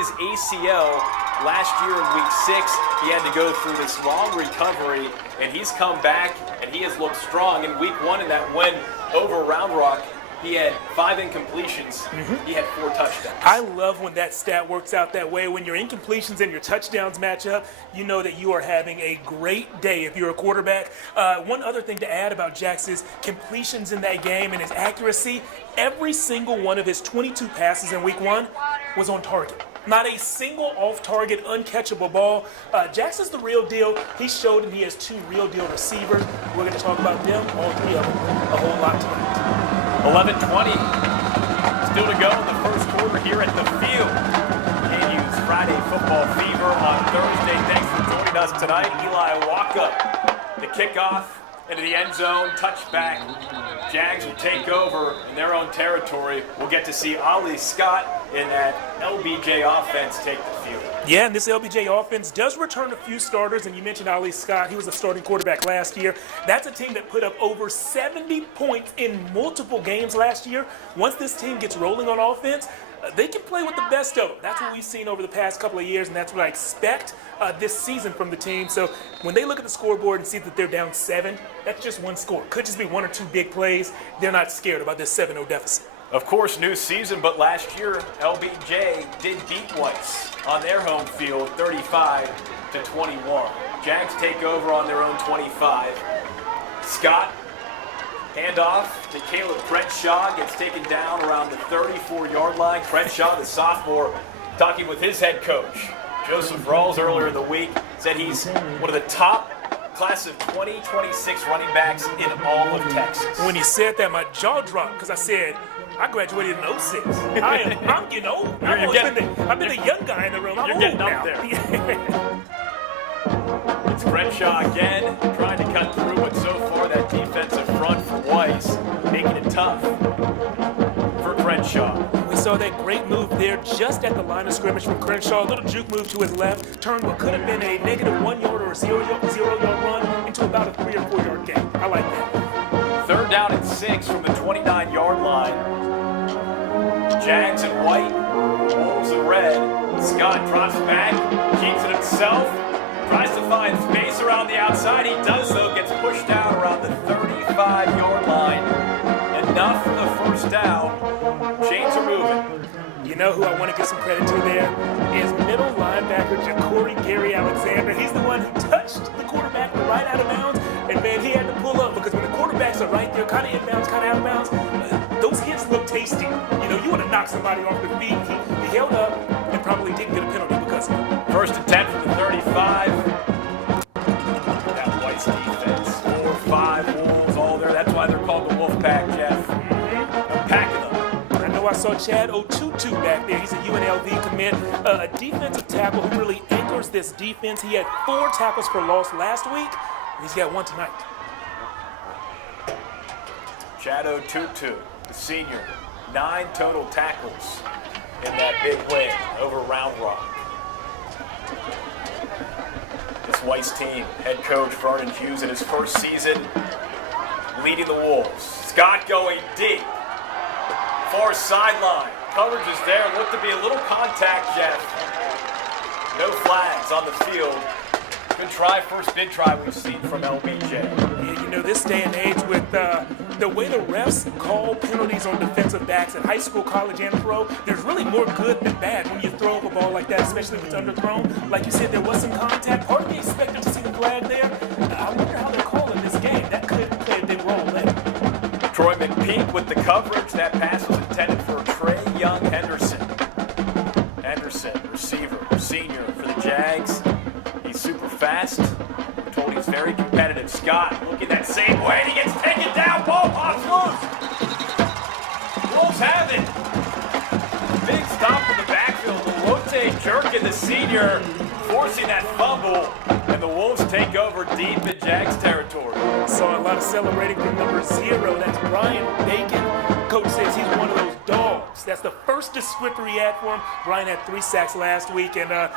his ACL last year in week 6. He had to go through this long recovery, and he's come back, and he has looked strong. In week 1 in that win over Round Rock, he had 5 incompletions. He had 4 touchdowns. I love when that stat works out that way. When your incompletions and your touchdowns match up, you know that you are having a great day if you're a quarterback. One other thing to add about Jax's completions in that game and his accuracy, every single one of his 22 passes in week 1 was on target. Not a single off-target, uncatchable ball. Jax is the real deal. He showed that he has 2 real deal receivers. We're going to talk about them, all 3 of them, a whole lot tonight. 11:20 still to go in the first quarter here at the field. KVUE's Friday Football Fever on Thursday. Thanks for joining us tonight. Eli Waka, the kickoff into the end zone, touchback. Jags will take over in their own territory. We'll get to see Ali Scott in that LBJ offense take the field. Yeah, and this LBJ offense does return a few starters, and you mentioned Ali Scott. He was a starting quarterback last year. That's a team that put up over 70 points in multiple games last year. Once this team gets rolling on offense, they can play with the best of them. That's what we've seen over the past couple of years, and that's what I expect this season from the team. So when they look at the scoreboard and see that they're down 7, that's just one score. Could just be 1 or 2 big plays. They're not scared about this 7-0 deficit. Of course, new season, but last year, LBJ did beat Weiss on their home field, 35-21. Jags take over on their own 25. Scott, handoff to Caleb Crenshaw, gets taken down around the 34-yard line. Crenshaw, the sophomore, talking with his head coach, Joseph Rawls, earlier in the week, said he's one of the top class of 2026 running backs in all of Texas. When he said that, my jaw dropped because I said, I graduated in 06. I'm getting old. I've been the young guy in the room. I'm old getting now. Up there. It's Crenshaw again, trying to cut through, but so far that defensive front for Weiss making it tough for Crenshaw. We saw that great move there just at the line of scrimmage from Crenshaw. A little juke move to his left, turned what could have been a -1 yard or a 0-yard run into about a 3 or 4 yard gain. I like that. 3rd down and 6 from the 29-yard line. Jags in white, Wolves in red. Scott drops back, keeps it himself, tries to find space around the outside. He does so, gets pushed down around the 35-yard line. Enough for the first down. Chains are moving. You know who I want to give some credit to there is middle linebacker Ja'Cory Gary Alexander. He's the one who touched the quarterback right out of bounds, and man, he had to pull up because when the quarterbacks are right there, kind of inbounds, kind of out of bounds, those hits look tasty. You know, you want to knock somebody off their feet. He held up and probably didn't get a penalty because of it. 1st and 10 from the 35. That Weiss defense, 4 or 5 Wolves all there. That's why they're called the Wolf Pack, Jeff. A pack of them. I know I saw Chad Otutu back there. He's a UNLV commit, a defensive tackle who really anchors this defense. He had 4 tackles for loss last week, and he's got 1 tonight. Chad Otutu, the senior, 9 total tackles in that big win over Round Rock. This Weiss team, head coach Vernon Hughes in his first season, leading the Wolves. Scott going deep. Far sideline. Coverage is there. Looked to be a little contact, Jeff. No flags on the field. Good try, first big try we've seen from LBJ. Yeah, you know, this day and age with the way the refs call penalties on defensive backs at high school, college, and pro, there's really more good than bad when you throw up a ball like that, especially if it's underthrown. Like you said, there was some contact. Part of me expected to see the flag there. I wonder how they're calling this game. That could play a big role later. Troy McPeak with the coverage. That pass was intended for Trey Young Henderson. Henderson, receiver, senior for the Jags. He's super fast. We're told he's very competitive. Scott looking that same way. He gets taken down. Ball pops loose. Wolves have it. Big stop in the backfield. Lotte jerking the senior, forcing that fumble. And the Wolves take over deep in Jags territory. Saw a lot of celebrating from number 0. That's Brian Bacon. Coach says he's one of those dogs. That's the first descriptor he had for him. Brian had 3 sacks last week, and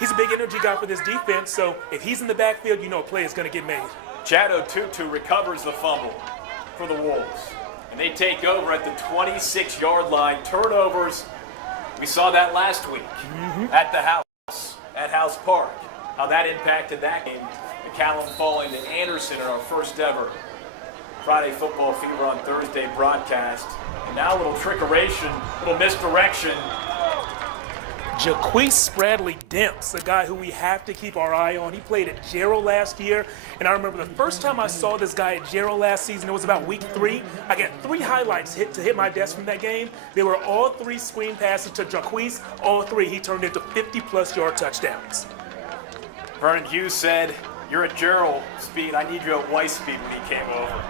he's a big energy guy for this defense. So if he's in the backfield, you know a play is going to get made. Chad Otutu recovers the fumble for the Wolves. And they take over at the 26-yard line. Turnovers We saw that last week at the house, at House Park, how that impacted that game. McCallum falling to Anderson in our first ever Friday Football Fever on Thursday broadcast. And now a little trickeration, a little misdirection. Jaquise Spradley-Demps, a guy who we have to keep our eye on. He played at Gerald last year, and I remember the first time I saw this guy at Gerald last season, it was about week 3. I got 3 highlights hit my desk from that game. They were all 3 screen passes to Jaquise. All 3 he turned into 50-plus yard touchdowns. Vernon Hughes said, "You're at Gerald speed. I need you at Weiss speed," when he came over.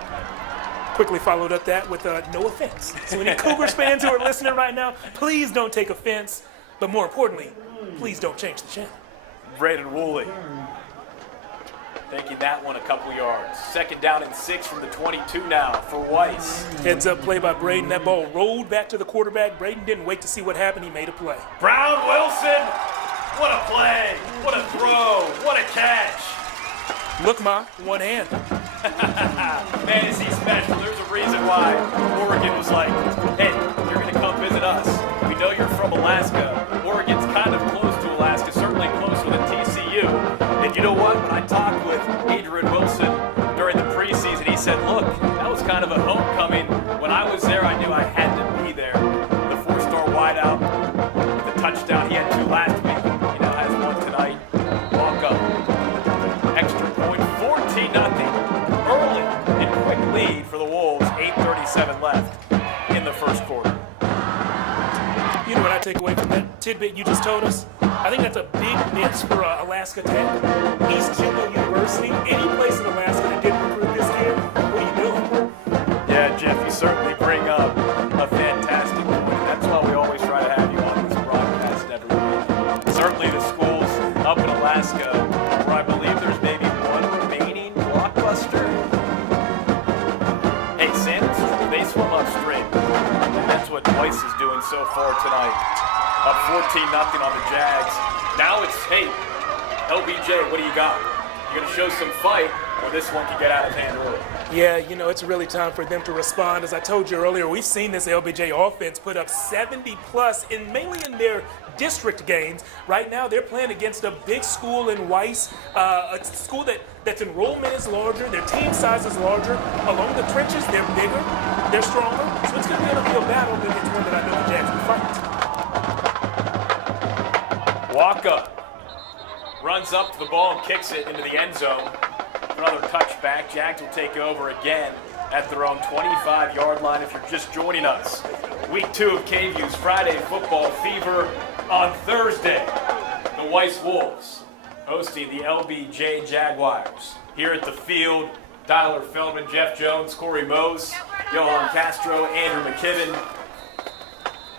Quickly followed up that with no offense. So any Cougars fans who are listening right now, please don't take offense. But more importantly, please don't change the channel. Braden Woolley taking that one a couple yards. 2nd down and 6 from the 22 now for Weiss. Heads up play by Braden. That ball rolled back to the quarterback. Braden didn't wait to see what happened. He made a play. Brown Wilson, what a play, what a throw, what a catch. Look, Ma, one hand. Man, is he special. There's a reason why Oregon was like, hey, you're going to come visit us. We know you're from Alaska. Oregon's kind of close to Alaska, certainly closer than TCU. And you know what? When I talked with Adrian Wilson during the preseason, he said, look, that was kind of a homecoming. When I was there, I knew I had to be there. The 4-star wideout with the touchdown. He had 2 last week. He now has 1 tonight. Walk up. Extra point, 14-0. Early and quick lead for the Wolves. 8:37 left in the first quarter. You know what I take away from that tidbit you just told us? I think that's a big miss for Alaska Tech. East Kimbo University, any place in Alaska that didn't recruit this year, what are you doing? Yeah, Jeff, you certainly bring up a fantastic point. That's why we always try to have you on this broadcast every week. Certainly the schools up in Alaska, where I believe there's maybe 1 remaining blockbuster. Hey, Sandals, they swim upstream. And that's what Weiss is doing so far tonight. Up 14-0 on the Jags. Now it's, hey, LBJ, what do you got? You're going to show some fight, or this one can get out of hand early. Yeah, you know, it's really time for them to respond. As I told you earlier, we've seen this LBJ offense put up 70-plus, mainly in their district games. Right now, they're playing against a big school in Weiss, a school that's enrollment is larger, their team size is larger. Along the trenches, they're bigger, they're stronger. So it's going to be an uphill battle, but it's one that I know the Jags will fight. Walker runs up to the ball and kicks it into the end zone. Another touchback. Jags will take over again at their own 25-yard line if you're just joining us. Week 2 of KVUE's Friday Football Fever on Thursday. The Weiss Wolves hosting the LBJ Jaguars. Here at the field, Tyler Feldman, Jeff Jones, Corey Mose, Johan Castro, Andrew McKibben.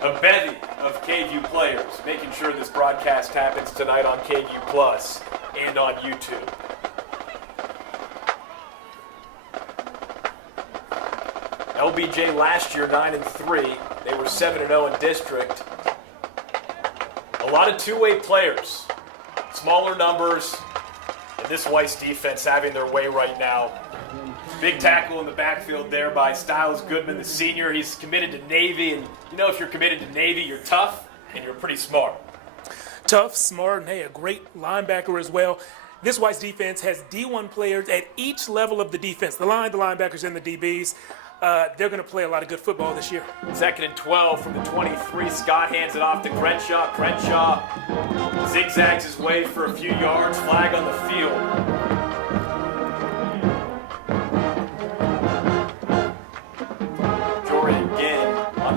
A bevy of KVUE players making sure this broadcast happens tonight on KVUE Plus and on YouTube. LBJ last year 9-3. They were 7-0 in district. A lot of two-way players, smaller numbers, and this Weiss defense having their way right now. Big tackle in the backfield there by Styles Goodman, the senior. He's committed to Navy, and you know if you're committed to Navy, you're tough and you're pretty smart. Tough, smart, and hey, a great linebacker as well. This Weiss defense has D1 players at each level of the defense. The line, the linebackers, and the DBs. They're going to play a lot of good football this year. 2nd and 12 from the 23. Scott hands it off to Crenshaw. Crenshaw zigzags his way for a few yards. Flag on the field.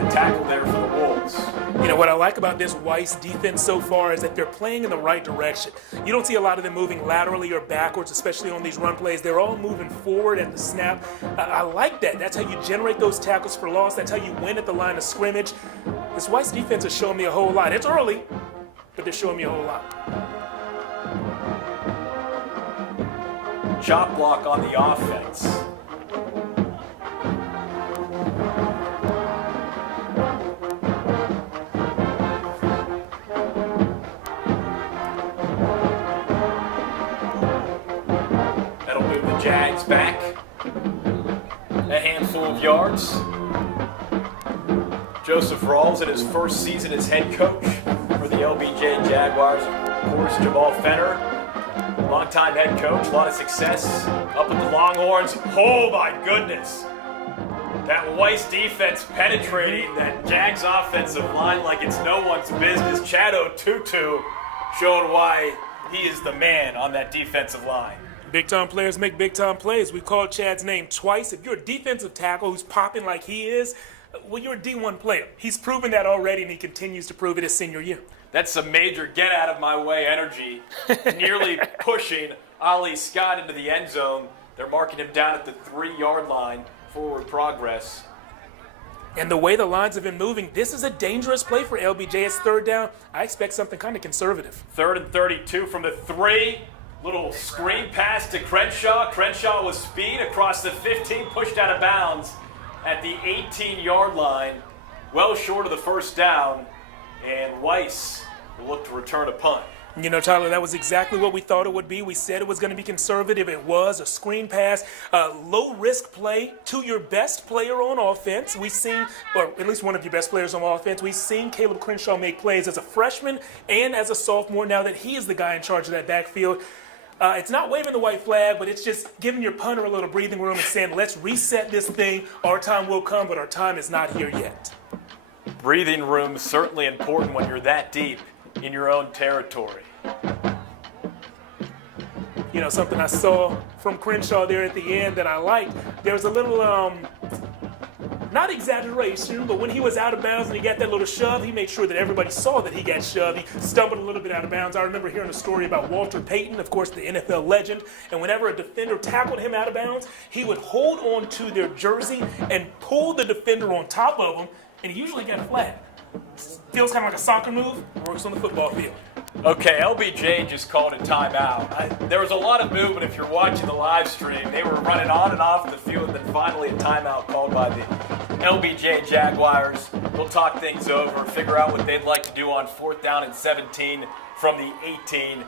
Tackle there for the Wolves. You know, what I like about this Weiss defense so far is that they're playing in the right direction. You don't see a lot of them moving laterally or backwards, especially on these run plays. They're all moving forward at the snap. I like that. That's how you generate those tackles for loss. That's how you win at the line of scrimmage. This Weiss defense is showing me a whole lot. It's early, but they're showing me a whole lot. Chop block on the offense. Jags back a handful of yards. Joseph Rawls in his first season as head coach for the LBJ Jaguars. Of course, Jamal Fenner, longtime head coach, a lot of success up at the Longhorns. Oh my goodness. That Weiss defense penetrating that Jags offensive line like it's no one's business. Chad O'Tutu showing why he is the man on that defensive line. Big-time players make big-time plays. We called Chad's name twice. If you're a defensive tackle who's popping like he is, well, you're a D1 player. He's proven that already, and he continues to prove it his senior year. That's some major get-out-of-my-way energy, nearly pushing Ali Scott into the end zone. They're marking him down at the 3-yard line, forward progress. And the way the lines have been moving, this is a dangerous play for LBJ. It's third down. I expect something kind of conservative. 3rd and 32 from the 3. Little screen pass to Crenshaw. Crenshaw with speed across the 15, pushed out of bounds at the 18-yard line, well short of the first down, and Weiss will look to return a punt. You know, Tyler, that was exactly what we thought it would be. We said it was going to be conservative. It was a screen pass, low-risk play to your best player on offense. We've seen, or at least one of your best players on offense, we've seen Caleb Crenshaw make plays as a freshman and as a sophomore now that he is the guy in charge of that backfield. It's not waving the white flag, but it's just giving your punter a little breathing room and saying, let's reset this thing. Our time will come, but our time is not here yet. Breathing room is certainly important when you're that deep in your own territory. You know, something I saw from Crenshaw there at the end that I liked, there was a little, not exaggeration, but when he was out of bounds and he got that little shove, he made sure that everybody saw that he got shoved. He stumbled a little bit out of bounds. I remember hearing a story about Walter Payton, of course, the NFL legend, and whenever a defender tackled him out of bounds, he would hold on to their jersey and pull the defender on top of him, and he usually got flagged. Feels kind of like a soccer move, works on the football field. Okay, LBJ just called a timeout. There was a lot of movement if you're watching the live stream. They were running on and off the field, and then finally a timeout called by the LBJ Jaguars. We'll talk things over, figure out what they'd like to do on 4th down and 17 from the 18.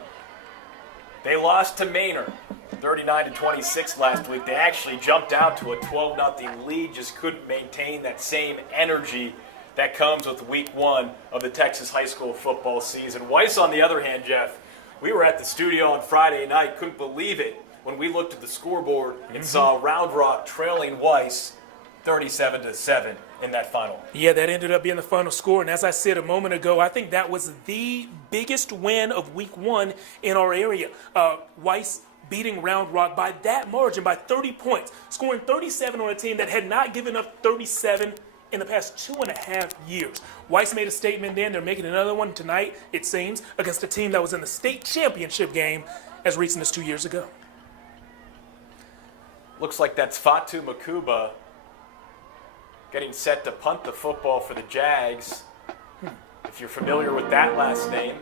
They lost to Manor 39-26 last week. They actually jumped out to a 12-0 lead, just couldn't maintain that same energy that comes with week 1 of the Texas high school football season. Weiss, on the other hand, Jeff, we were at the studio on Friday night, couldn't believe it when we looked at the scoreboard and saw Round Rock trailing Weiss 37-7 in that final. Yeah, that ended up being the final score. And as I said a moment ago, I think that was the biggest win of week 1 in our area. Weiss beating Round Rock by that margin, by 30 points, scoring 37 on a team that had not given up 37 in the past 2.5 years. Weiss made a statement then. They're making another one tonight, it seems, against a team that was in the state championship game as recent as 2 years ago. Looks like that's Fatu Makuba getting set to punt the football for the Jags. If you're familiar with that last name,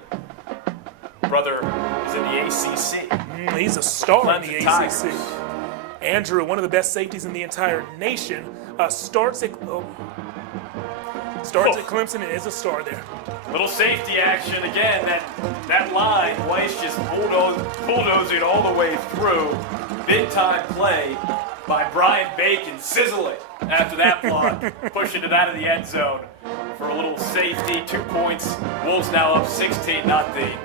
brother is in the ACC. He's a star in the ACC. Tigers. Andrew, one of the best safeties in the entire nation, starts at Clemson and is a star there. Little safety action again. That line, Weiss just bulldozing all the way through. Big time play by Brian Bacon, sizzling after that block, pushing it out of the end zone for a little safety. 2 points. Wolves now up 16-0.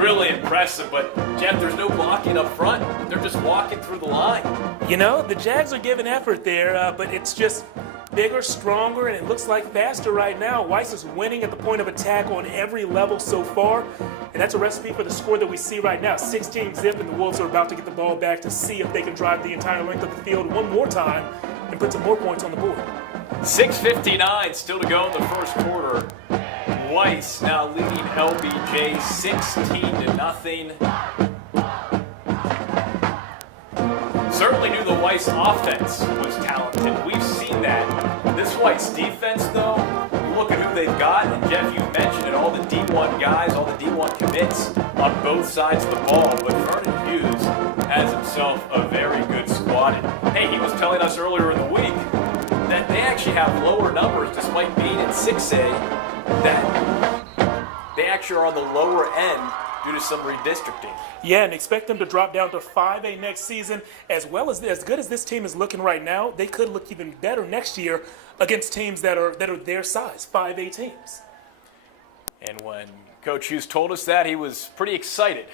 Really impressive, but Jeff, there's no blocking up front. They're just walking through the line. You know, the Jags are giving effort there, but it's just bigger, stronger, and it looks like faster right now. Weiss is winning at the point of attack on every level so far, and that's a recipe for the score that we see right now. 16-0, and the Wolves are about to get the ball back to see if they can drive the entire length of the field one more time and put some more points on the board. 6:59 still to go in the first quarter. Weiss now leading LBJ 16-0. Certainly knew the Weiss offense was talented. We've seen that. This Weiss defense, though, you look at who they've got, and Jeff, you mentioned it, all the D1 guys, all the D1 commits on both sides of the ball, but Vernon Hughes has himself a very good squad. And, hey, he was telling us earlier in the week that they actually have lower numbers despite being in 6A, that they actually are on the lower end due to some redistricting. Yeah, and expect them to drop down to 5A next season. As good as this team is looking right now, they could look even better next year against teams that are their size, 5A teams. And when Coach Hughes told us that, he was pretty excited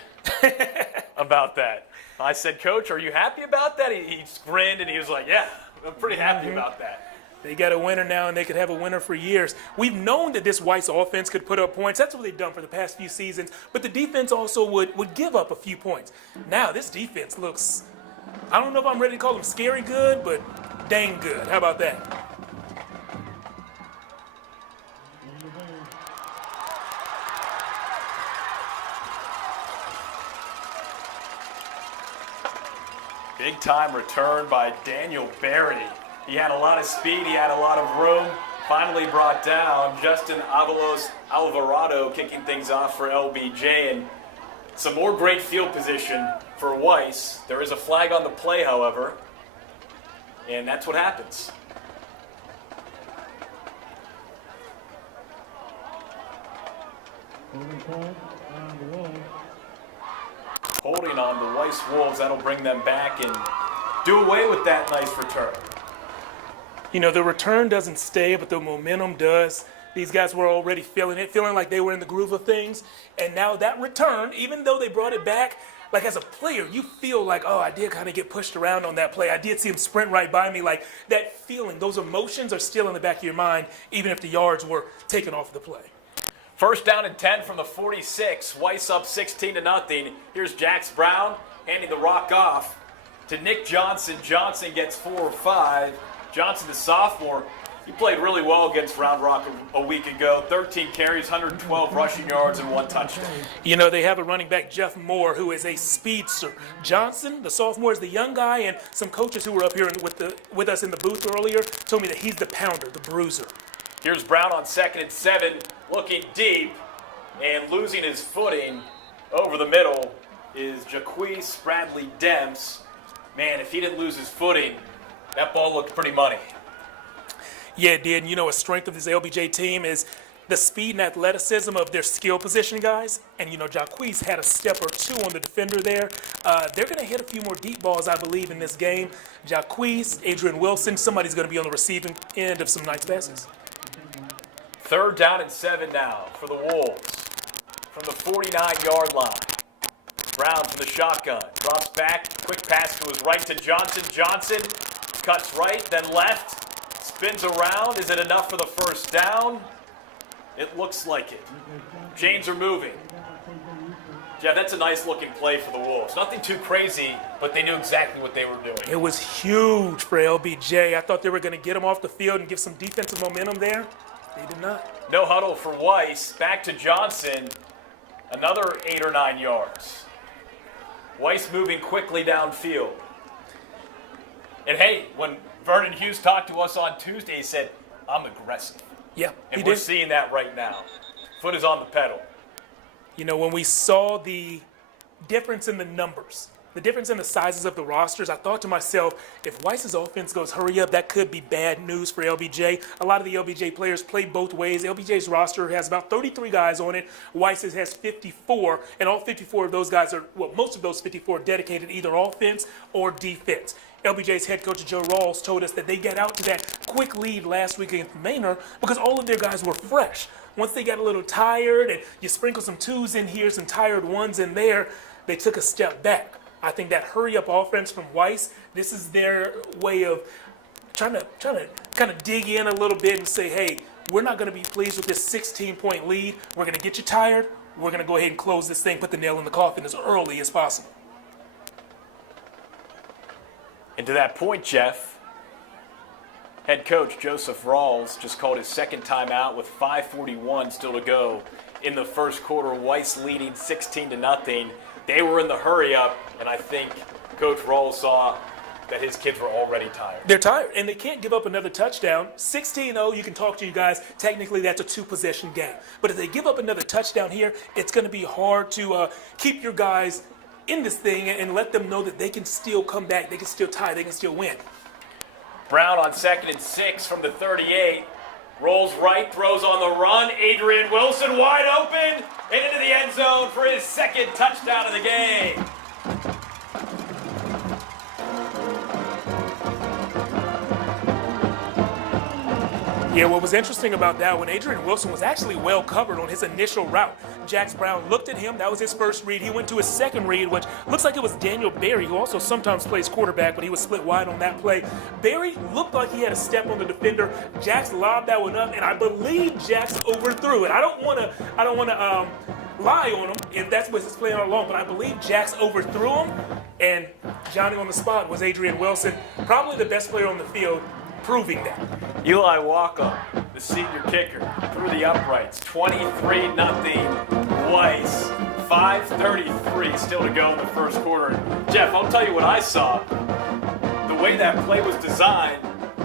about that. I said, Coach, are you happy about that? He grinned and he was like, yeah, I'm pretty happy about that. They got a winner now, and they could have a winner for years. We've known that this Weiss offense could put up points. That's what they've done for the past few seasons. But the defense also would give up a few points. Now this defense looks, I don't know if I'm ready to call them scary good, but dang good. How about that? Big time return by Daniel Berry. He had a lot of speed, he had a lot of room. Finally brought down Justin Avalos Alvarado, kicking things off for LBJ, and some more great field position for Weiss. There is a flag on the play, however, and that's what happens. Holding on the Weiss Wolves, that'll bring them back and do away with that nice return. You know, the return doesn't stay, but the momentum does. These guys were already feeling it, feeling like they were in the groove of things. And now that return, even though they brought it back, like as a player, you feel like, oh, I did kind of get pushed around on that play. I did see him sprint right by me. Like that feeling, those emotions are still in the back of your mind, even if the yards were taken off the play. First down and 10 from the 46. Weiss up 16-0. Here's Jax Brown handing the rock off to Nick Johnson. Johnson gets 4 or 5. Johnson, the sophomore, he played really well against Round Rock a week ago. 13 carries, 112 rushing yards, and 1 touchdown. You know, they have a running back, Jeff Moore, who is a speedster. Johnson, the sophomore, is the young guy, and some coaches who were up here with us in the booth earlier told me that he's the pounder, the bruiser. Here's Brown on 2nd and 7, looking deep and losing his footing over the middle is Jaquise Bradley Demps. Man, if he didn't lose his footing, that ball looked pretty money. Yeah, it did. And you know, a strength of this LBJ team is the speed and athleticism of their skill position guys. And, you know, Jaquise had a step or two on the defender there. They're going to hit a few more deep balls, I believe, in this game. Jaquise, Adrian Wilson, somebody's going to be on the receiving end of some nice passes. 3rd down and 7 now for the Wolves from the 49-yard line. Brown from the shotgun, drops back, quick pass to his right to Johnson. Johnson cuts right, then left, spins around. Is it enough for the first down? It looks like it. Chains are moving. Yeah, that's a nice looking play for the Wolves. Nothing too crazy, but they knew exactly what they were doing. It was huge for LBJ. I thought they were going to get him off the field and give some defensive momentum there. They did not. No huddle for Weiss. Back to Johnson. Another 8 or 9 yards. Weiss moving quickly downfield. And hey, when Vernon Hughes talked to us on Tuesday, he said, I'm aggressive. Yeah, and we're seeing that right now. Foot is on the pedal. You know, when we saw the difference in the numbers, the difference in the sizes of the rosters, I thought to myself, if Weiss's offense goes hurry up, that could be bad news for LBJ. A lot of the LBJ players play both ways. LBJ's roster has about 33 guys on it. Weiss's has 54, and all 54 of those guys are, well, most of those 54 are dedicated either offense or defense. LBJ's head coach, Joe Rawls, told us that they got out to that quick lead last week against Manor because all of their guys were fresh. Once they got a little tired and you sprinkle some twos in here, some tired ones in there, they took a step back. I think that hurry-up offense from Weiss, this is their way of trying to kind of dig in a little bit and say, hey, we're not going to be pleased with this 16-point lead. We're going to get you tired. We're going to go ahead and close this thing, put the nail in the coffin as early as possible. And to that point, Jeff, head coach Joseph Rawls just called his second timeout with 5:41 still to go in the first quarter. Weiss leading 16-0. They were in the hurry-up, and I think Coach Rawls saw that his kids were already tired. They're tired, and they can't give up another touchdown. 16-0, you can talk to you guys. Technically, that's a two-possession game. But if they give up another touchdown here, it's going to be hard to keep your guys in this thing and let them know that they can still come back, they can still tie, they can still win. Brown on 2nd and 6 from the 38. Rolls right, throws on the run. Adrian Wilson wide open and into the end zone for his second touchdown of the game. Yeah, what was interesting about that one, Adrian Wilson was actually well covered on his initial route. Jax Brown looked at him. That was his first read. He went to his second read, which looks like it was Daniel Berry, who also sometimes plays quarterback, but he was split wide on that play. Berry looked like he had a step on the defender. Jax lobbed that one up, and I believe Jax overthrew it. I don't want to lie on him if that's what he's playing all along, but I believe Jax overthrew him, and Johnny on the spot was Adrian Wilson, probably the best player on the field, proving that. Eli Walker, the senior kicker, through the uprights. 23-0 Weiss. 5:33 still to go in the first quarter. Jeff, I'll tell you what I saw. The way that play was designed,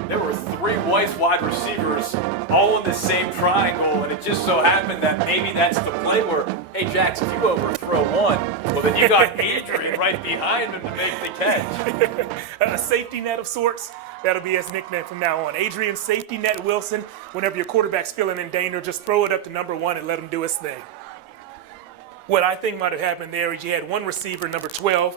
there were 3 Weiss wide receivers all in the same triangle, and it just so happened that maybe that's the play where, hey, Jax, if you overthrow one, well, then you got Adrian right behind him to make the catch. A safety net of sorts. That'll be his nickname from now on. Adrian Safety Net Wilson. Whenever your quarterback's feeling in danger, just throw it up to number 1 and let him do his thing. What I think might have happened there is you had one receiver, number 12,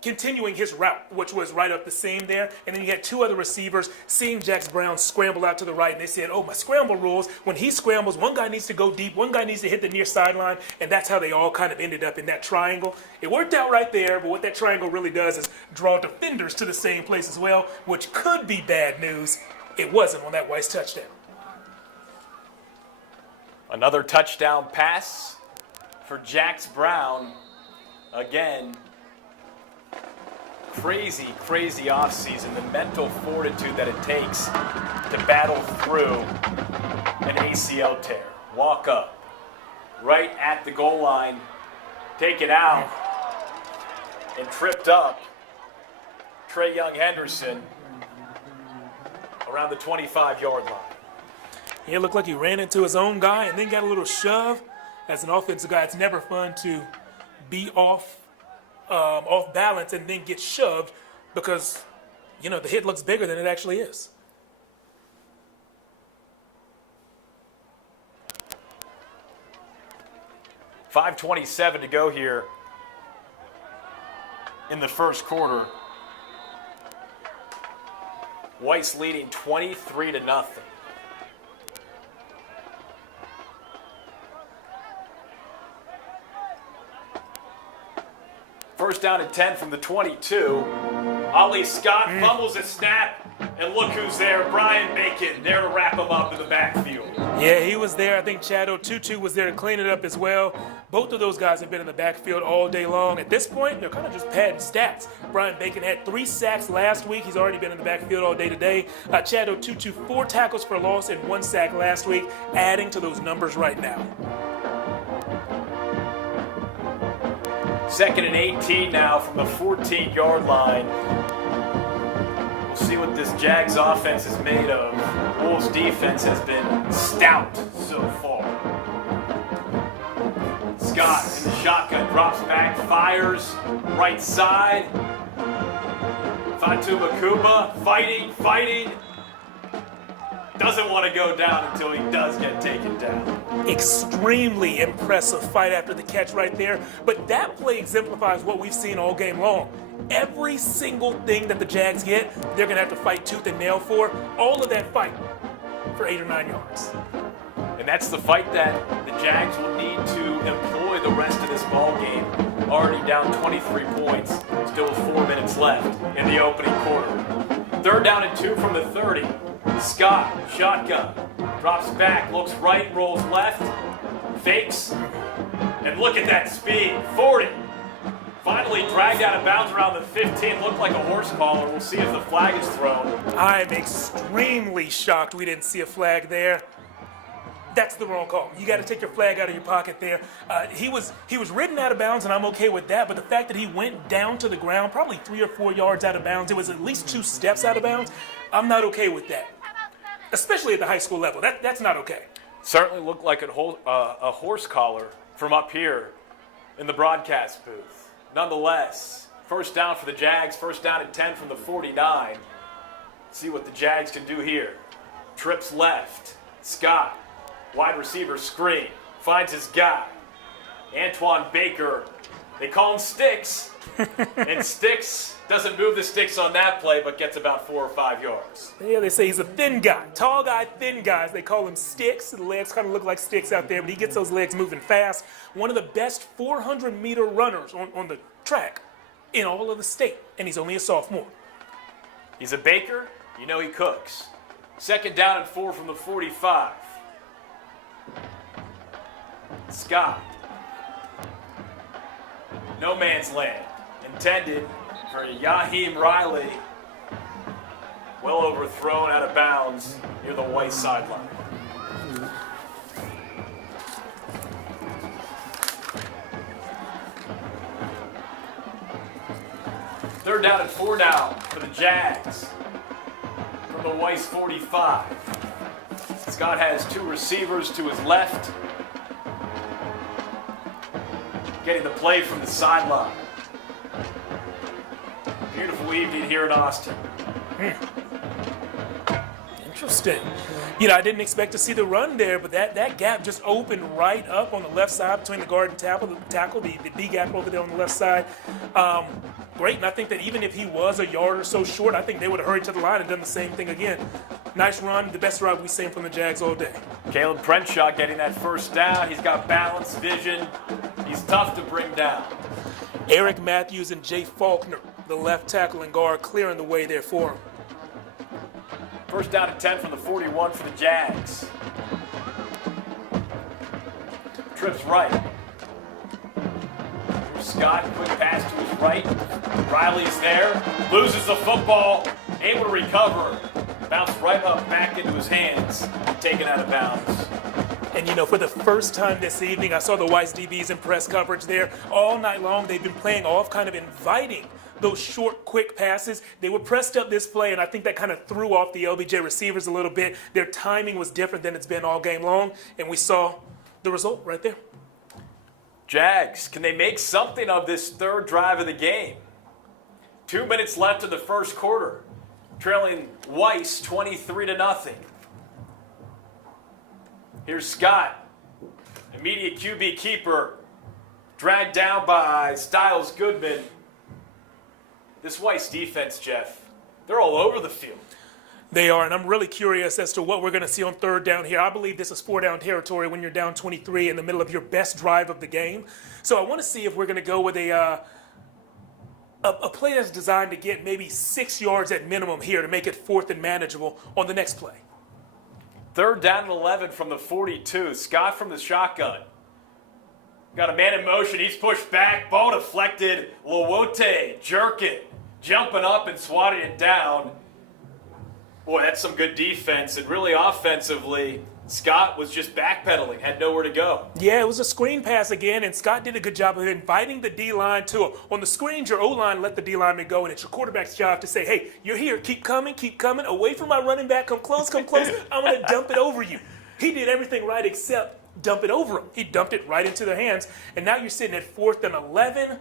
continuing his route, which was right up the seam there. And then you had 2 other receivers seeing Jax Brown scramble out to the right. And they said, oh, my scramble rules. When he scrambles, one guy needs to go deep, one guy needs to hit the near sideline. And that's how they all kind of ended up in that triangle. It worked out right there, but what that triangle really does is draw defenders to the same place as well, which could be bad news. It wasn't on that Weiss touchdown. Another touchdown pass for Jax Brown. Again, crazy offseason. The mental fortitude that it takes to battle through an ACL tear. Walk up, right at the goal line, take it out, and tripped up Trey Young Henderson around the 25-yard line. It looked like he ran into his own guy and then got a little shove. As an offensive guy, it's never fun to be off balance and then get shoved because, you know, the hit looks bigger than it actually is. $5:27 to go here in the first quarter. Weiss leading 23-0. First down and 10 from the 22. Ollie Scott fumbles a snap, and look who's there. Brian Bacon there to wrap him up in the backfield. Yeah, he was there. I think Chado Tutu was there to clean it up as well. Both of those guys have been in the backfield all day long. At this point, they're kind of just padding stats. Brian Bacon had 3 sacks last week. He's already been in the backfield all day today. Chado Tutu, 4 tackles for loss and 1 sack last week, adding to those numbers right now. 2nd and 18 now from the 14-yard line. We'll see what this Jags offense is made of. Wolves defense has been stout so far. Scott in the shotgun, drops back, fires, right side. Fatu Makuma fighting. Doesn't want to go down until he does get taken down. Extremely impressive fight after the catch right there. But that play exemplifies what we've seen all game long. Every single thing that the Jags get, they're going to have to fight tooth and nail for. All of that fight for 8 or 9 yards. And that's the fight that the Jags will need to employ the rest of this ball game. Already down 23 points. Still 4 minutes left in the opening quarter. 3rd down and 2 from the 30. Scott, shotgun, drops back, looks right, rolls left, fakes, and look at that speed, 40. Finally dragged out of bounds around the 15, looked like a horse collar. We'll see if the flag is thrown. I'm extremely shocked we didn't see a flag there. That's the wrong call. You got to take your flag out of your pocket there. He was ridden out of bounds, and I'm okay with that. But the fact that he went down to the ground, probably 3 or 4 yards out of bounds, it was at least 2 steps out of bounds. I'm not okay with that, especially at the high school level. That's not okay. Certainly looked like a horse collar from up here in the broadcast booth. Nonetheless, first down for the Jags. First down and 10 from the 49. See what the Jags can do here. Trips left. Scott, wide receiver screen, finds his guy. Antoine Baker, they call him Sticks. And Sticks doesn't move the sticks on that play, but gets about 4 or 5 yards. Yeah, they say he's a thin guy. Tall guy, thin guys. They call him Sticks. The legs kind of look like sticks out there, but he gets those legs moving fast. One of the best 400-meter runners on the track in all of the state, and he's only a sophomore. He's a baker, you know he cooks. 2nd down and 4 from the 45. Scott. No man's land. Intended for Yaheem Riley. Well overthrown out of bounds near the Weiss sideline. Third down and 4 now for the Jags. From the Weiss 45. Scott has 2 receivers to his left. Getting the play from the sideline. Beautiful evening here in Austin. Interesting. You know, I didn't expect to see the run there, but that gap just opened right up on the left side between the guard and tackle, the B gap over there on the left side. Great, and I think that even if he was a yard or so short, I think they would have hurried to the line and done the same thing again. Nice run, the best run we've seen from the Jags all day. Caleb Prenshaw getting that first down. He's got balance, vision. He's tough to bring down. Eric Matthews and Jay Faulkner, the left tackle and guard, clearing the way there for him. First down and 10 from the 41 for the Jags. Trips right. Here's Scott, quick pass to his right. Riley's there, loses the football, able to recover. Bounce right up back into his hands, taken out of bounds. And you know, for the first time this evening, I saw the Weiss DBs in press coverage there. All night long, they've been playing off, kind of inviting those short, quick passes. They were pressed up this play, and I think that kind of threw off the LBJ receivers a little bit. Their timing was different than it's been all game long, and we saw the result right there. Jags, can they make something of this third drive of the game? 2 minutes left in the first quarter. Trailing Weiss 23-0. Here's Scott, immediate QB keeper, dragged down by Styles Goodman. This Weiss defense, Jeff, they're all over the field. They are, and I'm really curious as to what we're going to see on third down here. I believe this is 4-down territory when you're down 23 in the middle of your best drive of the game. So I want to see if we're going to go with a play that's designed to get maybe 6 yards at minimum here to make it 4th and manageable on the next play. Third down and 11 from the 42. Scott from the shotgun. Got a man in motion. He's pushed back. Ball deflected. Lowote jerking, jumping up and swatting it down. Boy, that's some good defense. And really offensively, Scott was just backpedaling, had nowhere to go. Yeah, it was a screen pass again, and Scott did a good job of inviting the D-line to him. On the screens, your O-line let the D-lineman go, and it's your quarterback's job to say, hey, you're here, keep coming, away from my running back, come close, I'm going to dump it over you. He did everything right except dump it over him. He dumped it right into their hands, and now you're sitting at 4th and 11.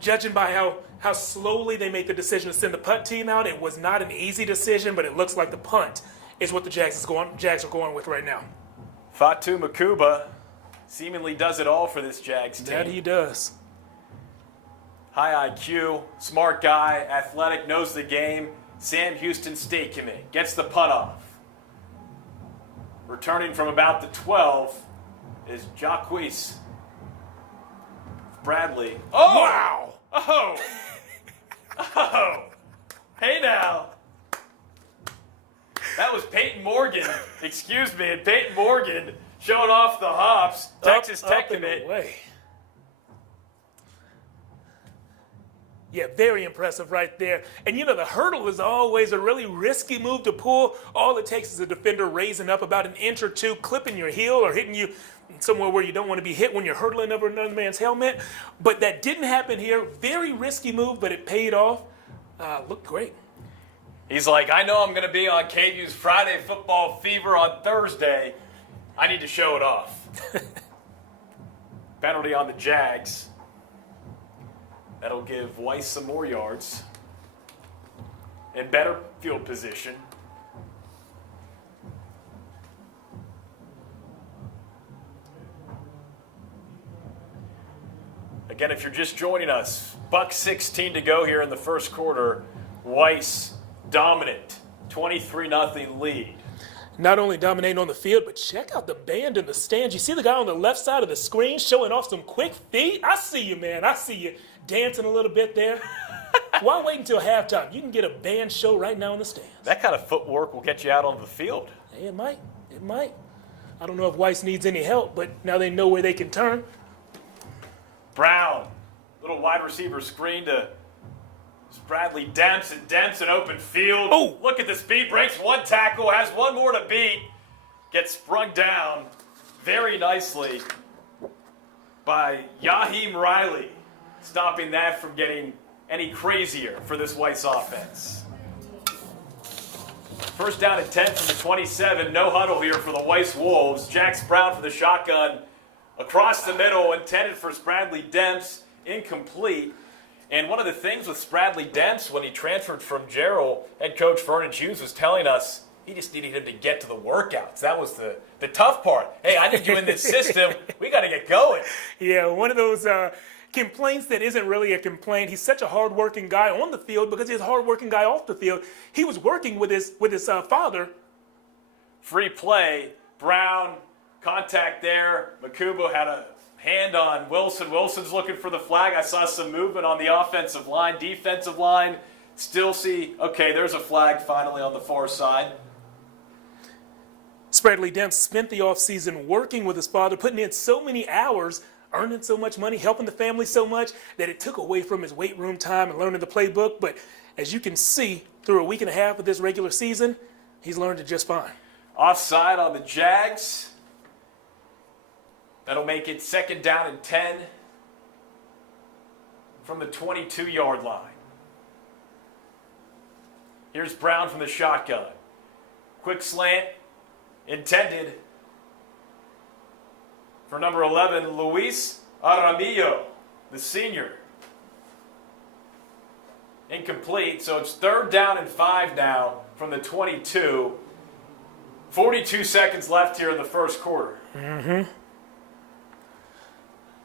Judging by how slowly they made the decision to send the punt team out, it was not an easy decision, but it looks like the punt is what the Jags are going with right now. Fatu Makuba seemingly does it all for this Jags team. That he does. High IQ, smart guy, athletic, knows the game. Sam Houston State commit, gets the punt off. Returning from about the 12 is Jacques Bradley. Oh! Wow! Oh! Oh! Hey now! That was Peyton Morgan, excuse me, and Peyton Morgan showing off the hops. Texas Tech commit. Yeah, very impressive right there. And you know, the hurdle is always a really risky move to pull. All it takes is a defender raising up about an inch or two, clipping your heel or hitting you somewhere where you don't want to be hit when you're hurdling over another man's helmet. But that didn't happen here. Very risky move, but it paid off. Looked great. He's like, I know I'm going to be on KVUE's Friday Football Fever on Thursday. I need to show it off. Penalty on the Jags. That'll give Weiss some more yards and better field position. Again, if you're just joining us, $1:16 to go here in the first quarter. Weiss dominant, 23-0 lead. Not only dominating on the field, but check out the band in the stands. You see the guy on the left side of the screen showing off some quick feet? I see you, man. I see you dancing a little bit there. Why wait until halftime? You can get a band show right now in the stands. That kind of footwork will get you out onto the field. Hey, it might. It might. I don't know if Weiss needs any help, but now they know where they can turn. Brown, little wide receiver screen to Bradley Demps, and Demps an open field. Oh! Look at the speed, breaks one tackle, has one more to beat. Gets sprung down very nicely by Yaheem Riley, stopping that from getting any crazier for this Weiss offense. First down and 10 from the 27. No huddle here for the Weiss Wolves. Jax Brown for the shotgun. Across the middle, intended for Bradley Demps. Incomplete. And one of the things with Bradley Demps when he transferred from Gerald, head coach Vernon Hughes was telling us he just needed him to get to the workouts. That was the tough part. Hey, I need you in this system. We got to get going. Yeah, one of those complaints that isn't really a complaint. He's such a hard-working guy on the field because he's a hard-working guy off the field. He was working with his father. Free play. Brown, contact there. Makubo had a hand on Wilson. Wilson's looking for the flag. I saw some movement on the offensive line, defensive line. Still see, okay, there's a flag finally on the far side. Bradley Demps spent the offseason working with his father, putting in so many hours, earning so much money, helping the family so much that it took away from his weight room time and learning the playbook. But as you can see, through a week and a half of this regular season, he's learned it just fine. Offside on the Jags. That'll make it second down and 10 from the 22-yard line. Here's Brown from the shotgun. Quick slant, intended for number 11, Luis Aramillo, the senior. Incomplete, so it's third down and 5 now from the 22. 42 seconds left here in the first quarter.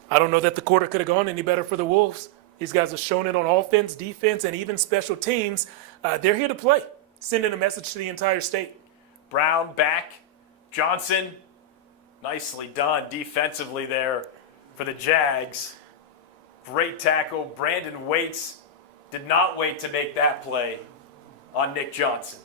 I don't know that the quarter could have gone any better for the Wolves. These guys have shown it on offense, defense, and even special teams. They're here to play, sending a message to the entire state. Brown back. Johnson, nicely done defensively there for the Jags. Great tackle. Brandon Waits did not wait to make that play on Nick Johnson.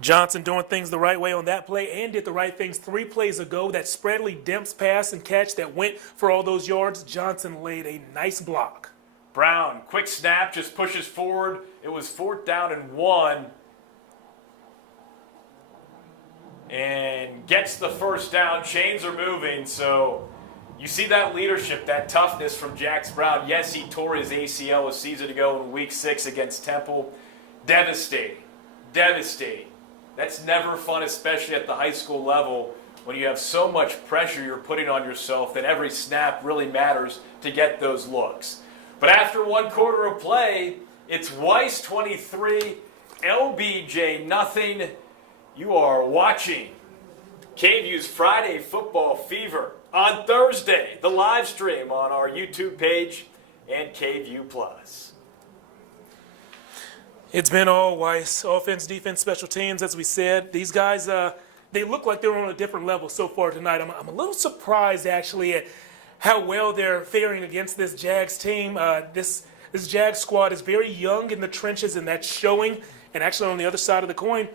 Johnson doing things the right way on that play and did the right things 3 plays ago. That Bradley Demps pass and catch that went for all those yards, Johnson laid a nice block. Brown, quick snap, just pushes forward. It was 4th down and 1. And gets the first down. Chains are moving, so you see that leadership, that toughness from Jax Brown. Yes, he tore his ACL a season ago in Week 6 against Temple. Devastating. Devastating. That's never fun, especially at the high school level, when you have so much pressure you're putting on yourself that every snap really matters to get those looks. But after 1 quarter of play, it's Weiss 23, LBJ nothing. You are watching KVUE's Friday Football Fever on Thursday, the live stream on our YouTube page and KVUE Plus. It's been all Weiss, offense, defense, special teams, as we said. These guys, they look like they're on a different level so far tonight. I'm a little surprised, actually, at how well they're faring against this Jags team. This Jags squad is very young in the trenches, and that's showing. And actually, on the other side of the coin,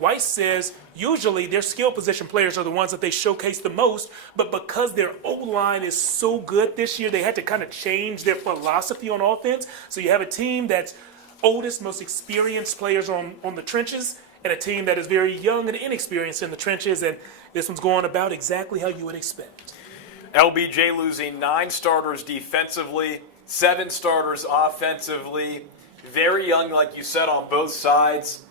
Weiss says usually their skill position players are the ones that they showcase the most, but because their O-line is so good this year, they had to kind of change their philosophy on offense. So you have a team that's oldest, most experienced players on the trenches, and a team that is very young and inexperienced in the trenches, and this one's going about exactly how you would expect. LBJ losing 9 starters defensively, 7 starters offensively. Very young, like you said, on both sides.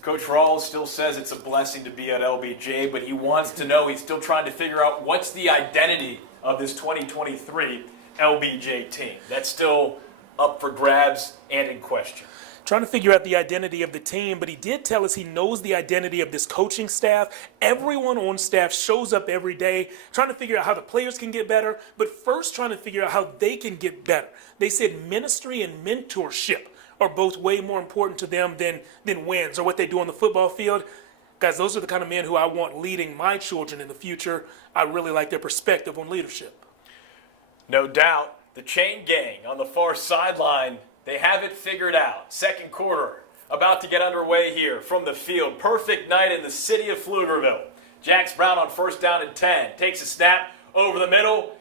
Coach Rawls still says it's a blessing to be at LBJ, but he wants to know, he's still trying to figure out what's the identity of this 2023 LBJ team. That's still up for grabs and in question. trying to figure out the identity of the team, but he did tell us he knows the identity of this coaching staff. Everyone on staff shows up every day trying to figure out how the players can get better, but first trying to figure out how they can get better. They said ministry and mentorship are both way more important to them than wins or what they do on the football field. Guys, those are the kind of men who I want leading my children in the future. I really like their perspective on leadership. No doubt. The chain gang on the far sideline, they have it figured out. Second quarter about to get underway here from the field. Perfect night in the city of Pflugerville. Jax Brown on first down and 10. Takes a snap over the middle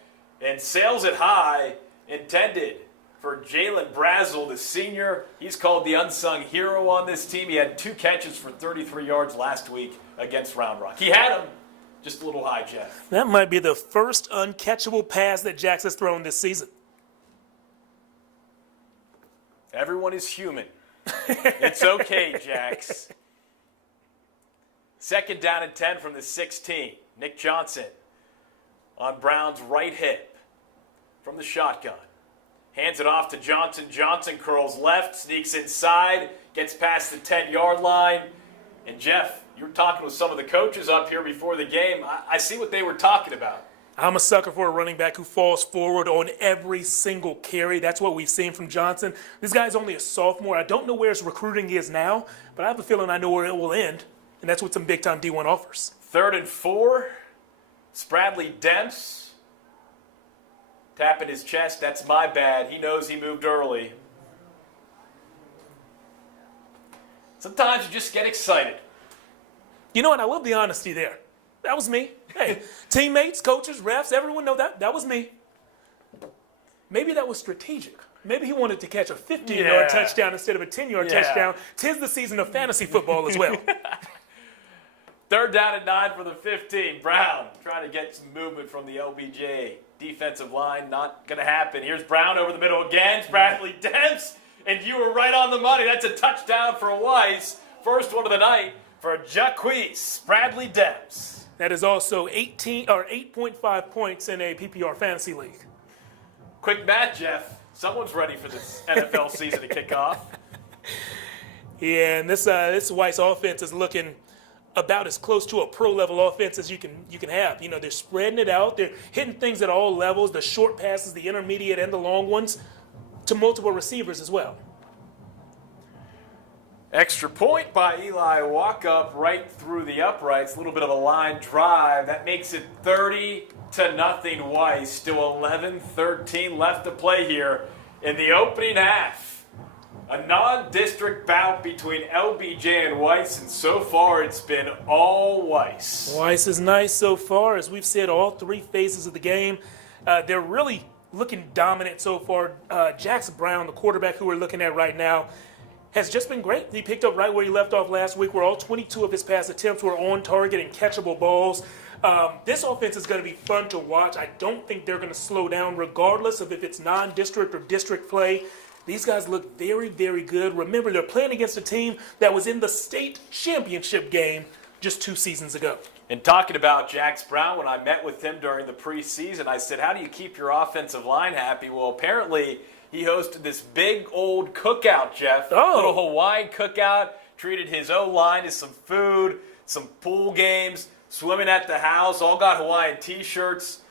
and sails it high. Intended for Jalen Brazel, the senior. He's called the unsung hero on this team. He had 2 catches for 33 yards last week against Round Rock. He had him just a little high, Jeff. That might be the first uncatchable pass that Jax has thrown this season. Everyone is human. It's okay, Jax. Second down and 10 from the 16. Nick Johnson on Brown's right hip from the shotgun. Hands it off to Johnson. Johnson curls left, sneaks inside, gets past the 10-yard line. And Jeff, you were talking with some of the coaches up here before the game. I see what they were talking about. I'm a sucker for a running back who falls forward on every single carry. That's what we've seen from Johnson. This guy's only a sophomore. I don't know where his recruiting is now, but I have a feeling I know where it will end, and that's what some big-time D1 offers. 3rd and 4. Spradley Demps tapping his chest. That's my bad. He knows he moved early. Sometimes you just get excited. You know what? I love the honesty there. That was me. Hey, teammates, coaches, refs, everyone know that was me. Maybe that was strategic. Maybe he wanted to catch a 15-yard touchdown instead of a 10-yard touchdown. 'Tis the season of fantasy football as well. 3rd down and 9 for the 15. Brown trying to get some movement from the LBJ defensive line. Not going to happen. Here's Brown over the middle again. Bradley Demps, and you were right on the money. That's a touchdown for Weiss. First one of the night for Jaquise Bradley Demps. That is also 8.5 points in a PPR fantasy league. Quick math, Jeff. Someone's ready for this NFL season to kick off. Yeah, and this Weiss offense is looking about as close to a pro-level offense as you can have. You know, they're spreading it out. They're hitting things at all levels, the short passes, the intermediate, and the long ones, to multiple receivers as well. Extra point by Eli, walk up right through the uprights. A little bit of a line drive. That makes it 30-0 Weiss. Still 11-13 left to play here in the opening half. A non-district bout between LBJ and Weiss, and so far it's been all Weiss. Weiss is nice so far. As we've said, all 3 phases of the game, they're really looking dominant so far. Jax Brown, the quarterback who we're looking at right now, has just been great. He picked up right where he left off last week, where all 22 of his pass attempts were on target and catchable balls. This offense is going to be fun to watch. I don't think they're going to slow down regardless of if it's non-district or district play. These guys look very, very good. Remember, they're playing against a team that was in the state championship game just 2 seasons ago. And talking about Jax Brown, when I met with him during the preseason, I said, how do you keep your offensive line happy? Well, apparently he hosted this big old cookout, Jeff. Oh. A little Hawaiian cookout. Treated his O-line to some food, some pool games, swimming at the house. All got Hawaiian T-shirts.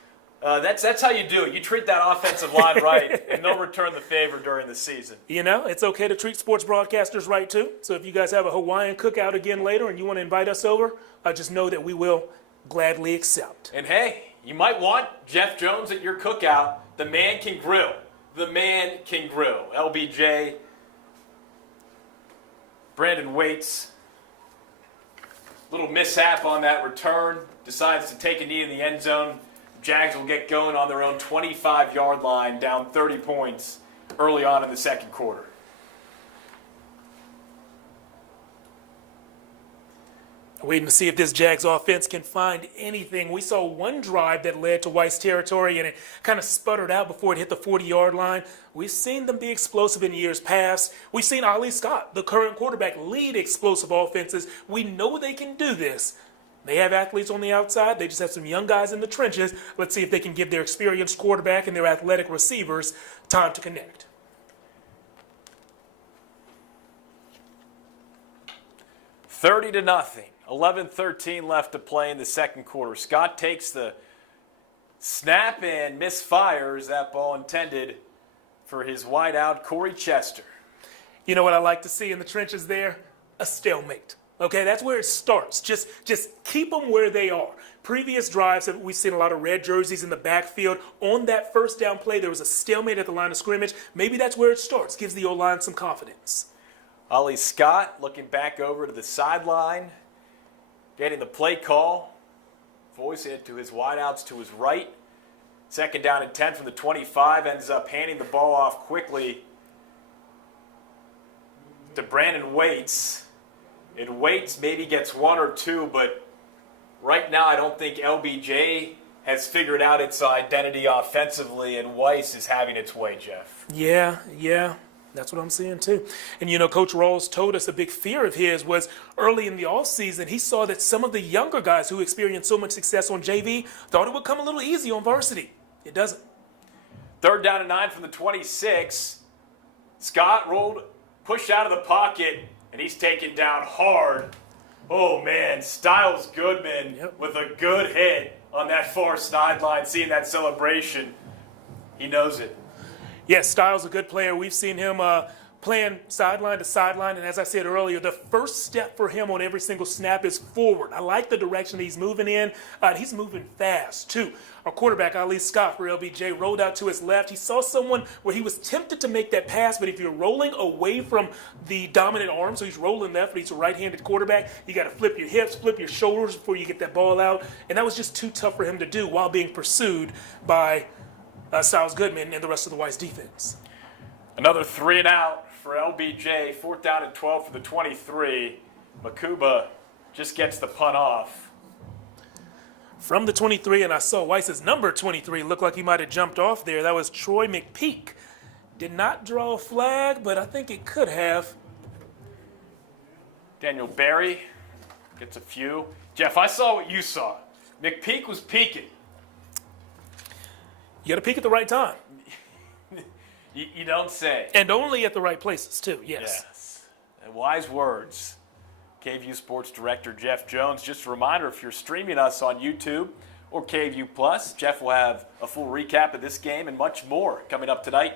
That's how you do it. You treat that offensive line right, and they'll return the favor during the season. You know, it's okay to treat sports broadcasters right, too. So if you guys have a Hawaiian cookout again later and you want to invite us over, just know that we will gladly accept. And, hey, you might want Jeff Jones at your cookout. The man can grill. The man can grill. LBJ, Brandon Waits, little mishap on that return, decides to take a knee in the end zone. Jags will get going on their own 25-yard line, down 30 points early on in the second quarter. Waiting to see if this Jags offense can find anything. We saw one drive that led to Weiss territory, and it kind of sputtered out before it hit the 40-yard line. We've seen them be explosive in years past. We've seen Ali Scott, the current quarterback, lead explosive offenses. We know they can do this. They have athletes on the outside. They just have some young guys in the trenches. Let's see if they can give their experienced quarterback and their athletic receivers time to connect. 30-0. 11:13 left to play in the second quarter. Scott takes the snap and misfires that ball intended for his wideout, Corey Chester. You know what I like to see in the trenches there? A stalemate. Okay, that's where it starts. Just keep them where they are. Previous drives, we've seen a lot of red jerseys in the backfield. On that first down play, there was a stalemate at the line of scrimmage. Maybe that's where it starts. Gives the O-line some confidence. Ollie Scott looking back over to the sideline, getting the play call, voicing it to his wideouts to his right. Second down and 10 from the 25, ends up handing the ball off quickly to Brandon Weiss. And Weiss maybe gets one or two, but right now I don't think LBJ has figured out its identity offensively, and Weiss is having its way, Jeff. Yeah. That's what I'm seeing too. And you know, Coach Rawls told us a big fear of his was early in the offseason, he saw that some of the younger guys who experienced so much success on JV thought it would come a little easy on varsity. It doesn't. Third down and 9 from the 26. Scott pushed out of the pocket, and he's taken down hard. Oh man, Styles Goodman with a good hit on that far sideline, seeing that celebration. He knows it. Yes, Styles a good player. We've seen him playing sideline to sideline, and as I said earlier, the first step for him on every single snap is forward. I like the direction he's moving in. He's moving fast, too. Our quarterback, Ali Scott for LBJ, rolled out to his left. He saw someone where he was tempted to make that pass, but if you're rolling away from the dominant arm, so he's rolling left, but he's a right-handed quarterback, you got to flip your hips, flip your shoulders before you get that ball out, and that was just too tough for him to do while being pursued by Styles Goodman and the rest of the Weiss defense. Another 3 and out for LBJ. 4th down and 12 for the 23. Makuba just gets the punt off. From the 23, and I saw Weiss's number 23 look like he might have jumped off there. That was Troy McPeak. Did not draw a flag, but I think it could have. Daniel Berry gets a few. Jeff, I saw what you saw. McPeak was peeking. You got to peek at the right time. You don't say. And only at the right places, too, yes. And wise words. KVUE Sports Director Jeff Jones. Just a reminder, if you're streaming us on YouTube or KVUE Plus, Jeff will have a full recap of this game and much more coming up tonight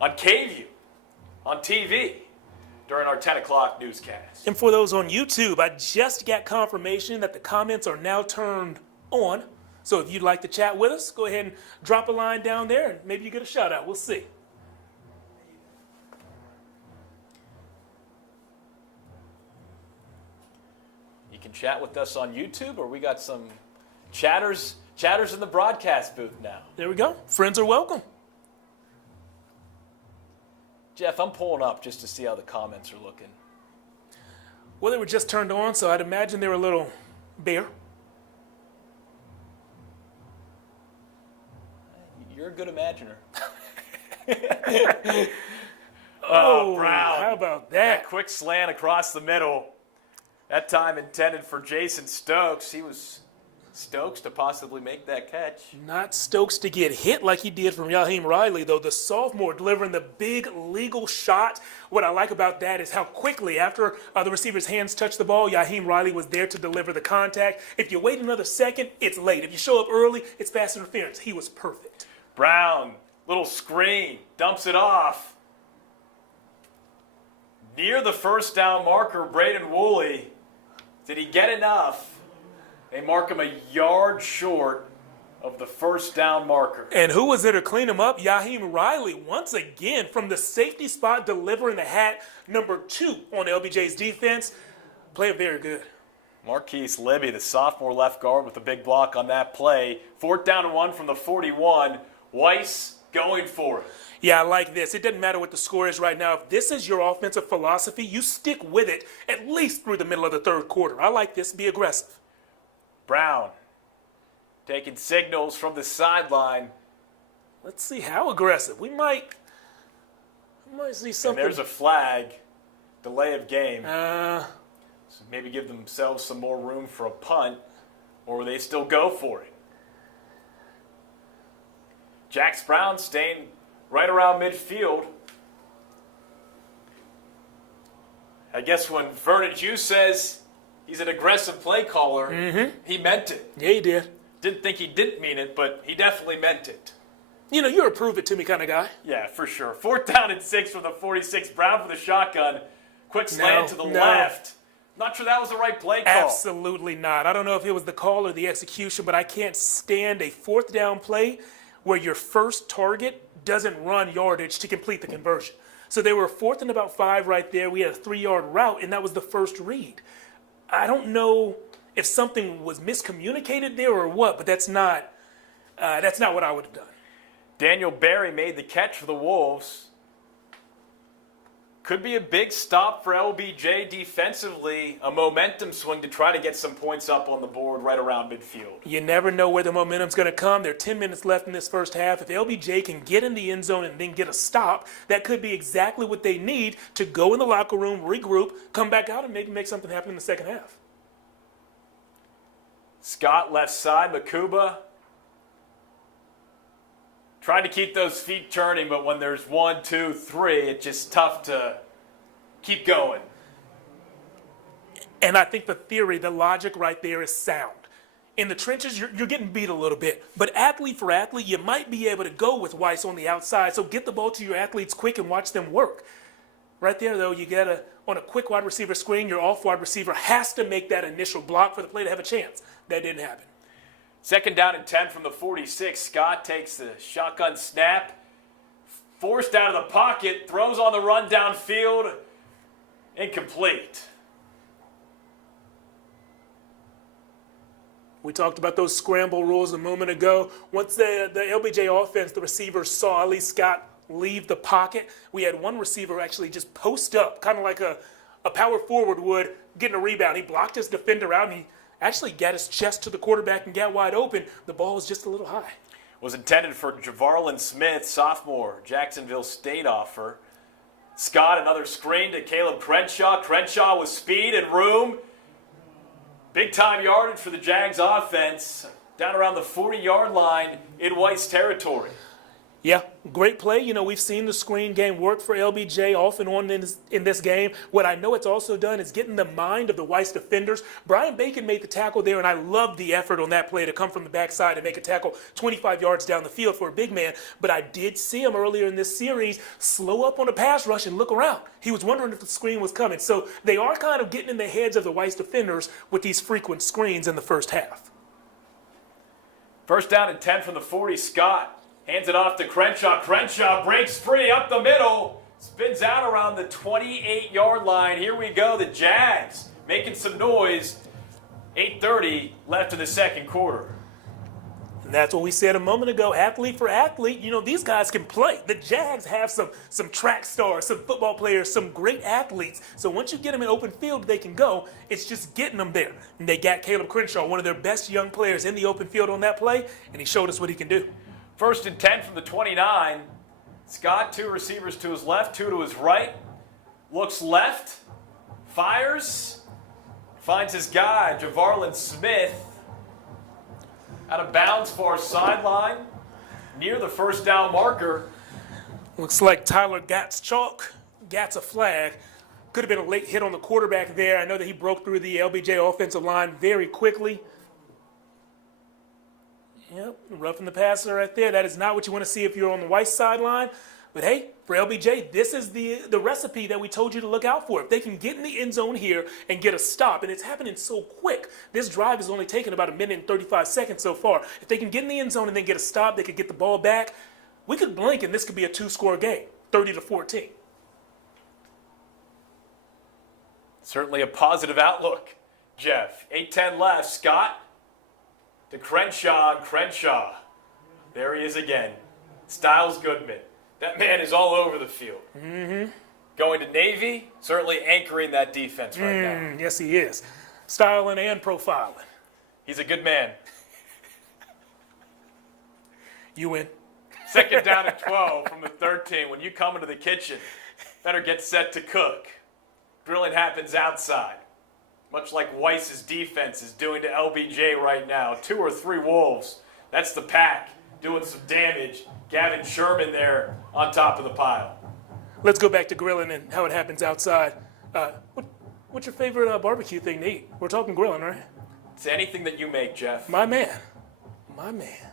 on KVUE, on TV, during our 10 o'clock newscast. And for those on YouTube, I just got confirmation that the comments are now turned on. So if you'd like to chat with us, go ahead and drop a line down there, and maybe you get a shout out. We'll see. You can chat with us on YouTube, or we got some chatters in the broadcast booth now. There we go. Friends are welcome. Jeff, I'm pulling up just to see how the comments are looking. Well, they were just turned on, so I'd imagine they were a little bare. You're a good imaginer. Oh, Brown. How about that? That quick slant across the middle. That time intended for Jason Stokes. He was Stokes to possibly make that catch. Not Stokes to get hit like he did from Yaheem Riley, though. The sophomore delivering the big legal shot. What I like about that is how quickly, after the receiver's hands touched the ball, Yaheem Riley was there to deliver the contact. If you wait another second, it's late. If you show up early, it's pass interference. He was perfect. Brown, little screen, dumps it off. Near the first down marker, Braden Woolley. Did he get enough? They mark him a yard short of the first down marker. And who was there to clean him up? Yaheem Riley, once again, from the safety spot, delivering the hat, number 2 on LBJ's defense. Playing very good. Marquise Libby, the sophomore left guard, with a big block on that play. 4th down and 1 from the 41. Weiss going for it. Yeah, I like this. It doesn't matter what the score is right now. If this is your offensive philosophy, you stick with it at least through the middle of the third quarter. I like this. Be aggressive. Brown taking signals from the sideline. Let's see how aggressive. We might see something. And there's a flag. Delay of game. So maybe give themselves some more room for a punt, or they still go for it. Jax Brown staying right around midfield. I guess when Vernon Hughes says He's an aggressive play caller. Mm-hmm. He meant it. Yeah, he did. Didn't think he didn't mean it, but he definitely meant it. You know, you're a prove it to me kind of guy. Yeah, for sure. 4th down and 6 from the 46. Brown for the shotgun. Quick slant to the left. Not sure that was the right play call. Absolutely not. I don't know if it was the call or the execution, but I can't stand a 4th down play where your first target doesn't run yardage to complete the conversion. So they were 4th and about 5 right there. We had a 3-yard route, and that was the first read. I don't know if something was miscommunicated there or what, but that's not what I would have done. Daniel Berry made the catch for the Wolves. Could be a big stop for LBJ defensively, a momentum swing to try to get some points up on the board right around midfield. You never know where the momentum's going to come. There are 10 minutes left in this first half. If LBJ can get in the end zone and then get a stop, that could be exactly what they need to go in the locker room, regroup, come back out, and maybe make something happen in the second half. Scott left side, Makuba. Tried to keep those feet turning, but when there's 1, 2, 3, it's just tough to keep going. And I think the theory, the logic right there is sound. In the trenches, you're getting beat a little bit. But athlete for athlete, you might be able to go with Weiss on the outside. So get the ball to your athletes quick and watch them work. Right there, though, you got to, on a quick wide receiver screen, your off wide receiver has to make that initial block for the play to have a chance. That didn't happen. 2nd down and 10 from the 46. Scott takes the shotgun snap. Forced out of the pocket. Throws on the run downfield. Incomplete. We talked about those scramble rules a moment ago. Once the LBJ offense, the receivers saw Ali Scott leave the pocket, we had one receiver actually just post up, kind of like a power forward would, getting a rebound. He blocked his defender out, and he actually got his chest to the quarterback and got wide open. The ball was just a little high. Was intended for Javarlin Smith, sophomore, Jacksonville State offer. Scott, another screen to Caleb Crenshaw. Crenshaw with speed and room. Big time yardage for the Jags offense. Down around the 40-yard line in Weiss territory. Yeah, great play. You know, we've seen the screen game work for LBJ off and on in this game. What I know it's also done is getting the mind of the Weiss defenders. Brian Bacon made the tackle there, and I loved the effort on that play to come from the backside and make a tackle 25 yards down the field for a big man. But I did see him earlier in this series slow up on a pass rush and look around. He was wondering if the screen was coming. So they are kind of getting in the heads of the Weiss defenders with these frequent screens in the first half. 1st down and 10 from the 40. Scott hands it off to Crenshaw. Crenshaw breaks free up the middle. Spins out around the 28-yard line. Here we go. The Jags making some noise. 8:30 left in the second quarter. And that's what we said a moment ago. Athlete for athlete. You know, these guys can play. The Jags have some track stars, some football players, some great athletes. So once you get them in open field, they can go. It's just getting them there. And they got Caleb Crenshaw, one of their best young players, in the open field on that play, and he showed us what he can do. 1st and 10 from the 29. Scott, 2 receivers to his left, 2 to his right. Looks left, fires, finds his guy, Javarlin Smith, out of bounds, far sideline, near the 1st down marker. Looks like Tyler gats chalk, gats a flag. Could have been a late hit on the quarterback there. I know that he broke through the LBJ offensive line very quickly. Yep, roughing the passer right there. That is not what you want to see if you're on the Weiss sideline. But hey, for LBJ, this is the recipe that we told you to look out for. If they can get in the end zone here and get a stop, and it's happening so quick. This drive has only taken about 1 minute and 35 seconds so far. If they can get in the end zone and then get a stop, they could get the ball back. We could blink and this could be a 2-score game, 30-14. Certainly a positive outlook, Jeff. 8:10 left. Scott to Crenshaw, and Crenshaw. There he is again. Styles Goodman. That man is all over the field. Mm-hmm. Going to Navy, certainly anchoring that defense right now. Yes, he is. Styling and profiling. He's a good man. You win. 2nd down and 12 from the 13. When you come into the kitchen, better get set to cook. Drilling happens outside. Much like Weiss's defense is doing to LBJ right now. 2 or 3 Wolves. That's the pack doing some damage. Gavin Sherman there on top of the pile. Let's go back to grilling and how it happens outside. What's your favorite barbecue thing to eat? We're talking grilling, right? It's anything that you make, Jeff. My man. My man.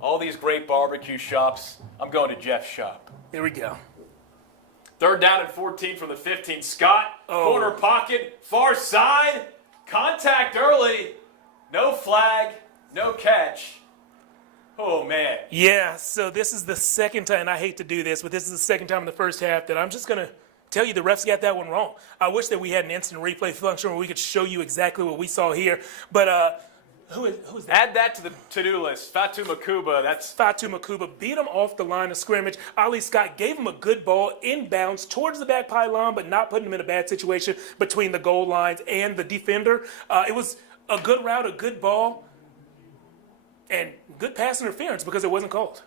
All these great barbecue shops. I'm going to Jeff's shop. Here we go. 3rd down and 14 from the 15. Scott, corner pocket, far side. Contact early. No flag, no catch. Oh, man. Yeah, so this is the second time, and I hate to do this, but this is the second time in the first half that I'm just going to tell you the refs got that one wrong. I wish that we had an instant replay function where we could show you exactly what we saw here. But who's that? Add that to the to-do list. Fatu Makuba, that's... Fatu Makuba beat him off the line of scrimmage. Ali Scott gave him a good ball inbounds towards the back pylon, but not putting him in a bad situation between the goal lines and the defender. It was a good route, a good ball, and good pass interference because it wasn't called.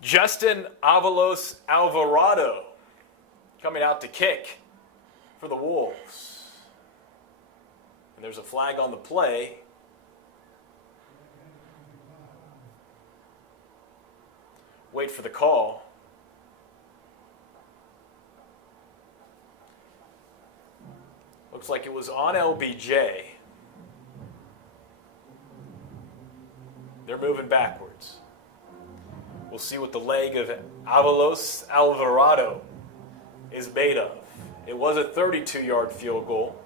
Justin Avalos Alvarado coming out to kick for the Wolves. And there's a flag on the play. Wait for the call. Looks like it was on LBJ. They're moving backwards. We'll see what the leg of Avalos Alvarado is made of. It was a 32-yard field goal.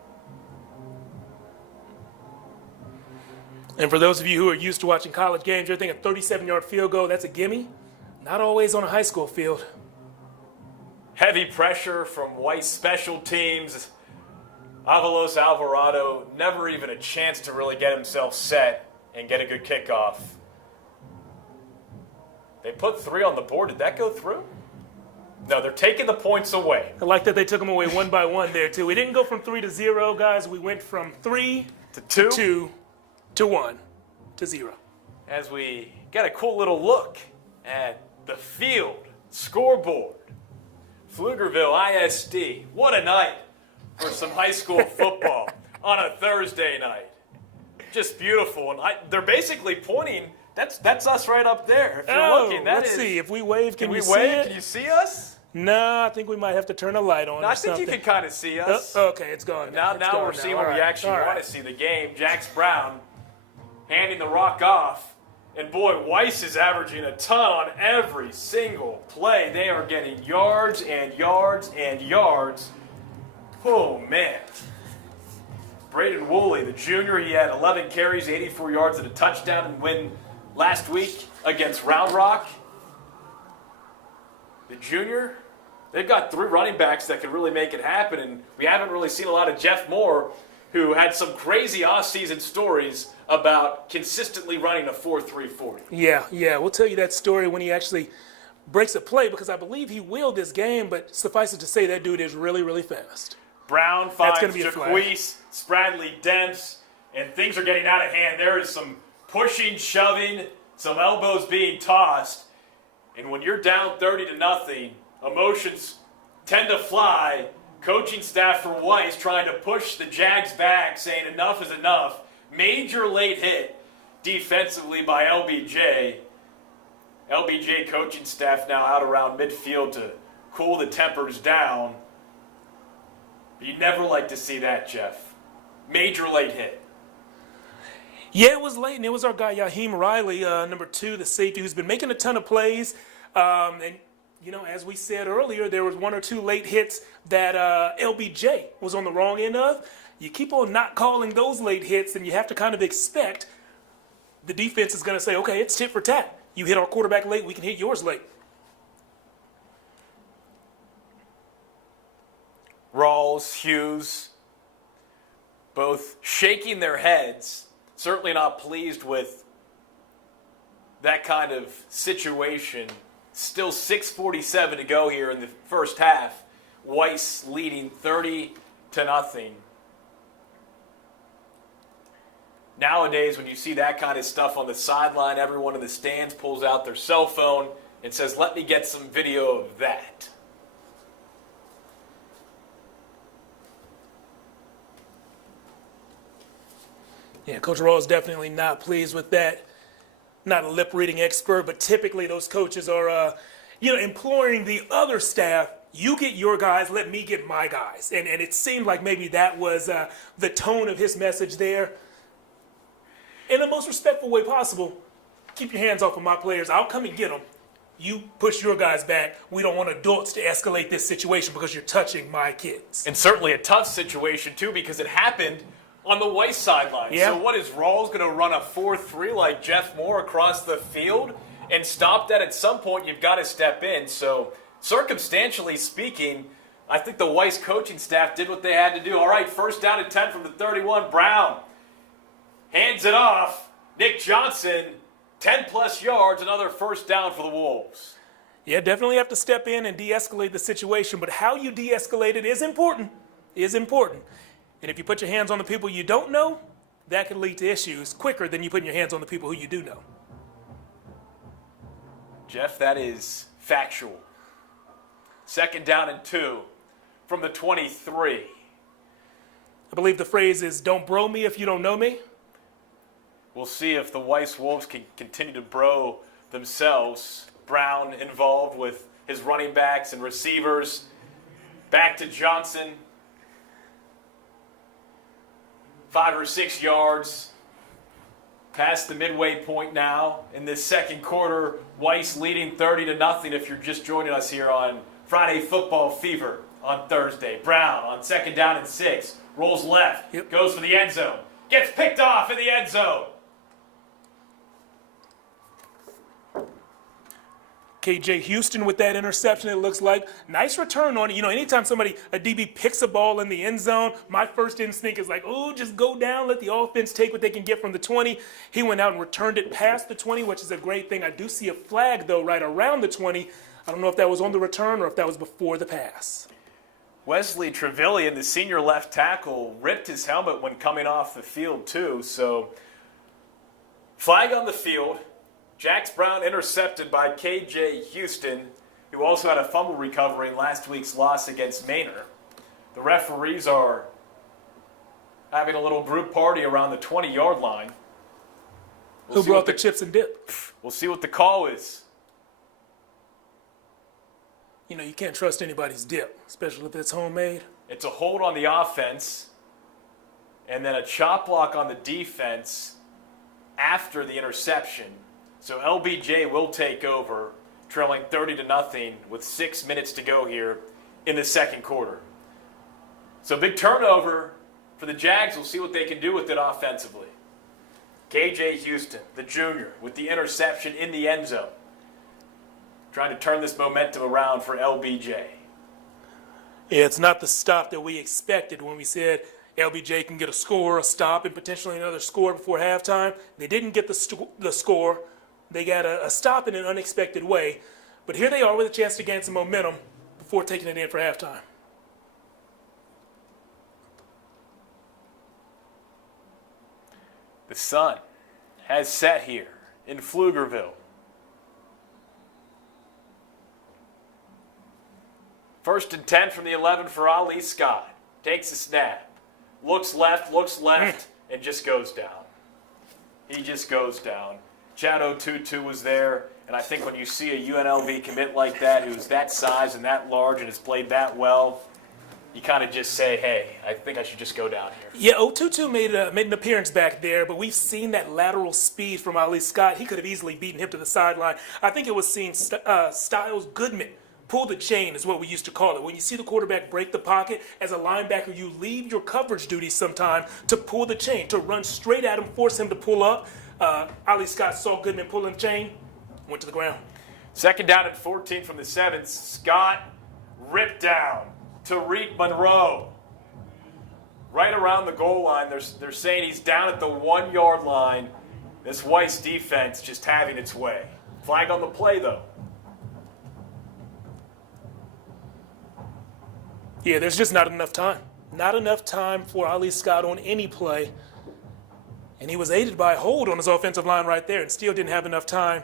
And for those of you who are used to watching college games, you're thinking 37-yard field goal, that's a gimme. Not always on a high school field. Heavy pressure from Weiss special teams. Avalos Alvarado, never even a chance to really get himself set and get a good kickoff. They put 3 on the board. Did that go through? No, they're taking the points away. I like that they took them away one by one there, too. We didn't go from 3 to 0, guys. We went from 3 To 2. 2 to 1 to 0. As we get a cool little look at the field scoreboard. Pflugerville ISD. What a night for some high school football on a Thursday night. Just beautiful. And they're basically pointing. That's us right up there. If you're looking, let's see. If we wave, can we you see wave? it? Can you see us? No, I think we might have to turn a light on. No, or I think something. you can kind of see us. Okay, it's gone. Now we're seeing what we actually want to see, the game. Jax Brown handing the rock off. And boy, Weiss is averaging a ton on every single play. They are getting yards and yards and yards. Oh, man. Braden Woolley, the junior, he had 11 carries, 84 yards and a touchdown and win last week against Round Rock. The junior, they've got 3 running backs that can really make it happen, and we haven't really seen a lot of Jeff Moore, who had some crazy offseason stories about consistently running a 4.340. Yeah, we'll tell you that story when he actually breaks a play, because I believe he will this game, but suffice it to say that dude is really, really fast. Brown finds Jaquise, Spradley Demps, and things are getting out of hand. There is some pushing, shoving, some elbows being tossed, and when you're down 30-0, emotions tend to fly. Coaching staff for Weiss trying to push the Jags back, saying enough is enough. Major late hit defensively by LBJ. LBJ coaching staff now out around midfield to cool the tempers down. But you'd never like to see that, Jeff. Major late hit. Yeah, it was late, and it was our guy, Yaheem Riley, number 2, the safety, who's been making a ton of plays. And, you know, as we said earlier, there was 1 or 2 late hits that LBJ was on the wrong end of. You keep on not calling those late hits, and you have to kind of expect the defense is going to say, okay, it's tit for tat. You hit our quarterback late, we can hit yours late. Rawls, Hughes, both shaking their heads, certainly not pleased with that kind of situation. Still 6:47 to go here in the first half. Weiss leading 30-0. Nowadays, when you see that kind of stuff on the sideline, everyone in the stands pulls out their cell phone and says, let me get some video of that. Yeah, Coach Rawls is definitely not pleased with that. Not a lip-reading expert, but typically those coaches are, imploring the other staff, You get your guys, let me get my guys. And it seemed like maybe that was the tone of his message there. In the most respectful way possible, keep your hands off of my players. I'll come and get them. You push your guys back. We don't want adults to escalate this situation because you're touching my kids. And certainly a tough situation, too, because it happened on the Weiss sideline. Yeah. So what is Rawls going to run a 4-3 like Jeff Moore across the field and stop that? At some point, you've got to step in. So circumstantially speaking, I think the Weiss coaching staff did what they had to do. All right, 1st down and 10 from the 31. Brown hands it off. Nick Johnson, 10-plus yards, another 1st down for the Wolves. Yeah, definitely have to step in and de-escalate the situation, but how you de-escalate it is important. And if you put your hands on the people you don't know, that can lead to issues quicker than you putting your hands on the people who you do know. Jeff, that is factual. 2nd down and 2 from the 23. I believe the phrase is, don't bro me if you don't know me. We'll see if the Weiss Wolves can continue to bro themselves. Brown involved with his running backs and receivers. Back to Johnson. 5 or 6 yards. Past the midway point now in this second quarter. Weiss leading 30-0 if you're just joining us here on Friday Football Fever on Thursday. Brown on 2nd down and 6. Rolls left. Yep. Goes for the end zone. Gets picked off in the end zone. KJ Houston with that interception, it looks like. Nice return on it. You know, anytime a DB picks a ball in the end zone, my first instinct is like, oh, just go down, let the offense take what they can get from the 20. He went out and returned it past the 20, which is a great thing. I do see a flag, though, right around the 20. I don't know if that was on the return or if that was before the pass. Wesley Trevelyan, the senior left tackle, ripped his helmet when coming off the field, too. So, flag on the field. Jax Brown intercepted by KJ Houston, who also had a fumble recovery in last week's loss against Manor. The referees are having a little group party around the 20-yard line. Who brought the chips and dip? We'll see what the call is. You know, you can't trust anybody's dip, especially if it's homemade. It's a hold on the offense, and then a chop block on the defense after the interception. So LBJ will take over, trailing 30-0 with 6 minutes to go here in the second quarter. So big turnover for the Jags. We'll see what they can do with it offensively. KJ Houston, the junior, with the interception in the end zone. Trying to turn this momentum around for LBJ. Yeah, it's not the stop that we expected when we said LBJ can get a score, a stop, and potentially another score before halftime. They didn't get the score. They got a stop in an unexpected way. But here they are with a chance to gain some momentum before taking it in for halftime. The sun has set here in Pflugerville. First and 10 from the 11 for Ali Scott. Takes a snap. Looks left, and just goes down. He just goes down. Chad Otutu was there, and I think when you see a UNLV commit like that, who's that size and that large and has played that well, you kind of just say, hey, I think I should just go down here. Yeah, Otutu made an appearance back there, but we've seen that lateral speed from Ali Scott. He could have easily beaten him to the sideline. I think it was seeing Styles Goodman pull the chain is what we used to call it. When you see the quarterback break the pocket, as a linebacker, you leave your coverage duties sometime to pull the chain, to run straight at him, force him to pull up. Ali Scott saw Goodman pulling the chain, went to the ground. 2nd down and 14 from the 7. Scott ripped down Tariq Monroe. Right around the goal line, they're saying he's down at the 1-yard line. This Weiss defense just having its way. Flag on the play, though. Yeah, there's just not enough time. Not enough time for Ali Scott on any play. And he was aided by a hold on his offensive line right there and still didn't have enough time.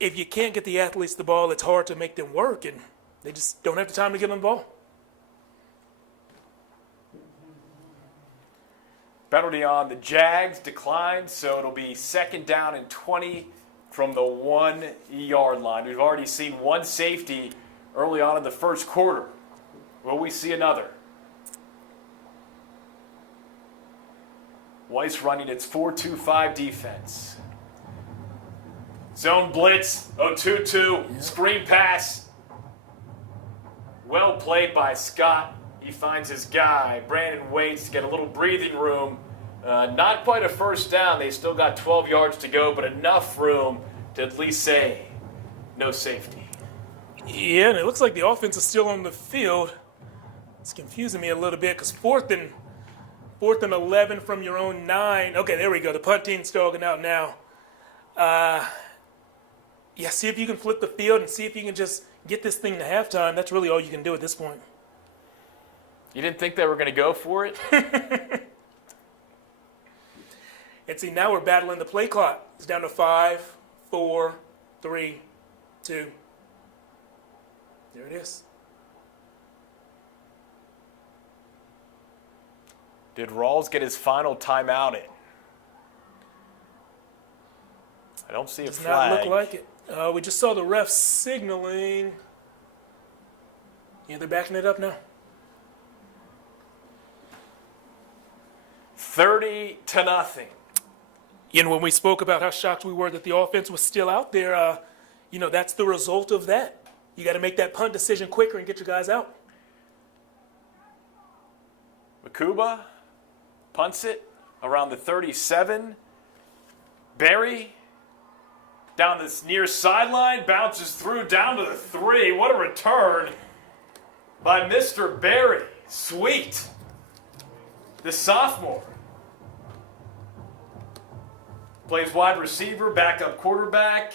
If you can't get the athletes the ball, it's hard to make them work, and they just don't have the time to get on the ball. Penalty on the Jags declined, so it'll be 2nd down and 20 from the 1-yard line. We've already seen one safety early on in the first quarter. Will we see another? Weiss running its 4-2-5 defense. Zone blitz, 0-2-2, screen pass. Well played by Scott. He finds his guy. Brandon waits to get a little breathing room. Not quite a first down. They still got 12 yards to go, but enough room to at least say no safety. Yeah, and it looks like the offense is still on the field. It's confusing me a little bit because fourth and 11 from your own 9. Okay, there we go. The punting's dogging out now. Yeah, see if you can flip the field and see if you can just get this thing to halftime. That's really all you can do at this point. You didn't think they were going to go for it? And see, now we're battling the play clock. It's down to 5, 4, 3, 2. There it is. Did Rawls get his final timeout in? I don't see a Does flag. not look like it. We just saw the ref signaling. Yeah, they're backing it up now. 30-0. And when we spoke about how shocked we were that the offense was still out there, that's the result of that. You got to make that punt decision quicker and get your guys out. Makuba punts it around the 37. Barry down this near sideline, bounces through down to the 3. What a return by Mr. Barry. Sweet. The sophomore. Plays wide receiver, backup quarterback,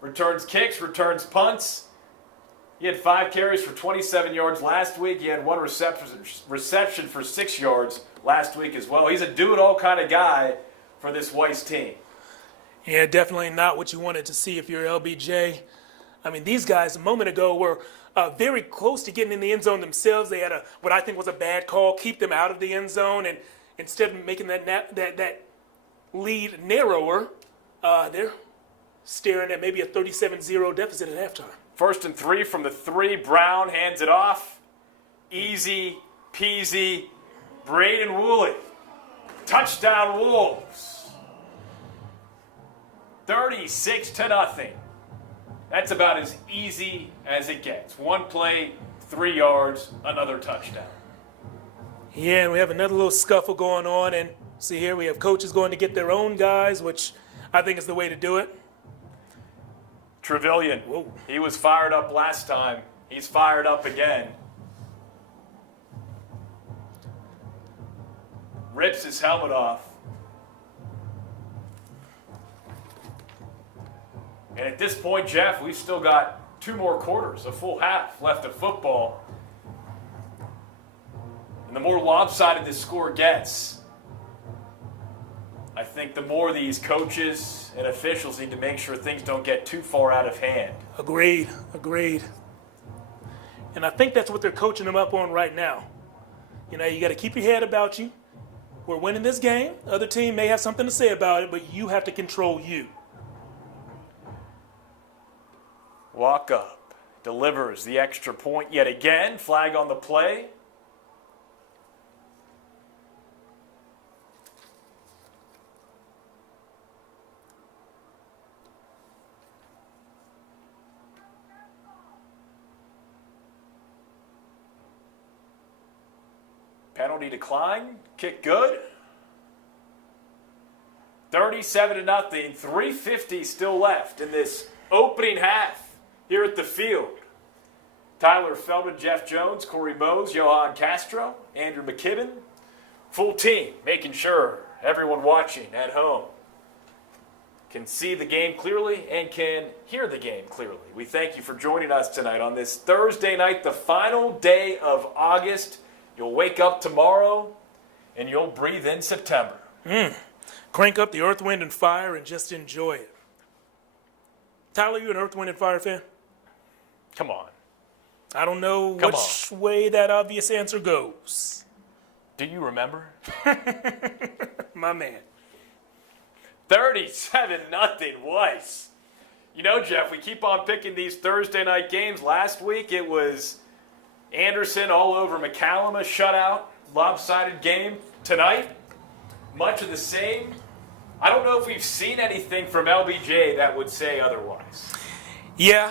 returns kicks, returns punts. He had 5 carries for 27 yards last week. He had 1 reception for 6 yards last week as well. He's a do-it-all kind of guy for this Weiss team. Yeah, definitely not what you wanted to see if you're LBJ. I mean, these guys a moment ago were very close to getting in the end zone themselves. They had what I think was a bad call, keep them out of the end zone, and instead of making that lead narrower, they're staring at maybe a 37-0 deficit at halftime. 1st and 3 from the 3. Brown hands it off. Easy peasy. Braden Woolley. Touchdown Wolves. 36-0. That's about as easy as it gets. 1 play, 3 yards, another touchdown. Yeah, and we have another little scuffle going on, and see here we have coaches going to get their own guys, which I think is the way to do it. Trevelyan, he was fired up last time. He's fired up again. Rips his helmet off. And at this point, Jeff, we've still got 2 more quarters, a full half left of football. And the more lopsided this score gets, I think the more these coaches and officials need to make sure things don't get too far out of hand. Agreed. And I think that's what they're coaching them up on right now. You got to keep your head about you. We're winning this game. The other team may have something to say about it, but you have to control you. Walk up, delivers the extra point yet again. Flag on the play. Penalty decline. Kick good. 37-0. 3:50 still left in this opening half here at the field. Tyler Feldman, Jeff Jones, Corey Mose, Johan Castro, Andrew McKibben. Full team making sure everyone watching at home can see the game clearly and can hear the game clearly. We thank you for joining us tonight on this Thursday night, the final day of August. You'll wake up tomorrow and you'll breathe in September. Crank up the Earth, Wind, and Fire and just enjoy it. Tyler, you an Earth, Wind, and Fire fan? Come on. I don't know which way that obvious answer goes. Do you remember? My man. 37-0 Weiss. You know, Jeff, we keep on picking these Thursday night games. Last week it was Anderson all over McCallum, a shutout, lopsided game. Tonight, much of the same. I don't know if we've seen anything from LBJ that would say otherwise. Yeah,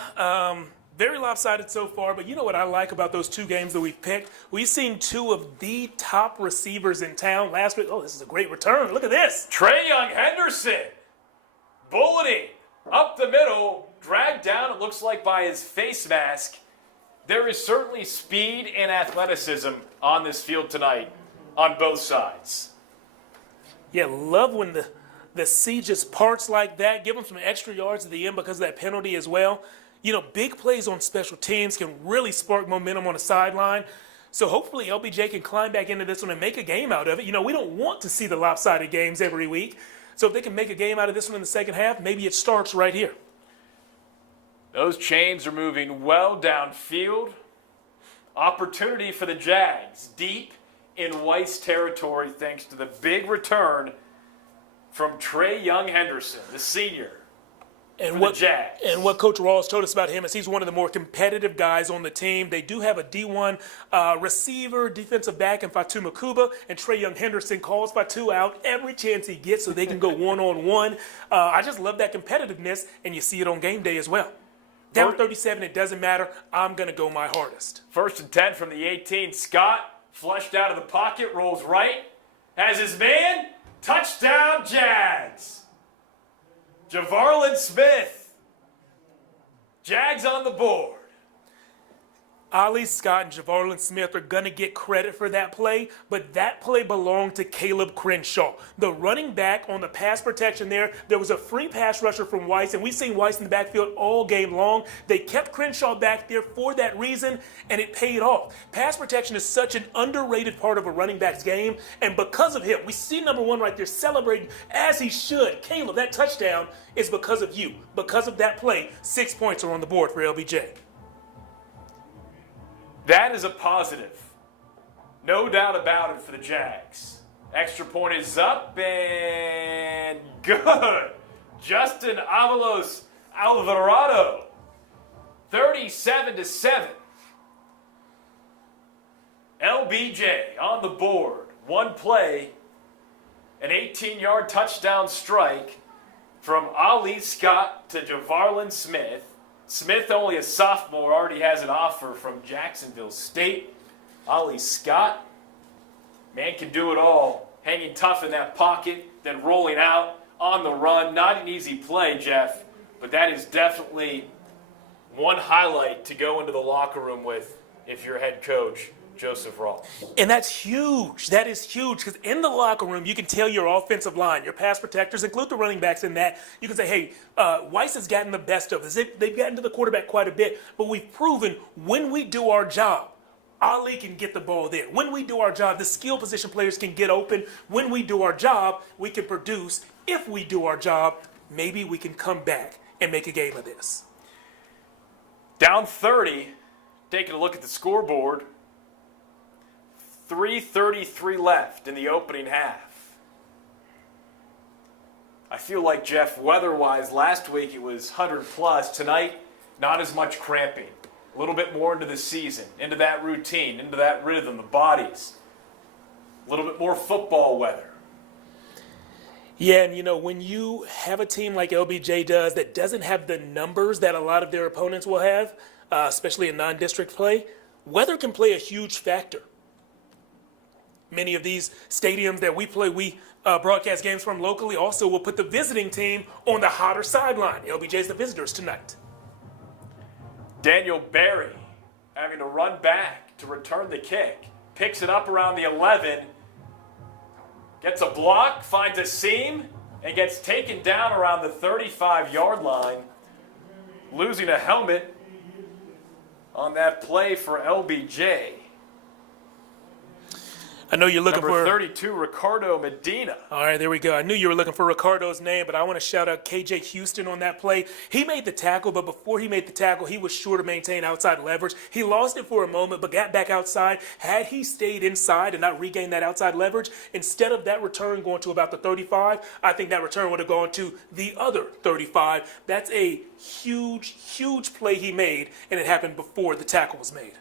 very lopsided so far, but you know what I like about those two games that we've picked? We've seen two of the top receivers in town last week. Oh, this is a great return. Look at this. Trey Young Henderson, bulleting up the middle, dragged down, it looks like, by his face mask. There is certainly speed and athleticism on this field tonight on both sides. Yeah, love when the C just parts like that. Give them some extra yards at the end because of that penalty as well. You know, big plays on special teams can really spark momentum on the sideline. So hopefully LBJ can climb back into this one and make a game out of it. You know, we don't want to see the lopsided games every week. So if they can make a game out of this one in the second half, maybe it starts right here. Those chains are moving well downfield. Opportunity for the Jags deep in Weiss territory thanks to the big return from Trey Young Henderson, the senior. And what Coach Rawls told us about him is he's one of the more competitive guys on the team. They do have a D1 receiver, defensive back in Fatu Makuba, and Trey Young Henderson calls Fatu out every chance he gets so they can go one-on-one. I just love that competitiveness, and you see it on game day as well. Down 37, it doesn't matter. I'm going to go my hardest. 1st and 10 from the 18. Scott flushed out of the pocket, rolls right, has his man, touchdown Jags. Javarlin Smith. Jags on the board. Ali Scott and Javarlin Smith are going to get credit for that play, but that play belonged to Caleb Crenshaw. The running back on the pass protection there was a free pass rusher from Weiss, and we've seen Weiss in the backfield all game long. They kept Crenshaw back there for that reason, and it paid off. Pass protection is such an underrated part of a running back's game, and because of him, we see number one right there celebrating as he should. Caleb, that touchdown is because of you. Because of that play, 6 points are on the board for LBJ. That is a positive. No doubt about it for the Jags. Extra point is up and good. Justin Avalos Alvarado. 37-7. LBJ on the board. One play. An 18-yard touchdown strike from Ali Scott to Javarlin Smith. Smith, only a sophomore, already has an offer from Jacksonville State. Ali Scott, man can do it all. Hanging tough in that pocket, then rolling out on the run. Not an easy play, Jeff, but that is definitely one highlight to go into the locker room with if you're head coach Joseph Rawls. And that's huge. That is huge because in the locker room, you can tell your offensive line, your pass protectors, include the running backs in that. You can say, hey, Weiss has gotten the best of us. They've gotten to the quarterback quite a bit, but we've proven when we do our job, Ali can get the ball there. When we do our job, the skill position players can get open. When we do our job, we can produce. If we do our job, maybe we can come back and make a game of this. Down 30, taking a look at the scoreboard. 3:33 left in the opening half. I feel like, Jeff, weather-wise, last week it was 100+. Tonight, not as much cramping. A little bit more into the season, into that routine, into that rhythm, the bodies. A little bit more football weather. Yeah, and you know, when you have a team like LBJ does that doesn't have the numbers that a lot of their opponents will have, especially in non-district play, weather can play a huge factor. Many of these stadiums that we play, we broadcast games from locally, also will put the visiting team on the hotter sideline. LBJ's the visitors tonight. Daniel Berry having to run back to return the kick. Picks it up around the 11. Gets a block, finds a seam, and gets taken down around the 35-yard line. Losing a helmet on that play for LBJ. I know you're looking Number for 32, Ricardo Medina. All right, there we go. I knew you were looking for Ricardo's name, but I want to shout out KJ Houston on that play. He made the tackle, but before he made the tackle, he was sure to maintain outside leverage. He lost it for a moment, but got back outside. Had he stayed inside and not regained that outside leverage, instead of that return going to about the 35, I think that return would have gone to the other 35. That's a huge, huge play he made, and it happened before the tackle was made.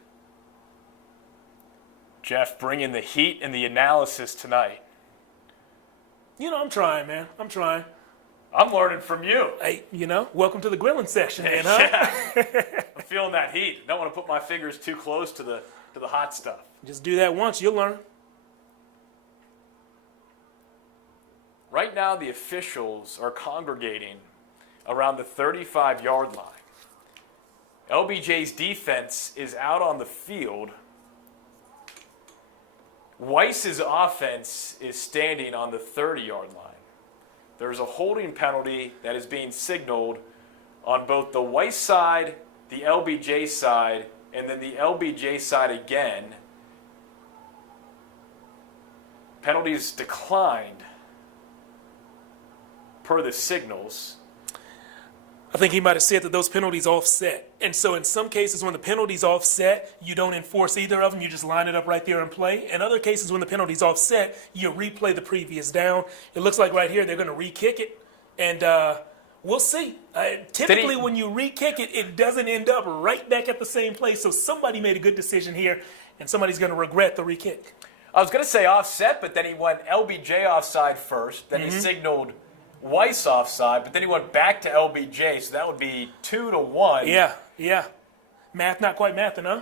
Jeff bringing the heat and the analysis tonight. You know, I'm trying, man. I'm trying. I'm learning from you. Hey, you know, welcome to the grilling section, man, huh? Yeah. I'm feeling that heat. Don't want to put my fingers too close to the hot stuff. Just do that once, you'll learn. Right now, the officials are congregating around the 35-yard line. LBJ's defense is out on the field. Weiss's offense is standing on the 30-yard line. There's a holding penalty that is being signaled on both the Weiss side, the LBJ side, and then the LBJ side again. Penalties declined per the signals. I think he might have said that those penalties offset. And so in some cases when the penalties offset, you don't enforce either of them. You just line it up right there and play. In other cases when the penalties offset, you replay the previous down. It looks like right here they're going to re-kick it. And we'll see. Typically when you re-kick it, it doesn't end up right back at the same place. So somebody made a good decision here, and somebody's going to regret the re-kick. I was going to say offset, but then he went LBJ offside first. Then he signaled Weiss offside, but then he went back to LBJ, so that would be 2-1. Yeah. Math not quite mathing, huh?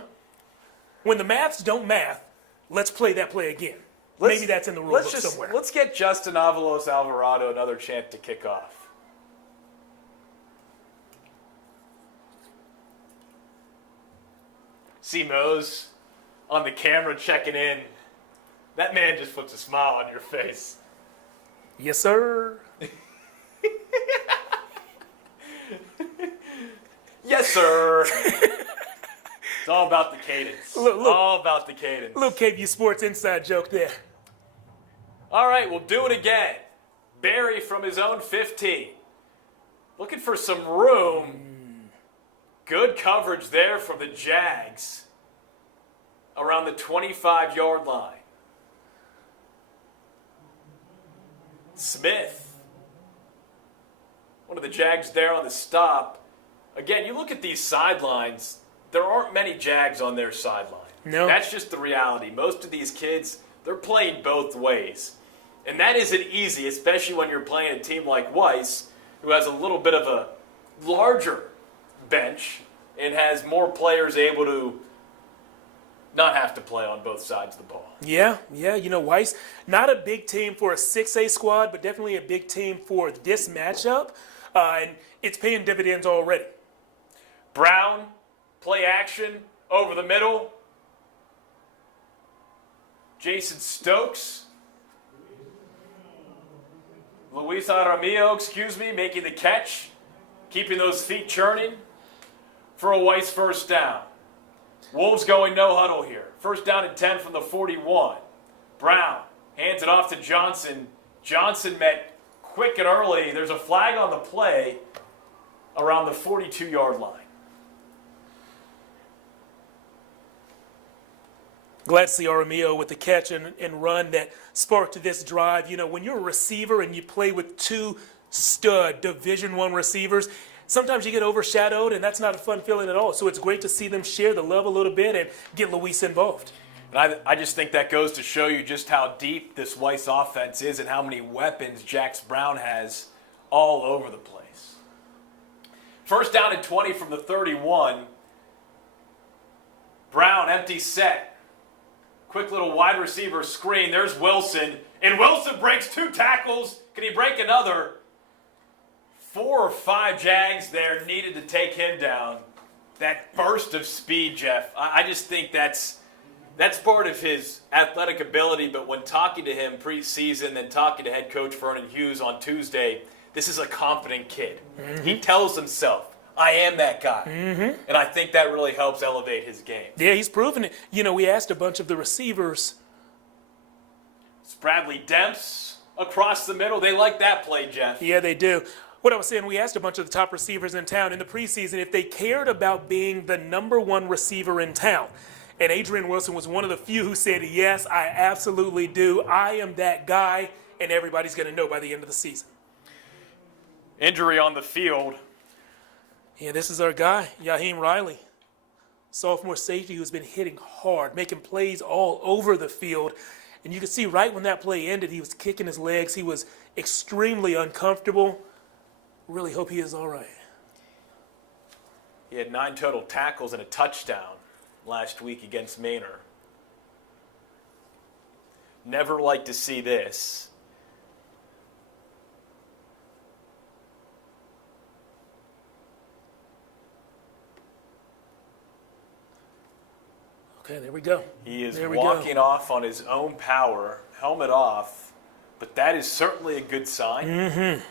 When the maths don't math, let's play that play again. Maybe that's in the rule book somewhere. Let's get Justin Avalos Alvarado another chance to kick off. See Mose on the camera checking in. That man just puts a smile on your face. Yes, sir. Yes, sir. It's all about the cadence. All about the cadence. Little KVUE Sports inside joke there. All right, we'll do it again. Barry from his own 15. Looking for some room. Good coverage there from the Jags. Around the 25-yard line. Smith. One of the Jags there on the stop. Again, you look at these sidelines, there aren't many Jags on their sideline. No. That's just the reality. Most of these kids, they're playing both ways. And that isn't easy, especially when you're playing a team like Weiss, who has a little bit of a larger bench and has more players able to not have to play on both sides of the ball. Yeah. You know, Weiss, not a big team for a 6A squad, but definitely a big team for this matchup. And it's paying dividends already. Brown, play action, over the middle. Jason Stokes. Luis Aramillo, making the catch. Keeping those feet churning for a Weiss first down. Wolves going no huddle here. First down and 10 from the 41. Brown hands it off to Johnson. Johnson met quick and early. There's a flag on the play around the 42-yard line. Glad to see Aramillo with the catch and run that sparked this drive. You know, when you're a receiver and you play with two stud Division I receivers, sometimes you get overshadowed, and that's not a fun feeling at all. So it's great to see them share the love a little bit and get Luis involved. And I just think that goes to show you just how deep this Weiss offense is and how many weapons Jax Brown has all over the place. First down and 20 from the 31. Brown, empty set. Quick little wide receiver screen. There's Wilson. And Wilson breaks 2 tackles. Can he break another? 4 or 5 Jags there needed to take him down. That burst of speed, Jeff. I just think that's part of his athletic ability, but when talking to him preseason and talking to head coach Vernon Hughes on Tuesday, this is a confident kid. Mm-hmm. He tells himself, I am that guy. Mm-hmm. And I think that really helps elevate his game. Yeah, he's proven it. You know, we asked a bunch of the receivers It's Bradley Demps across the middle. They like that play, Jeff. Yeah, they do. What I was saying, we asked a bunch of the top receivers in town in the preseason if they cared about being the #1 receiver in town. And Adrian Wilson was one of the few who said, yes, I absolutely do. I am that guy, and everybody's going to know by the end of the season. Injury on the field. Yeah, this is our guy, Yaheem Riley. Sophomore safety who's been hitting hard, making plays all over the field. And you can see right when that play ended, he was kicking his legs. He was extremely uncomfortable. Really hope he is all right. He had 9 total tackles and a touchdown last week against Manor. Never like to see this. Okay, there we go. He is There we walking go. off on his own power, helmet off, but that is certainly a good sign. Mm-hmm.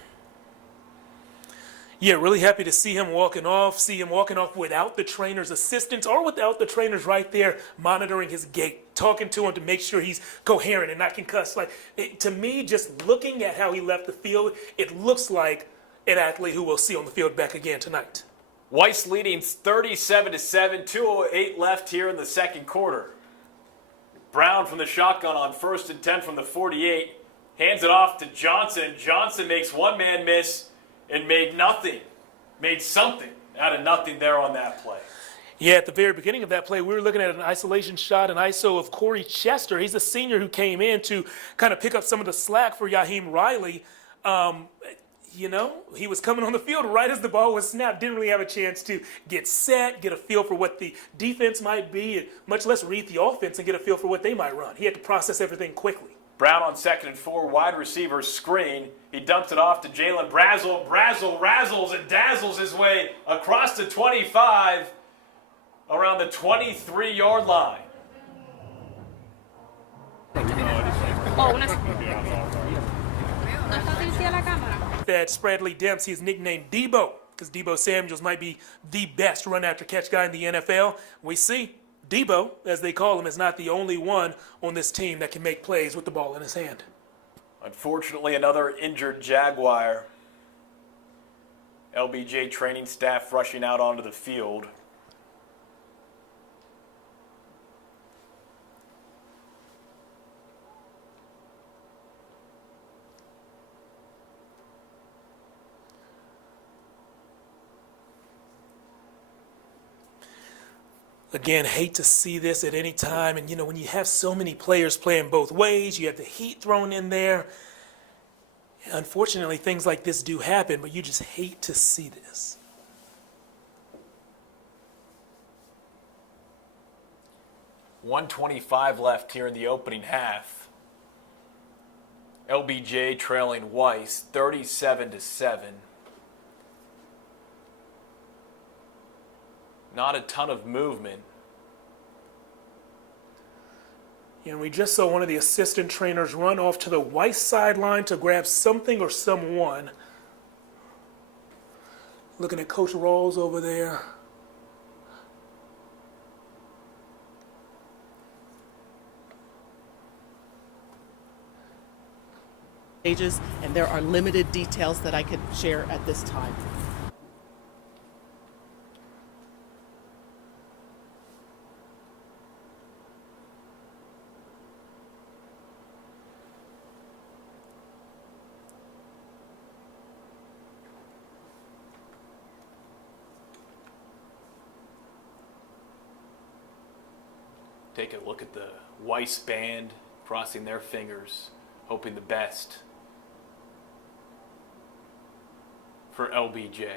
Yeah, really happy to see him walking off, without the trainer's assistance or without the trainers right there monitoring his gait, talking to him to make sure he's coherent and not concussed. To me, just looking at how he left the field, it looks like an athlete who we'll see on the field back again tonight. Weiss leading 37-7, 2:08 left here in the second quarter. Brown from the shotgun on 1st and 10 from the 48, hands it off to Johnson, and Johnson makes one man miss and made something out of nothing there on that play. Yeah, at the very beginning of that play, we were looking at an isolation shot, an ISO of Corey Chester. He's a senior who came in to kind of pick up some of the slack for Yaheem Riley. He was coming on the field right as the ball was snapped. Didn't really have a chance to get set, get a feel for what the defense might be, and much less read the offense and get a feel for what they might run. He had to process everything quickly. Brown on 2nd and 4, wide receiver screen. He dumps it off to Jalen Brazel. Brazel razzles and dazzles his way across the 25 around the 23-yard line. That Bradley Demps, he's nicknamed Debo, because Debo Samuels might be the best run-after-catch guy in the NFL. We see Debo, as they call him, is not the only one on this team that can make plays with the ball in his hand. Unfortunately, another injured Jaguar. LBJ training staff rushing out onto the field. Again, hate to see this at any time. And, when you have so many players playing both ways, you have the heat thrown in there. Unfortunately, things like this do happen, but you just hate to see this. .125 left here in the opening half. LBJ trailing Weiss 37-7. Not a ton of movement. And we just saw one of the assistant trainers run off to the Weiss sideline to grab something or someone. Looking at Coach Rawls over there. And there are limited details that I could share at this time. Take a look at the Weiss band, crossing their fingers, hoping the best for LBJ.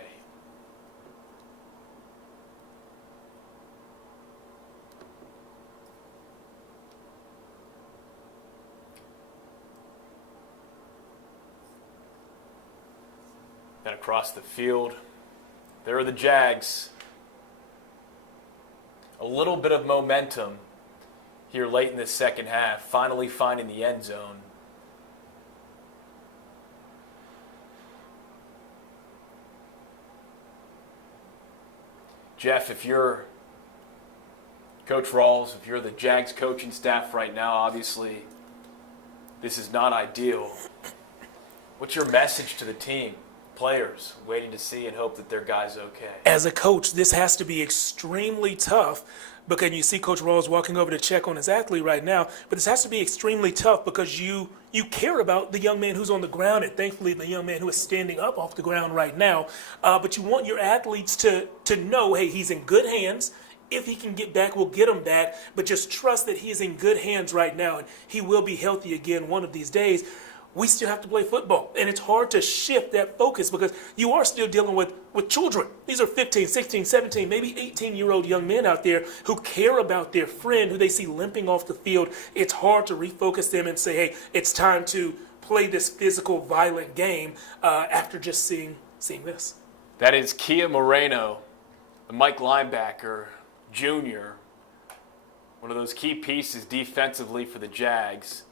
Then across the field, there are the Jags. A little bit of momentum here late in the second half, finally finding the end zone. Jeff, if you're Coach Rawls, if you're the Jags coaching staff right now, obviously this is not ideal. What's your message to the team, players, waiting to see and hope that their guy's okay? As a coach, this has to be extremely tough because you see Coach Rawls walking over to check on his athlete right now, but this has to be extremely tough because you care about the young man who's on the ground and thankfully the young man who is standing up off the ground right now, but you want your athletes to know, hey, he's in good hands. If he can get back, we'll get him back, but just trust that he is in good hands right now and he will be healthy again one of these days. We still have to play football. And it's hard to shift that focus because you are still dealing with children. These are 15, 16, 17, maybe 18-year-old young men out there who care about their friend who they see limping off the field. It's hard to refocus them and say, hey, it's time to play this physical, violent game after just seeing this. That is Kia Moreno, the Mike linebacker, junior, one of those key pieces defensively for the Jags.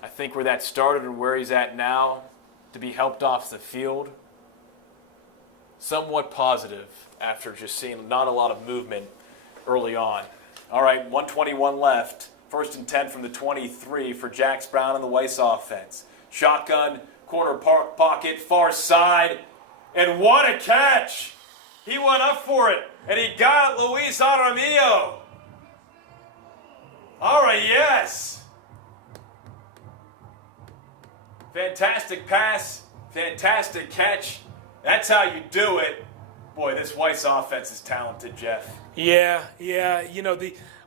I think where that started and where he's at now, to be helped off the field, somewhat positive after just seeing not a lot of movement early on. All right, 1:21 left. 1st and 10 from the 23 for Jax Brown and the Weiss offense. Shotgun, corner pocket, far side, and what a catch! He went up for it, and he got it, Luis Aramillo. All right, yes. Fantastic pass, fantastic catch. That's how you do it. Boy, this Weiss offense is talented, Jeff. Yeah. You know,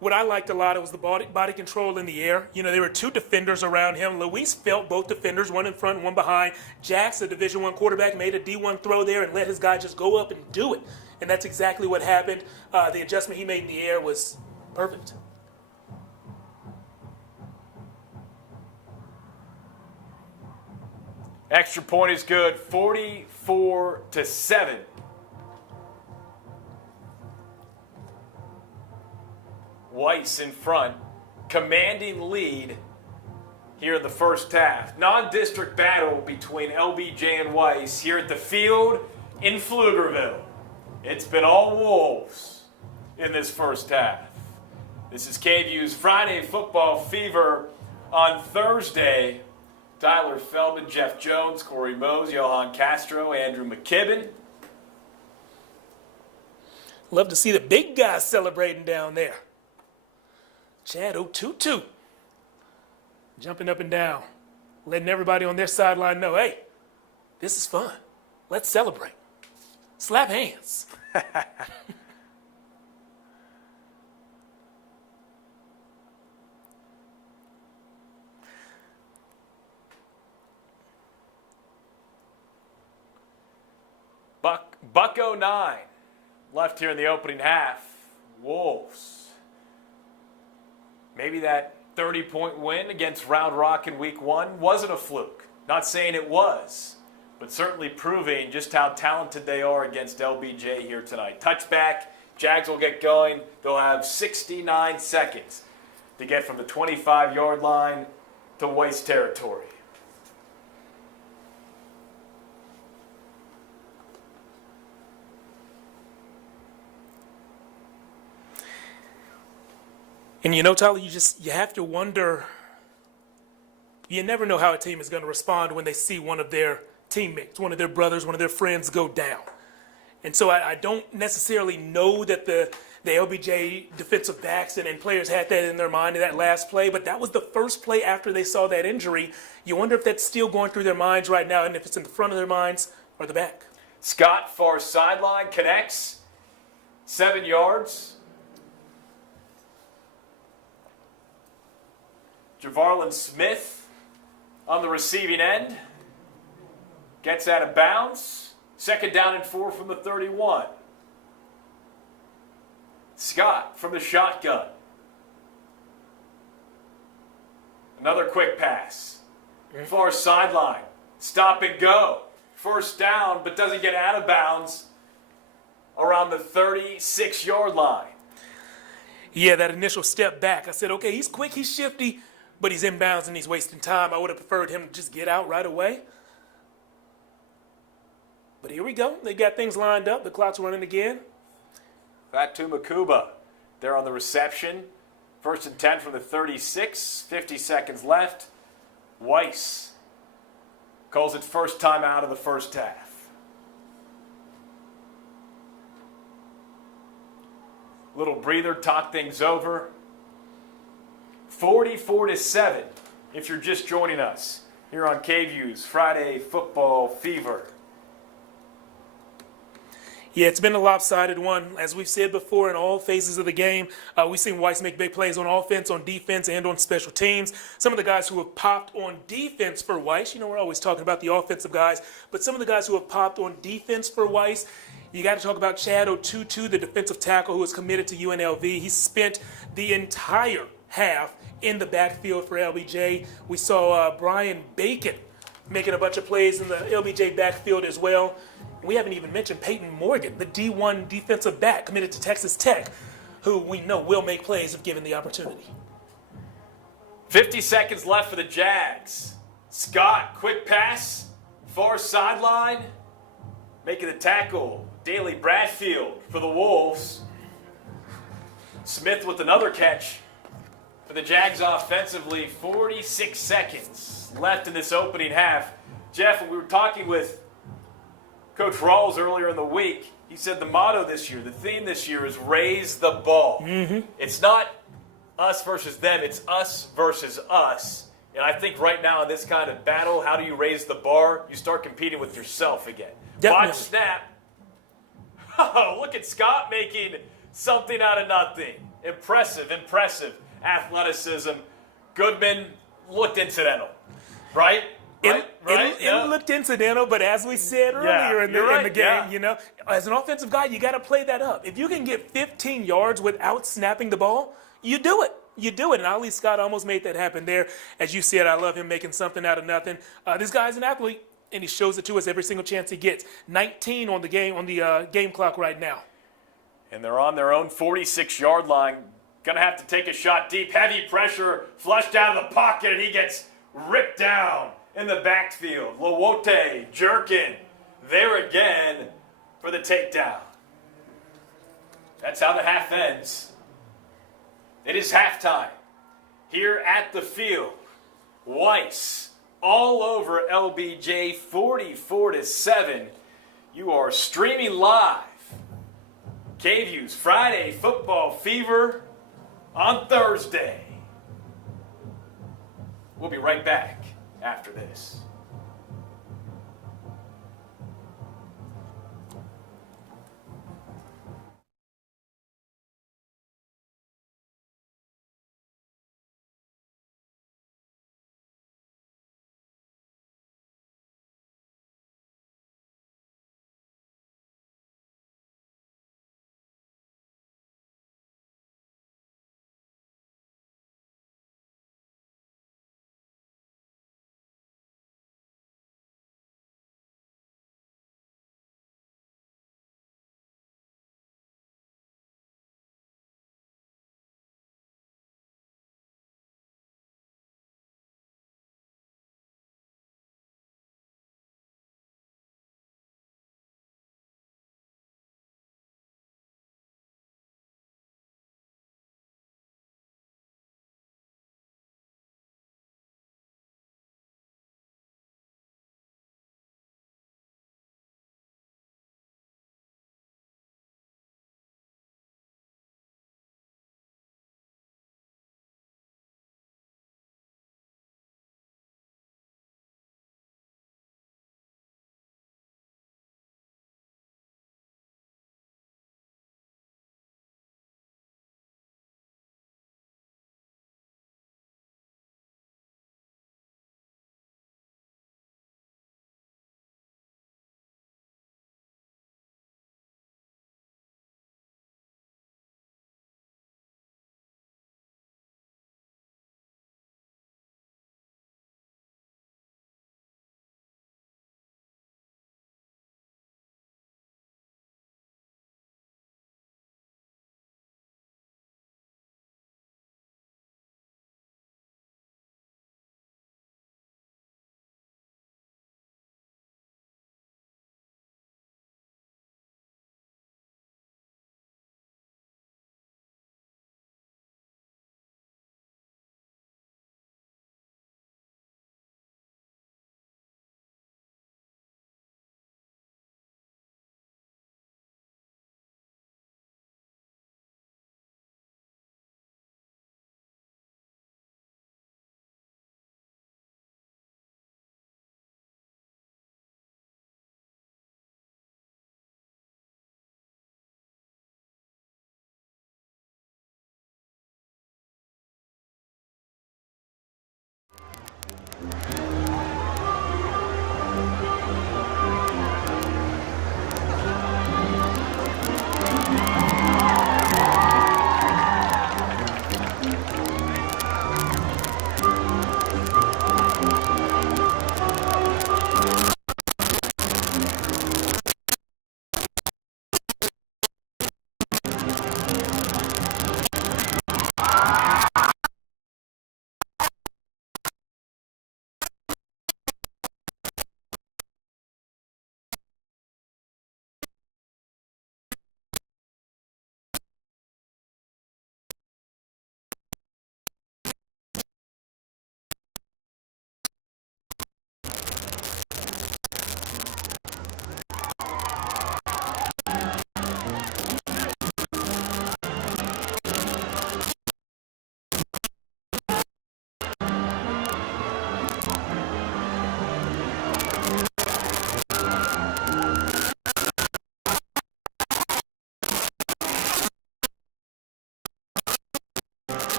what I liked a lot was the body control in the air. You know, there were two defenders around him. Luis felt both defenders, one in front, one behind. Jax, a Division I quarterback, made a D1 throw there and let his guy just go up and do it. And that's exactly what happened. The adjustment he made in the air was perfect. Extra point is good, 44-7. Weiss in front, commanding lead here in the first half. Non-district battle between LBJ and Weiss here at the field in Pflugerville. It's been all Wolves in this first half. This is KVUE's Friday Football Fever on Thursday. Tyler Feldman, Jeff Jones, Corey Mose, Johan Castro, Andrew McKibben. Love to see the big guys celebrating down there. Chad O'Tutu jumping up and down, letting everybody on their sideline know, hey, this is fun. Let's celebrate. Slap hands. Buck 09 left here in the opening half. Wolves. Maybe that 30-point win against Round Rock in week 1 wasn't a fluke. Not saying it was, but certainly proving just how talented they are against LBJ here tonight. Touchback, Jags will get going. They'll have 69 seconds to get from the 25-yard line to Weiss territory. And you know, Tyler, you have to wonder, you never know how a team is going to respond when they see one of their teammates, one of their brothers, one of their friends go down. And so I don't necessarily know that the LBJ defensive backs and players had that in their mind in that last play, but that was the first play after they saw that injury. You wonder if that's still going through their minds right now and if it's in the front of their minds or the back. Scott, far sideline, connects, 7 yards. Javarlin Smith on the receiving end. Gets out of bounds. 2nd down and 4 from the 31. Scott from the shotgun. Another quick pass. Far sideline. Stop and go. 1st down, but doesn't get out of bounds around the 36-yard line. Yeah, that initial step back. I said, okay, he's quick, he's shifty, but he's inbounds and he's wasting time. I would have preferred him to just get out right away. But here we go. They got things lined up. The clock's running again. Fatu Makuba there on the reception. 1st and 10 from the 36. 50 seconds left. Weiss calls it first time out of the first half. Little breather, talk things over. 44-7 if you're just joining us here on KVUE's Friday Football Fever. Yeah, it's been a lopsided one. As we've said before, in all phases of the game, we've seen Weiss make big plays on offense, on defense, and on special teams. Some of the guys who have popped on defense for Weiss, you know, we're always talking about the offensive guys, but some of the guys who have popped on defense for Weiss, you got to talk about Chad Otutu, the defensive tackle who is committed to UNLV. He spent the entire half in the backfield for LBJ. We saw Brian Bacon making a bunch of plays in the LBJ backfield as well. We haven't even mentioned Peyton Morgan, the D1 defensive back committed to Texas Tech, who we know will make plays if given the opportunity. 50 seconds left for the Jags. Scott, quick pass, far sideline, making the tackle. Daley Bradfield for the Wolves. Smith with another catch for the Jags offensively. 46 seconds left in this opening half. Jeff, when we were talking with Coach Rawls earlier in the week, he said the motto this year, the theme this year is raise the ball. It's not us versus them, it's us versus us. And I think right now in this kind of battle, how do you raise the bar? You start competing with yourself again. Definitely. Watch snap. Oh, look at Scott making something out of nothing. Impressive athleticism. Goodman looked incidental, right? It looked incidental, but as we said earlier in the game, you know, as an offensive guy, you got to play that up. If you can get 15 yards without snapping the ball, you do it. You do it, and Ali Scott almost made that happen there. As you said, I love him making something out of nothing. This guy's an athlete, and he shows it to us every single chance he gets. 19 on the game clock right now. And they're on their own 46-yard line. Gonna have to take a shot deep. Heavy pressure, flushed out of the pocket, and he gets ripped down in the backfield. Lawote jerking there again for the takedown. That's how the half ends. It is halftime here at the field. Weiss all over LBJ, 44-7. You are streaming live KVUE's Friday Football Fever on Thursday. We'll be right back after this.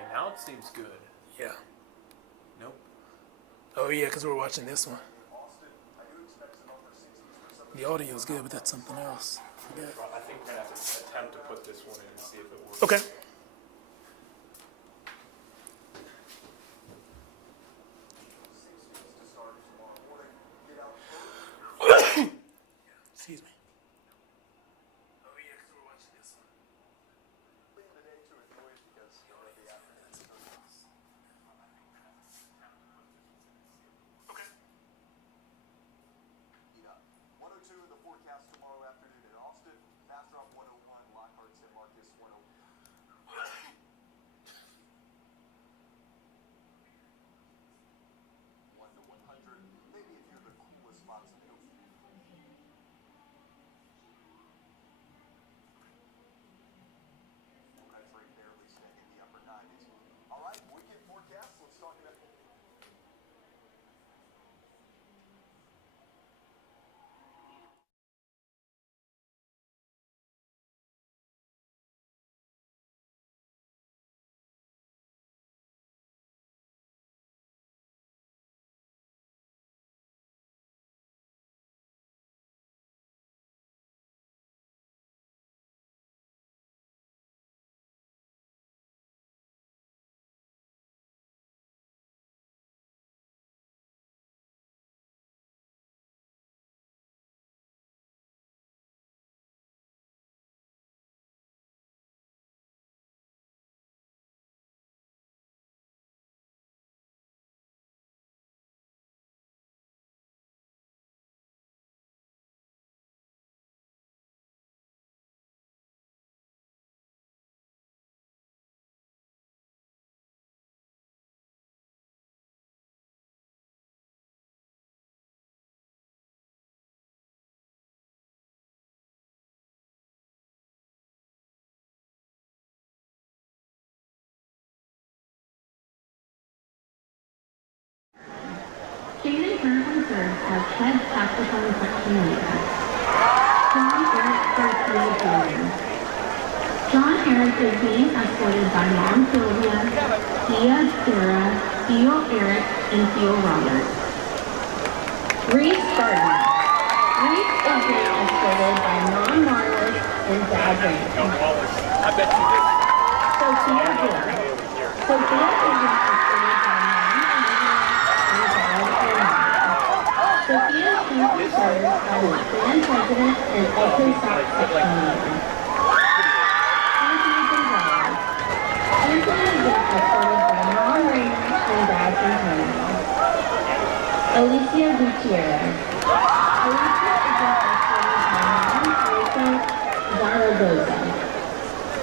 Okay, now it seems good. Yeah. Nope. Oh, yeah, because we're watching this one. The audio's good, but that's something else. Yeah. I think we're going to have to attempt to put this one in and see if it works. Okay. Excuse me. Oh, yeah, because we're watching this one. Okay. 102 in the forecast tomorrow afternoon in Austin. Bastrop 101, Lockhart, San Marcos 101. 1 to 100, maybe a few of the coolest spots in the ocean. That's right, barely staying in the upper 90s. All right, weekend forecast. Let's talk about. Jaden currently serves as head saxophone section leader. John Eric Garcia Jr. John Eric is being escorted by Mom Sylvia, Tia Sarah, Theo Eric, and Theo Robert. Reese Gardner. Reese is being escorted by Mom Marlis and Dad Brandon. I bet you did. Sophia Gill. Sophia is being escorted by Mom and Dad Brandon. Sophia currently serves as the band president and alto sax section leader. Anthony Gonzalez. Anthony is being escorted by Mom Raymond and Dad Antonio. Alicia Gutierrez. Alicia is being escorted by Mom Teresa Zaragoza.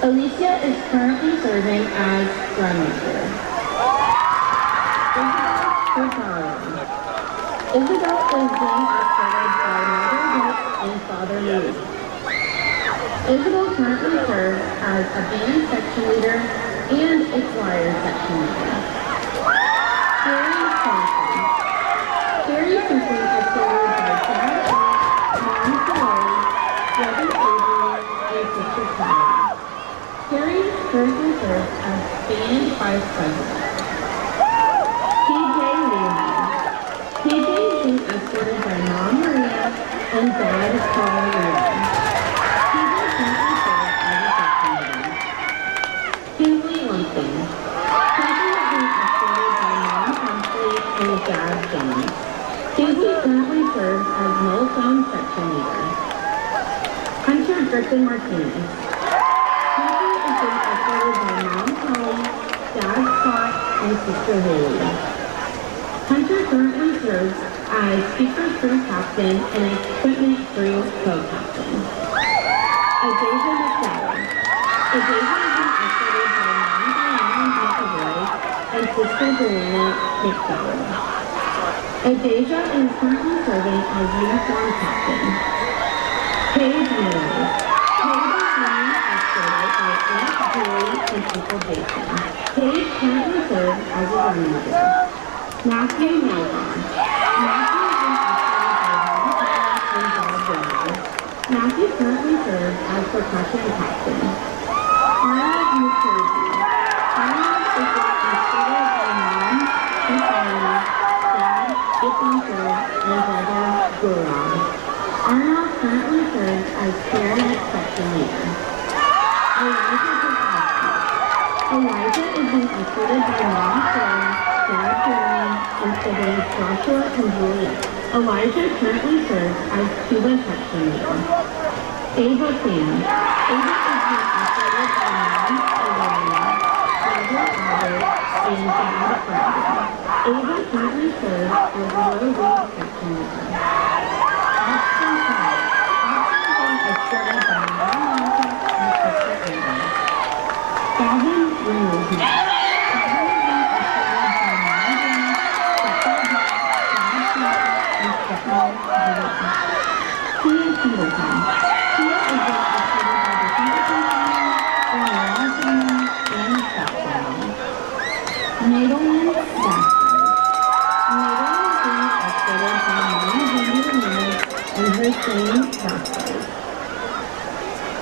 Alicia is currently serving as drummaster. Isabel is being escorted by Mother Hope and Father Louis. Isabel currently serves as a band section leader and a choir section leader. Carrie Thompson. Carrie is being escorted by Dad Ed, Mom Corey, Brother Adrian, and Sister Connie. Carrie currently serves as band vice president. TJ Leland. TJ is being escorted by Mom Maria and Dad Paul Leland. TJ currently serves as a section leader. Kinsley Lumpkin. Kinsley is being escorted by Mom Humphrey and Dad Jones. Kinsley currently serves as Millstone section leader. Hunter Griffin Martinez. Hunter is being escorted by Mom Holly, Dad Scott, and Sister Haley. Hunter currently serves as speaker crew captain and equipment crew co-captain. Adeja McDowell. Adeja is being escorted by Mom Diana McAvoy and Sister Joanna McDowell. Adeja is currently serving as uniform captain. Paige Meadows. Paige is being escorted by Aunt Julie and Uncle Jason. Paige currently serves as a drum leader. Matthew Melvin. Matthew is being escorted by Mom Anna and Dad Brown. Matthew currently serves as percussion captain. Arnold McKenzie. Arnold is being escorted by mom, Physicality, dad, Defenders, and brother, Gurong. Arnold currently serves as chairman section leader. Elijah is being escorted by mom, Sarah, dad, Jeremy, and siblings Joshua and Juliet. Elijah currently serves as tuba section leader. Ava Sam. Ava is being escorted by mom, Olivia, brother, Albert, and dad, Brandon. Ava currently serves as little league section leader. Austin Todd. Austin is being escorted by mom, Monica, and sister Ava. Gavin Reynolds. Gavin is being escorted by mom, Jenna, sister Jack, dad, Peter, and stepmom, Juliet. Tia Singleton. Tia is being escorted by the Singleton family, the Laura family, and the Scott family. Nadelman Baxter. Nadelman is being escorted by mom, Judy Ramirez, and her son, Baxter.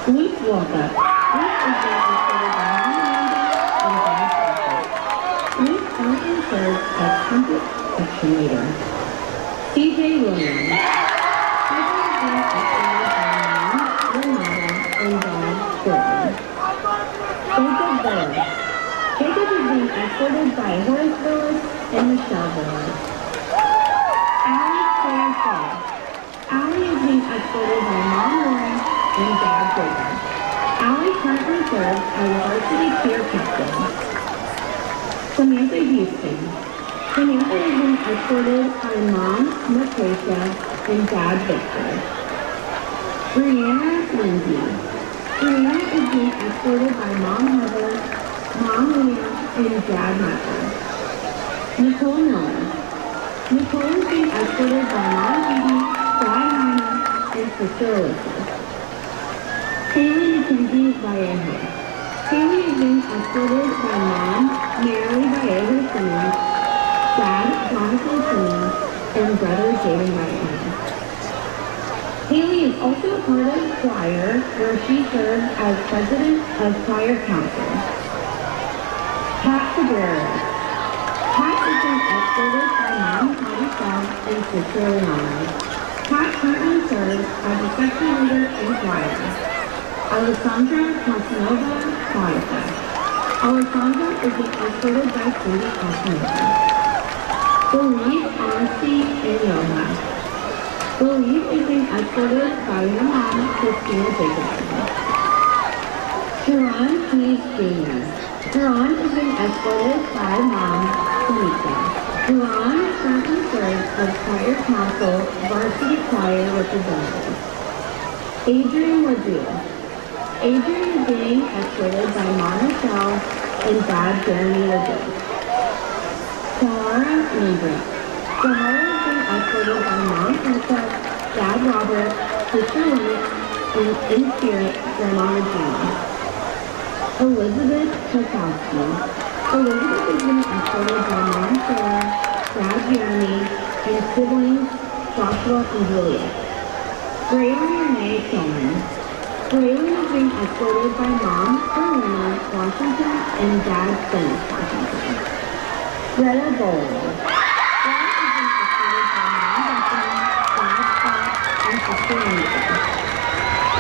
Luke Walker. Luke is being escorted by mom, Amanda, and dad, Baxter. Luke currently serves as trumpet section leader. CJ Williams. CJ is being escorted by mom, Renata, and dad, Jordan. Jacob Villas. Jacob is being escorted by Horace Villas and Michelle Villas. Allie Claire Shaw. Allie is being escorted by mom, Laura, and dad, Jacob. Allie currently serves as varsity cheer captain. Samantha Houston. Samantha is being escorted by mom, Natasha, and dad, Victor. Brianna Lindsay. Brianna is being escorted by mom, Heather, mom, Leah, and dad, Michael. Nicole Miller. Nicole is being escorted by mom, Judy, dad, Hannah, and sister Alyssa. Haley Mackenzie Vallejo. Haley is being escorted by mom, Mary Vallejo Simmons, dad, Jonathan Simmons, and brother, Jaden Vallejo. Haley is also a part of choir, where she serves as president of choir council. Pat Cabrera. Pat is being escorted by mom, Patty South, and sister Liana. Pat currently serves as a section leader in choir. Alessandra Casanova Monica. Alessandra is being escorted by Cindy Casanova. Believe, Honesty, and Yoga. Believe is being escorted by her mom, Christina Jacobson. Sharon Keys Jr. Sharon is being escorted by mom, Tamika. Sharon currently serves as choir council varsity choir representative. Adrian Ledoux. Adrian is being escorted by mom, Michelle, and dad, Jeremy Ledoux. Sahara Libra. Sahara is being escorted by mom, Princess, dad, Robert, sister Lynette, and in spirit, grandma Regina. Elizabeth Kotowski. Elizabeth is being escorted by mom, Sarah, dad, Jeremy, and siblings, Joshua and Juliet. Braylon Renee Tillman. Braylon is being escorted by mom, Serena Washington, and dad, Dennis Washington. Greta Bowling. Greta is being escorted by mom, Bethany, dad, Scott, and sister Lisa.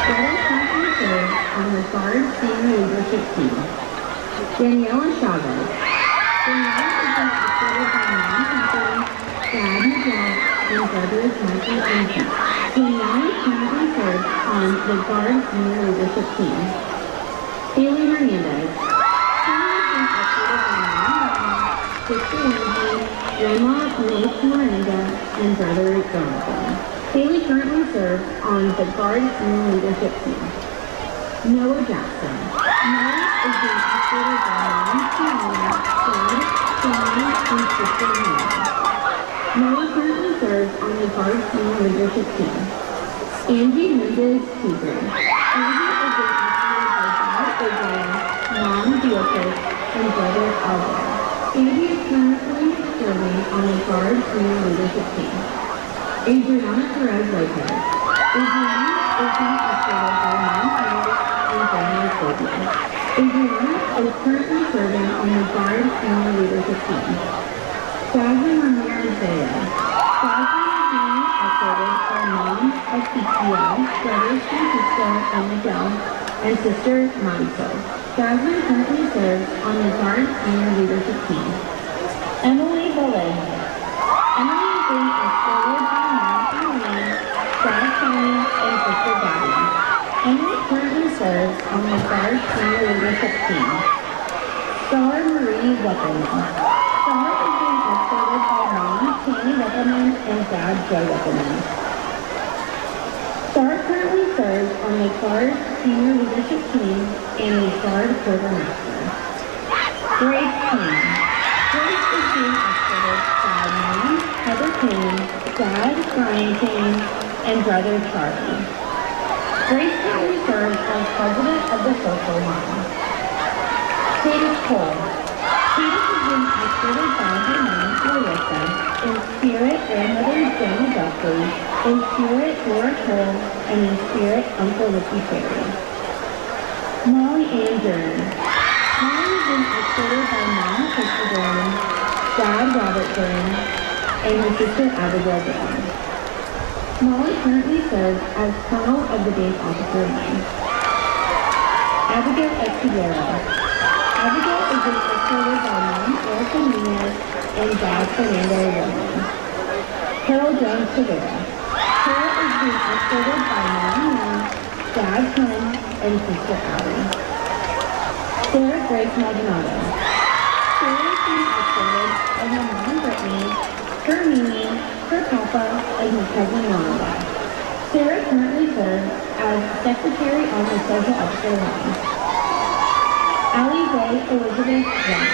Greta currently serves on the guard senior leadership team. Daniela Chavez. Daniela is being escorted by mom, Catherine, dad, Miguel, and brothers, Michael and Pete. Daniela currently serves on the guard senior leadership team. Haley Hernandez. Haley is being escorted by mom, Donna, sister Lindsay, grandma Melissa Miranda, and brother Jonathan. Haley currently serves on the guard senior leadership team. Noah Jackson. Noah is being escorted by mom, Tiana, dad, Johnny, and sister Hannah. Noah currently serves on the guard senior leadership team. Angie Mendez Seagram. Angie is being escorted by dad, Isaiah, mom, Beatrice, and brother Alvaro. Angie is currently serving on the guard senior leadership team. Adriana Perez Lopez. Adriana is being escorted by mom, Howard, and grandma Sylvia. Adriana is currently serving on the guard Miller and Miguel, and sister Marisol. Jasmine currently serves on the Guard Senior Leadership Team. Emily Bowen. Emily is being escorted by mom Emily, dad Tony, and sister Gabby. Emily currently serves on the Guard Senior Leadership Team. Star Marie Wepperman. Star is being escorted by mom Tammy Wepperman and dad Joe Wepperman. Star currently serves on the Guard Senior Leadership Team and the Guard Quartermaster. Grace King. Grace is being escorted by mom Heather Kane, dad Brian Kane, and brother Charlie. Grace currently serves as president of the social line. Cadence Cole. Cadence is being escorted by her mom Larissa, in spirit grandmother Jenny Buckley, in spirit Laura Cole, and in spirit Uncle Ricky Ferry. Molly Ann Dern. Molly is being escorted by mom Krista Dern, dad Robert Dern, and her sister Abigail Dern. Molly currently serves as colonel of the base officer line. Abigail Escudero. Abigail is being escorted by mom Erica Nunez and dad Fernando Williams. Carol Jones Severa. Carol is being escorted by mom Lynn, dad Ken, and sister Allie. Sarah Grace Maldonado. Sarah is being escorted by her mom Brittany, her Mimi, her papa, and her cousin Wanda. Sarah currently serves as secretary on the social officer line. Allie Ray Elizabeth Young.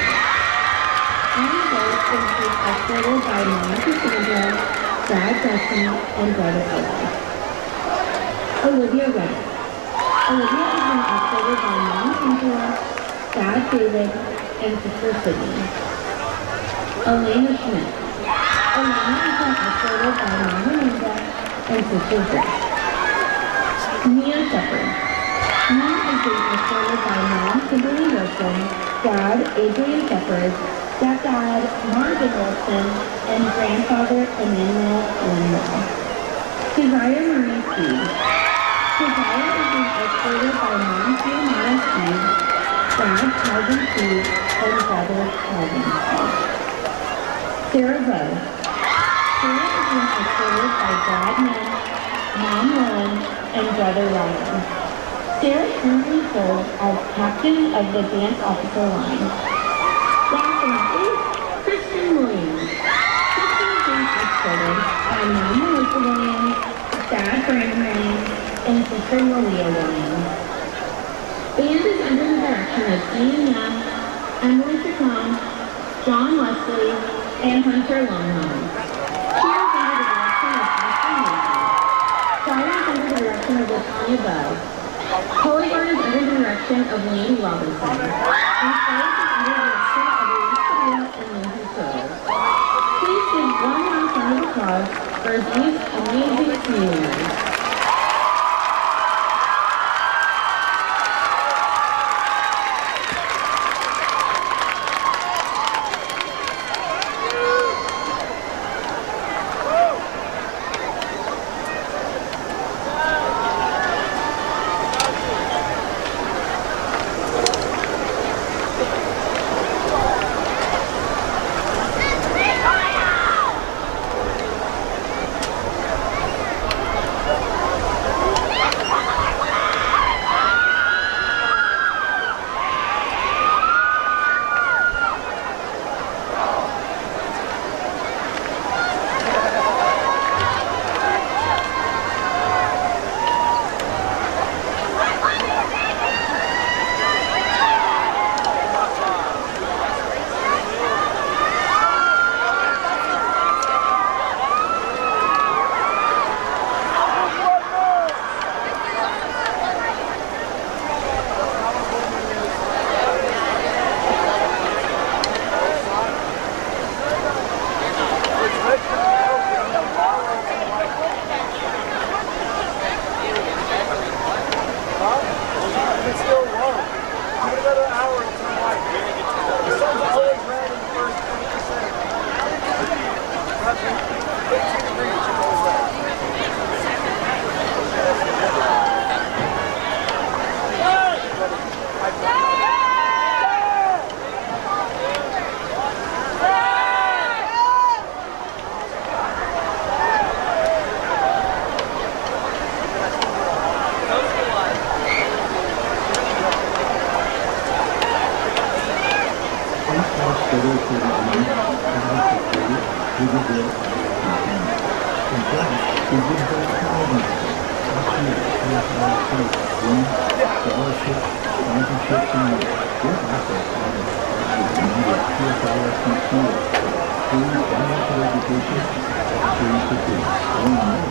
Allie Ray is being escorted by mom Cassandra, dad Dustin, and brother Eli. Olivia Reddick. Olivia is being escorted by mom Angela, dad David, and sister Sydney. Elena Schmidt. Elena is being escorted by mom Amanda and sister Britt. Mia Shepard. Mia is being escorted by mom Kimberly Wilson, dad Adrian Shepard, stepdad Marvin Wilson, and grandfather Emmanuel Linwell. Keziah Marie Steve. Keziah is being escorted by mom Giovanna Steve, dad Calvin Steve, and brother Calvin Steve. Sarah Bowe. Sarah is being escorted by dad Ned, mom Lauren, and brother Ryan. Sarah currently serves as captain of the dance officer line. Last and least, Kristen Williams. Kristen is being escorted by mom Melissa Williams, dad Brandon Williams, and sister Malia Williams. Band is under the direction of Ian Young, Emily Chacon, John Wesley, and Hunter Longhorn. Cheer is under the direction of Ashley Mason. Choir is under the direction of Latanya Bell. Holy Guard is under the direction of Laney Robinson. And Spice is under the direction of Elisa Leah and Lindsay Soros. Please give one last round of applause for these amazing communities. win scholarships, championships, and more. Get access to the needed PSISD tools, free financial education, free security. Learn more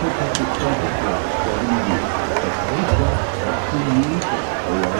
protected credit for starting you at KVUE.org.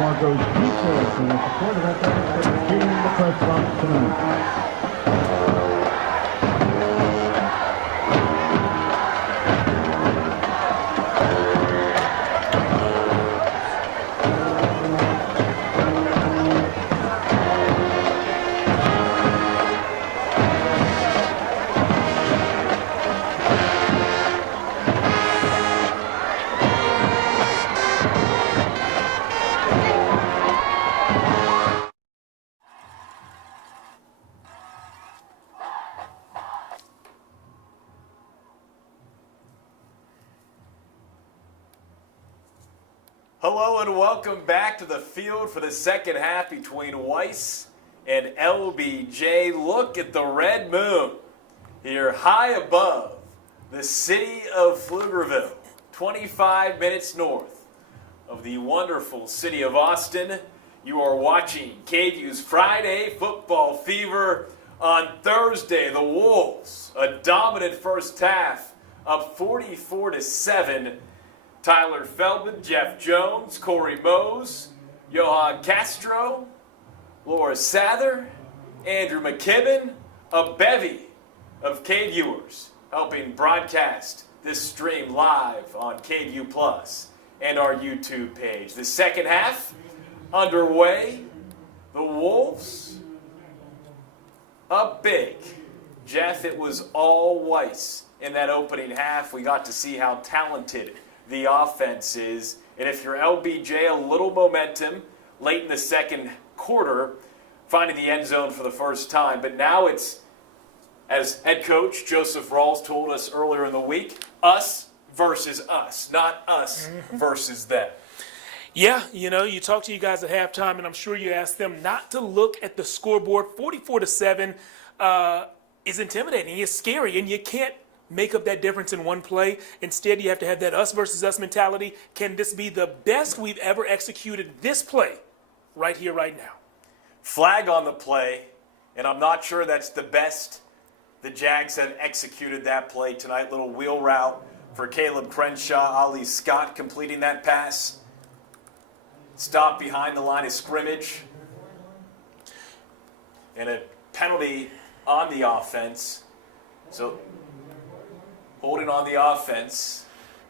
Broncos Pizza for the support of athletics and the team in the press box tonight. Hello and welcome back to the field for the second half between Weiss and LBJ. Look at the red moon here high above the city of Pflugerville, 25 minutes north of the wonderful city of Austin. You are watching KVUE's Friday Football Fever. On Thursday, the Wolves, a dominant first half, up 44-7. Tyler Feldman, Jeff Jones, Corey Mose, Johan Castro, Laura Sather, Andrew McKibben, a bevy of KVUers helping broadcast this stream live on KVUE Plus and our YouTube page. The second half underway. The Wolves up big. Jeff, it was all Weiss in that opening half. We got to see how talented the offense is. And if you're LBJ, a little momentum late in the second quarter, finding the end zone for the first time. But now it's, as head coach Joseph Rawls told us earlier in the week, us versus us, not us versus them. Yeah, you know, you talk to you guys at halftime, and I'm sure you asked them not to look at the scoreboard. 44-7 is intimidating. It's scary, and you can't make up that difference in one play. Instead, you have to have that us versus us mentality. Can this be the best we've ever executed this play right here, right now? Flag on the play, and I'm not sure that's the best the Jags have executed that play tonight. Little wheel route for Caleb Crenshaw. Ali Scott completing that pass. Stop behind the line of scrimmage. And a penalty on the offense. So, holding on the offense.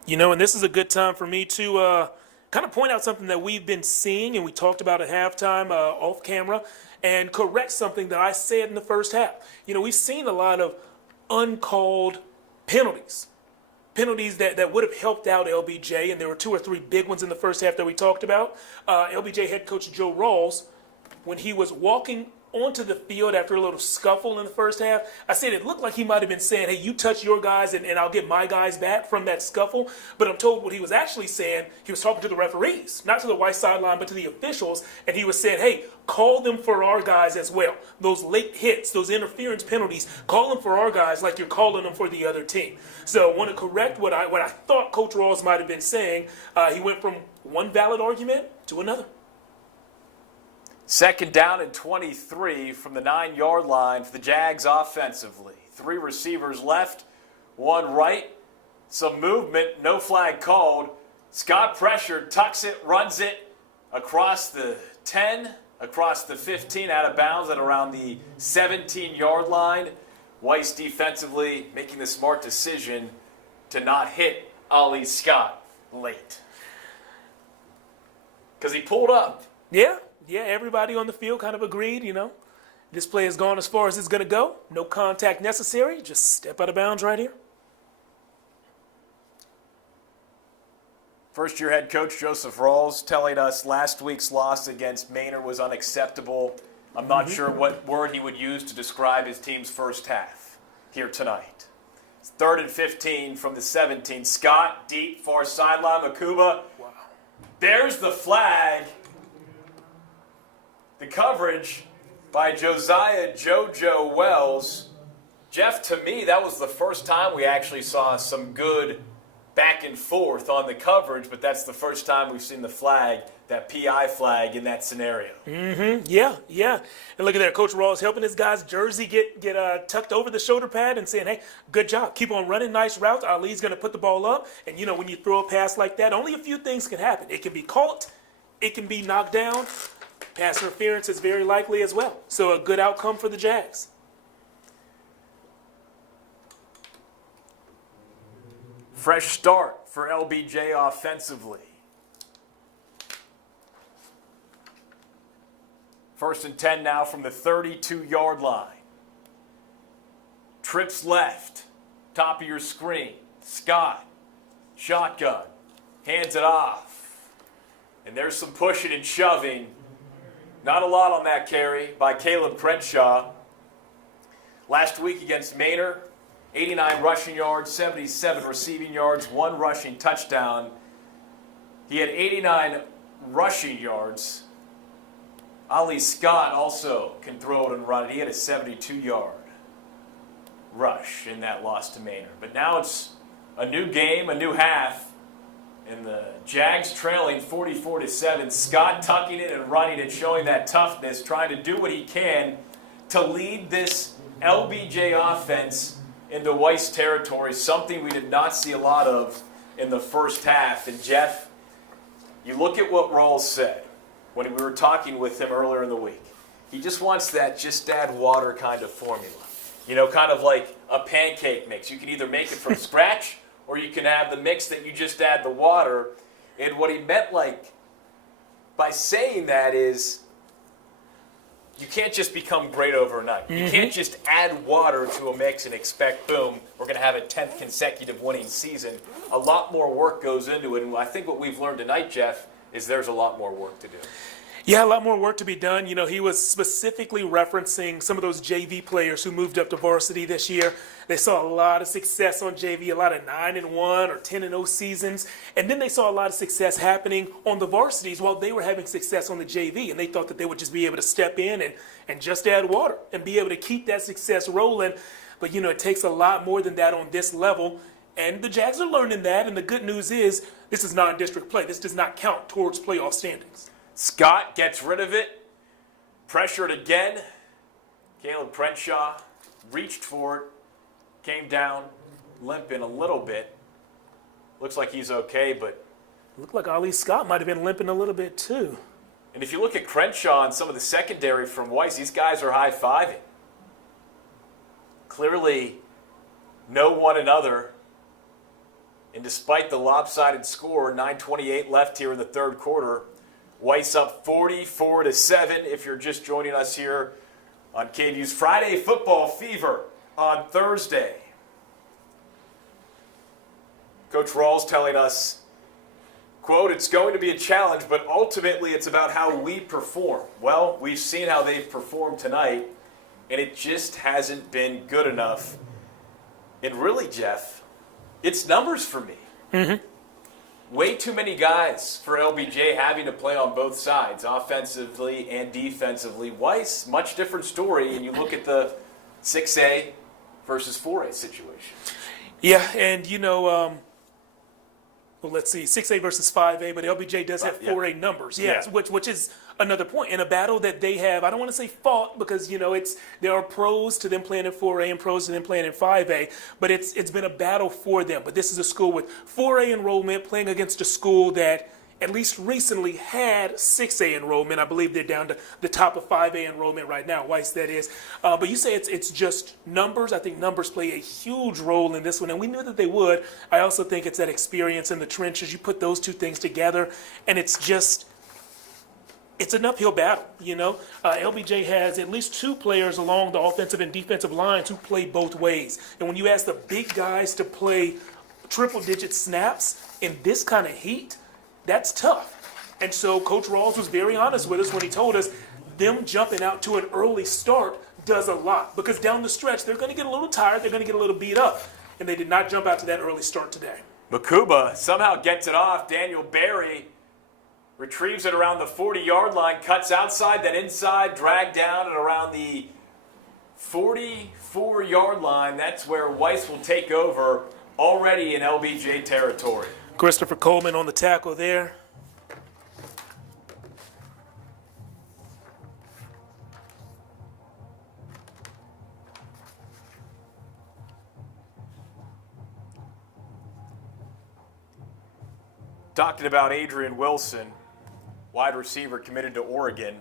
You know, and this is a good time for me to kind of point out something that we've been seeing and we talked about at halftime off camera and correct something that I said in the first half. You know, we've seen a lot of uncalled penalties. Penalties that would have helped out LBJ, and there were 2 or 3 big ones in the first half that we talked about. LBJ head coach Joe Rawls, when he was walking onto the field after a little scuffle in the first half, I said it looked like he might have been saying, hey, you touch your guys and I'll get my guys back from that scuffle. But I'm told what he was actually saying, he was talking to the referees, not to the Weiss sideline, but to the officials. And he was saying, hey, call them for our guys as well. Those late hits, those interference penalties, call them for our guys like you're calling them for the other team. So I want to correct what I thought Coach Rawls might have been saying. He went from one valid argument to another. 2nd down and 23 from the 9-yard line for the Jags offensively. 3 receivers left, 1 right. Some movement, no flag called. Scott pressured, tucks it, runs it across the 10, across the 15, out of bounds at around the 17-yard line. Weiss defensively making the smart decision to not hit Ali Scott late. Because he pulled up. Yeah, everybody on the field kind of agreed, you know. This play has gone as far as it's going to go. No contact necessary. Just step out of bounds right here. First-year head coach Joseph Rawls telling us last week's loss against Maynard was unacceptable. I'm not sure what word he would use to describe his team's first half here tonight. It's 3rd and 15 from the 17. Scott, deep, far sideline. Makuba. Wow. There's the flag. The coverage by Josiah JoJo Wells. Jeff, to me, that was the first time we actually saw some good back and forth on the coverage, but that's the first time we've seen the flag, that PI flag in that scenario. Yeah. And look at that, Coach Rawls helping his guys' jersey get tucked over the shoulder pad and saying, hey, good job. Keep on running nice routes. Ali's going to put the ball up. And, you know, when you throw a pass like that, only a few things can happen. It can be caught. It can be knocked down. Pass interference is very likely as well. So a good outcome for the Jags. Fresh start for LBJ offensively. 1st and 10 now from the 32-yard line. Trips left. Top of your screen. Scott. Shotgun. Hands it off. And there's some pushing and shoving. Not a lot on that carry by Caleb Crenshaw. Last week against Maynard, 89 rushing yards, 77 receiving yards, 1 rushing touchdown. He had 89 rushing yards. Ali Scott also can throw it and run it. He had a 72-yard rush in that loss to Maynard. But now it's a new game, a new half. And the Jags trailing 44-7. Scott tucking it and running it, showing that toughness, trying to do what he can to lead this LBJ offense into Weiss territory, something we did not see a lot of in the first half. And Jeff, you look at what Rawls said when we were talking with him earlier in the week. He just wants that just add water kind of formula. You know, kind of like a pancake mix. You can either make it from scratch or you can have the mix that you just add the water. And what he meant by saying that is you can't just become great overnight. You can't just add water to a mix and expect, boom, we're going to have a 10th consecutive winning season. A lot more work goes into it. And I think what we've learned tonight, Jeff, is there's a lot more work to do. Yeah, a lot more work to be done. You know, he was specifically referencing some of those JV players who moved up to varsity this year. They saw a lot of success on JV, a lot of 9-1 or 10-0 seasons. And then they saw a lot of success happening on the varsities while they were having success on the JV. And they thought that they would just be able to step in and just add water and be able to keep that success rolling. But, you know, it takes a lot more than that on this level. And the Jags are learning that. And the good news is this is non-district play. This does not count towards playoff standings. Scott gets rid of it, pressured again. Caleb Crenshaw reached for it, came down, limping a little bit. looks like he's okay, but Looked like Ali Scott might have been limping a little bit too. and if you look at Crenshaw and some of the secondary from Weiss, these guys are high-fiving. Clearly know one another. And despite the lopsided score, 9:28 left here in the third quarter, Weiss up 44-7 if you're just joining us here on KVUE's Friday Football Fever on Thursday. Coach Rawls telling us, quote, it's going to be a challenge, but ultimately it's about how we perform. Well, we've seen how they've performed tonight, and it just hasn't been good enough. And really, Jeff, it's numbers for me. Mm-hmm. Way too many guys for LBJ having to play on both sides, offensively and defensively. Weiss, much different story, and you look at the 6A versus 4A situation. Yeah, and well, let's see, 6A versus 5A, but LBJ does have 4A numbers, yes, Yeah. which is another point. In a battle that they have, I don't want to say fought because, there are pros to them playing in 4A and pros to them playing in 5A, but it's been a battle for them. But this is a school with 4A enrollment playing against a school that at least recently had 6A enrollment. I believe they're down to the top of 5A enrollment right now, Weiss that is. But you say it's just numbers. I think numbers play a huge role in this one, and we knew that they would. I also think it's that experience in the trenches. You put those two things together, and it's an uphill battle, LBJ has at least two players along the offensive and defensive lines who play both ways. And when you ask the big guys to play triple-digit snaps in this kind of heat, that's tough. And so Coach Rawls was very honest with us when he told us them jumping out to an early start does a lot. Because down the stretch, they're going to get a little tired, they're going to get a little beat up. And they did not jump out to that early start today. Makuba somehow gets it off. Daniel Berry retrieves it around the 40-yard line, cuts outside, then inside, dragged down and around the 44-yard line. That's where Weiss will take over already in LBJ territory. Christopher Coleman on the tackle there. Talking about Adrian Wilson, wide receiver committed to Oregon.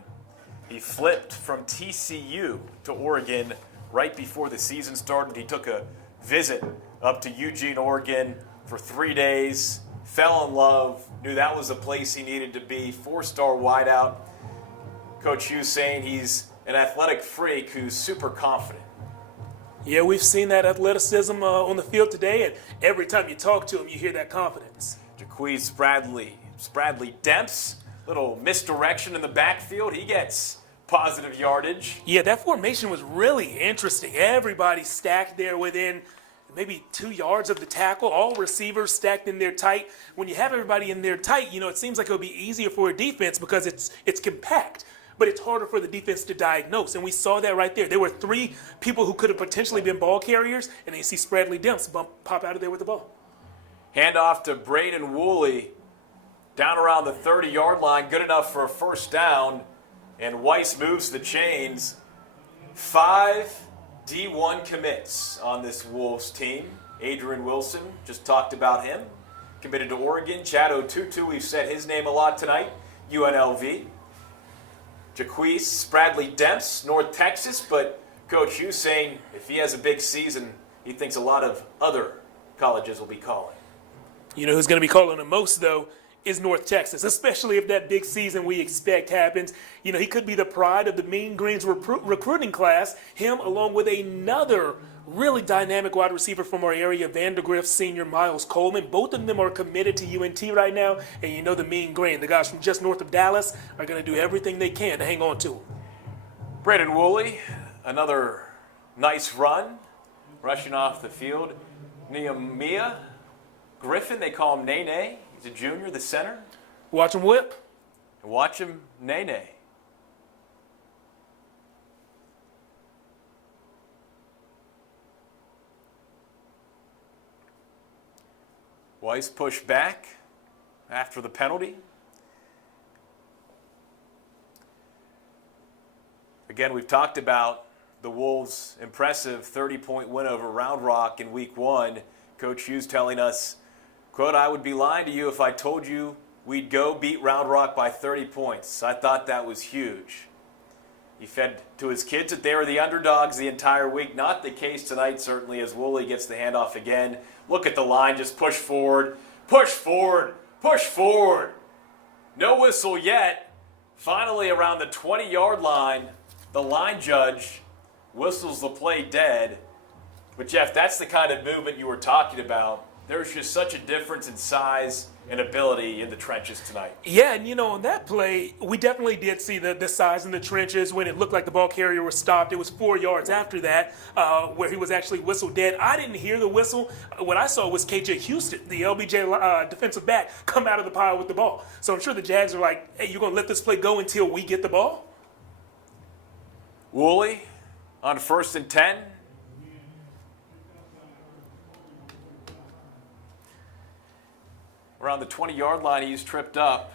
He flipped from TCU to Oregon right before the season started. He took a visit up to Eugene, Oregon for 3 days, fell in love, knew that was the place he needed to be. 4-star wideout. Coach Hughes saying he's an athletic freak who's super confident. Yeah, we've seen that athleticism on the field today, and every time you talk to him, you hear that confidence. Jaquez Spradley Demps, little misdirection in the backfield. He gets positive yardage. Yeah, that formation was really interesting. Everybody stacked there within maybe 2 yards of the tackle, all receivers stacked in there tight. When you have everybody in there tight, it seems like it'll be easier for a defense because it's compact, but it's harder for the defense to diagnose. And we saw that right there. There were 3 people who could have potentially been ball carriers, and then you see Spradley Demps pop out of there with the ball. Handoff to Braden Woolley down around the 30-yard line, good enough for a first down, and Weiss moves the chains. 5 D1 commits on this Wolves team. Adrian Wilson, just talked about him, committed to Oregon. Chad Otutu, we've said his name a lot tonight, UNLV. Jaquez Spradley Demps, North Texas, but Coach Hughes saying if he has a big season, he thinks a lot of other colleges will be calling. You know who's going to be calling him most, though, is North Texas, especially if that big season we expect happens. He could be the pride of the Mean Green's recruiting class, him along with another really dynamic wide receiver from our area, Vandergrift senior Miles Coleman. Both of them are committed to UNT right now, and the Mean Green, the guys from just north of Dallas, are going to do everything they can to hang on to him. Braden Woolley, another nice run, rushing off the field. Nehemiah Griffin, they call him Nene. He's a junior, the center. Watch him whip. And watch him Nene. Weiss pushed back after the penalty. Again, we've talked about the Wolves' impressive 30-point win over Round Rock in Week 1. Coach Hughes telling us Quote, I would be lying to you if I told you we'd go beat Round Rock by 30 points. I thought that was huge. He fed to his kids that they were the underdogs the entire week. Not the case tonight, certainly, as Woolley gets the handoff again. Look at the line, just push forward, push forward, push forward. No whistle yet. Finally, around the 20-yard line, the line judge whistles the play dead. But, Jeff, that's the kind of movement you were talking about. There's just such a difference in size and ability in the trenches tonight. Yeah, and on that play, we definitely did see the size in the trenches when it looked like the ball carrier was stopped. It was 4 yards after that where he was actually whistled dead. I didn't hear the whistle. What I saw was KJ Houston, the LBJ defensive back, come out of the pile with the ball. So I'm sure the Jags are like, hey, you're going to let this play go until we get the ball? Woolley on 1st and 10. Around the 20-yard line, he's tripped up.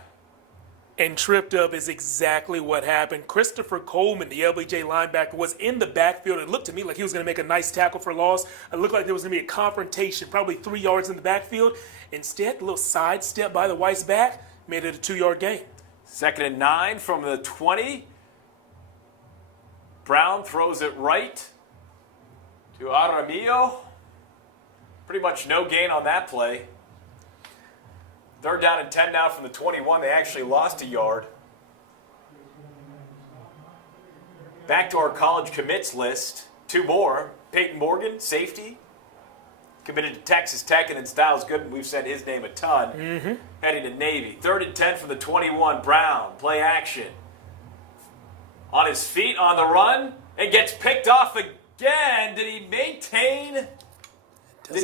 And tripped up is exactly what happened. Christopher Coleman, the LBJ linebacker, was in the backfield. It looked to me like he was going to make a nice tackle for loss. It looked like there was going to be a confrontation, probably 3 yards in the backfield. Instead, a little sidestep by the Weiss back made it a 2-yard gain. 2nd and 9 from the 20. Brown throws it right to Aramillo. Pretty much no gain on that play. 3rd down and 10 now from the 21. They actually lost a yard. Back to our college commits list. 2 more. Peyton Morgan, safety, committed to Texas Tech, and then Styles Goodman, we've said his name a ton, heading to Navy. 3rd and 10 from the 21. Brown, play action. On his feet, on the run, and gets picked off again. Did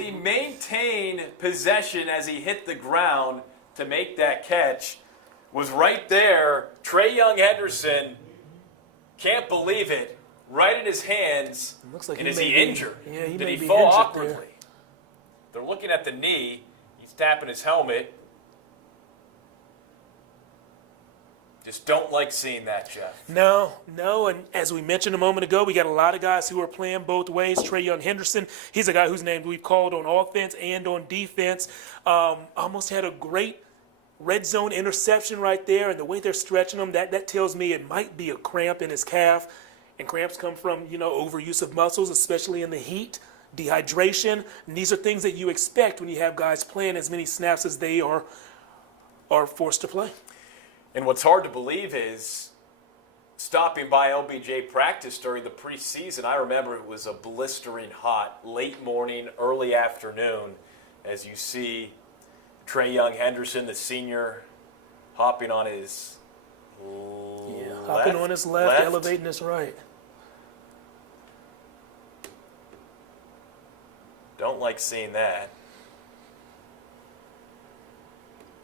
he maintain possession as he hit the ground to make that catch? Was right there. Trey Young Henderson, can't believe it, right in his hands. Looks like and he is may he be injured? Yeah, he Did may he be fall injured awkwardly? there. They're looking at the knee. He's tapping his helmet. Just don't like seeing that, Jeff. No, and as we mentioned a moment ago, we got a lot of guys who are playing both ways. Trey Young Henderson, he's a guy whose name we've called on offense and on defense. Almost had a great red zone interception right there, and the way they're stretching him, that tells me it might be a cramp in his calf. And cramps come from, overuse of muscles, especially in the heat, dehydration. And these are things that you expect when you have guys playing as many snaps as they are forced to play. And what's hard to believe is stopping by LBJ practice during the preseason. I remember it was a blistering hot, late morning, early afternoon, as you see Trey Young Henderson, the senior, hopping on his left. Hopping on his left, elevating his right. Don't like seeing that.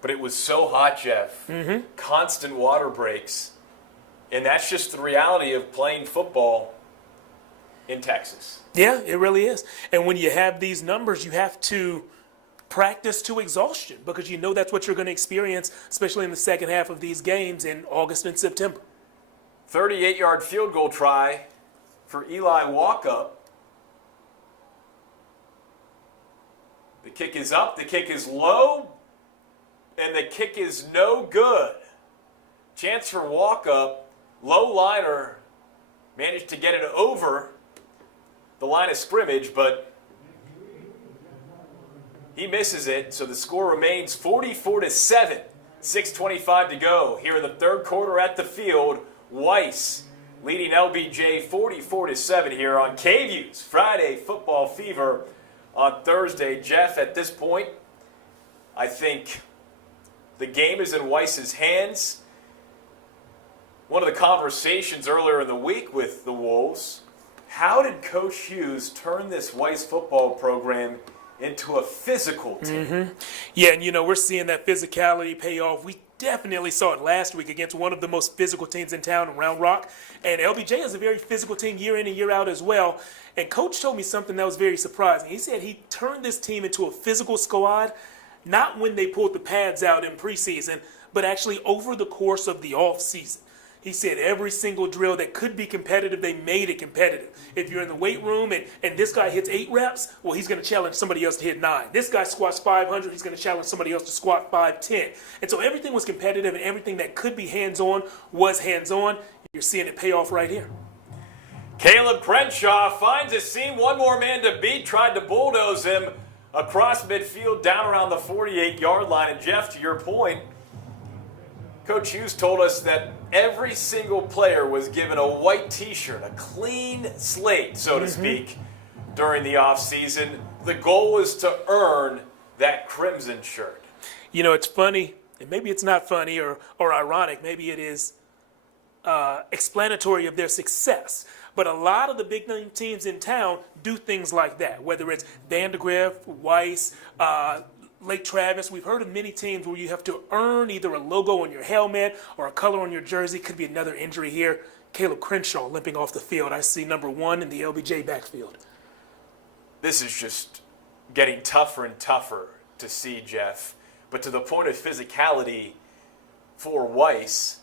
But it was so hot, Jeff. Constant water breaks. And that's just the reality of playing football in Texas. Yeah, it really is. And when you have these numbers, you have to practice to exhaustion because you know that's what you're going to experience, especially in the second half of these games in August and September. 38-yard field goal try for Eli Walkup. The kick is up, the kick is low, and the kick is no good. Chance for Walkup. Low liner managed to get it over the line of scrimmage, but he misses it, so the score remains 44-7. 6:25 to go here in the third quarter at the field. Weiss leading LBJ 44-7 here on KVUE's Friday Football Fever on Thursday. Jeff, at this point, I think the game is in Weiss's hands. One of the conversations earlier in the week with the Wolves, how did Coach Hughes turn this Weiss football program into a physical team? Yeah, and we're seeing that physicality pay off. We definitely saw it last week against one of the most physical teams in town, Round Rock. And LBJ is a very physical team year in and year out as well. And Coach told me something that was very surprising. He said he turned this team into a physical squad, not when they pulled the pads out in preseason, but actually over the course of the offseason. He said every single drill that could be competitive, they made it competitive. If you're in the weight room and this guy hits 8 reps, well, he's going to challenge somebody else to hit 9. This guy squats 500, he's going to challenge somebody else to squat 510. And so everything was competitive, and everything that could be hands-on was hands-on. You're seeing it pay off right here. Caleb Crenshaw finds a seam, one more man to beat, tried to bulldoze him across midfield down around the 48-yard line. And Jeff, to your point, Coach Hughes told us that every single player was given a white t-shirt, a clean slate, so to speak, during the offseason. The goal was to earn that crimson shirt. You know, it's funny, and maybe it's not funny or ironic. Maybe it is explanatory of their success. But a lot of the big name teams in town do things like that, whether it's Vandergrift, Weiss, Lake Travis. We've heard of many teams where you have to earn either a logo on your helmet or a color on your jersey. Could be another injury here. Caleb Crenshaw limping off the field. I see number 1 in the LBJ backfield. This is just getting tougher and tougher to see, Jeff. But to the point of physicality for Weiss,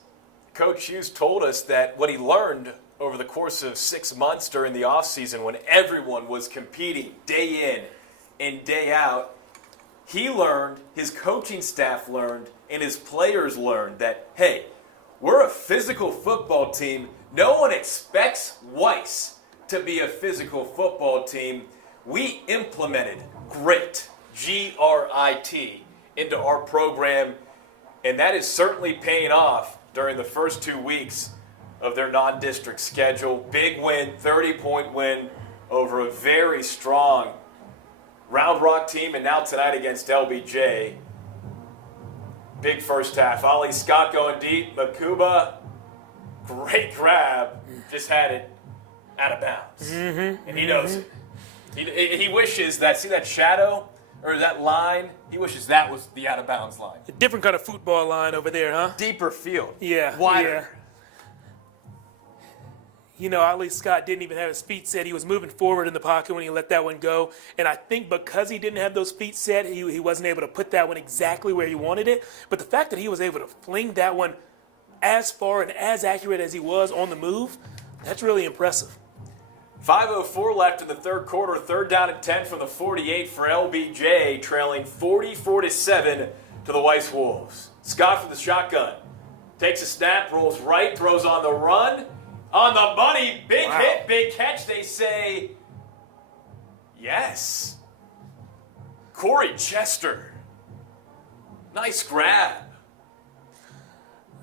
Coach Hughes told us that what he learned over the course of 6 months during the offseason when everyone was competing day in and day out, he learned, his coaching staff learned, and his players learned that, hey, we're a physical football team. No one expects Weiss to be a physical football team. We implemented grit, G-R-I-T, into our program, and that is certainly paying off during the first 2 weeks of their non-district schedule. Big win, 30-point win over a very strong Round Rock team, and now tonight against LBJ. Big first half. Ollie Scott going deep. Makuba, great grab. Just had it out of bounds. And he knows it. He wishes that, see that shadow or that line? He wishes that was the out of bounds line. A different kind of football line over there, huh? Deeper field. Yeah. Wider. Yeah. You know, Ali Scott didn't even have his feet set. He was moving forward in the pocket when he let that one go. And I think because he didn't have those feet set, he wasn't able to put that one exactly where he wanted it. But the fact that he was able to fling that one as far and as accurate as he was on the move, that's really impressive. 5:04 left in the third quarter. 3rd down and 10 from the 48 for LBJ, trailing 44-7 to the Weiss Wolves. Scott from the shotgun. Takes a snap, rolls right, throws on the run. On the money, big hit, big catch, they say. Yes. Corey Chester. Nice grab.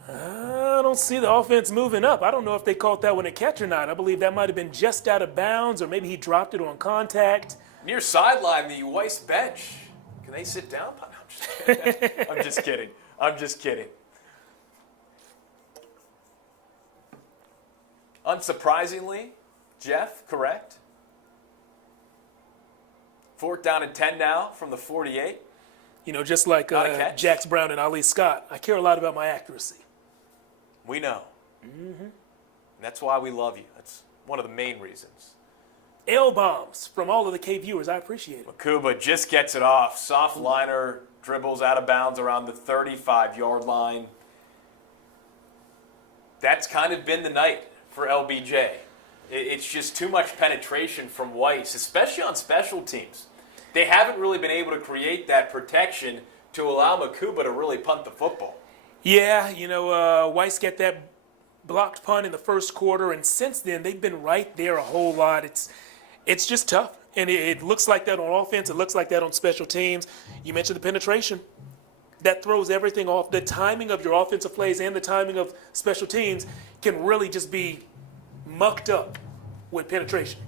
I don't see the offense moving up. I don't know if they called that one a catch or not. I believe that might have been just out of bounds, or maybe he dropped it on contact. Near sideline, the Weiss bench. Can they sit down? No, I'm just kidding. I'm just kidding. Unsurprisingly, Jeff, correct? 4th down and 10 now from the 48. You know, just like Jax Brown and Ali Scott, I care a lot about my accuracy. We know. And that's why we love you. That's one of the main reasons. L-bombs from all of the KVUers. I appreciate it. Makuba just gets it off. Soft liner, dribbles out of bounds around the 35-yard line. That's kind of been the night for LBJ. It's just too much penetration from Weiss, especially on special teams. They haven't really been able to create that protection to allow Makuba to really punt the football. Yeah, you know, Weiss got that blocked punt in the first quarter, and since then they've been right there a whole lot. It's just tough, and it looks like that on offense. It looks like that on special teams. You mentioned the penetration. That throws everything off. The timing of your offensive plays and the timing of special teams can really just be mucked up with penetration.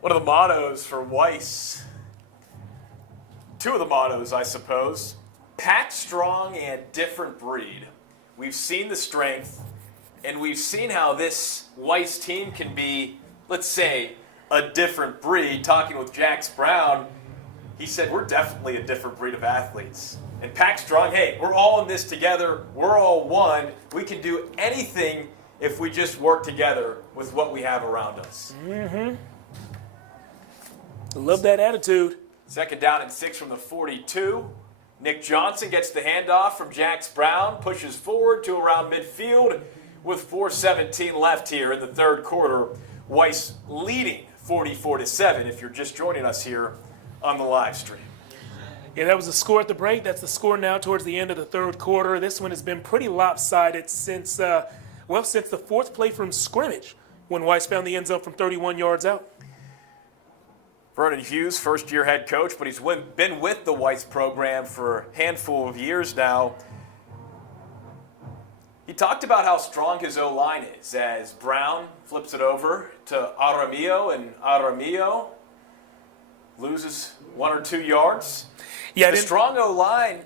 One of the mottos for Weiss, 2 of the mottos, I suppose, packed strong and different breed. We've seen the strength, and we've seen how this Weiss team can be, let's say, a different breed. Talking with Jax Brown, he said, we're definitely a different breed of athletes. And pack strong, hey, we're all in this together. We're all one. We can do anything if we just work together with what we have around us. Love that attitude. 2nd down and 6 from the 42. Nick Johnson gets the handoff from Jax Brown, pushes forward to around midfield with 4:17 left here in the third quarter. Weiss leading 44-7 if you're just joining us here on the live stream. Yeah, that was the score at the break. That's the score now towards the end of the third quarter. This one has been pretty lopsided since the fourth play from scrimmage when Weiss found the end zone from 31 yards out. Vernon Hughes, first-year head coach, but he's been with the Weiss program for a handful of years now. He talked about how strong his O-line is as Brown flips it over to Aramillo, and Aramillo loses 1 or 2 yards. Yeah, the strong O-line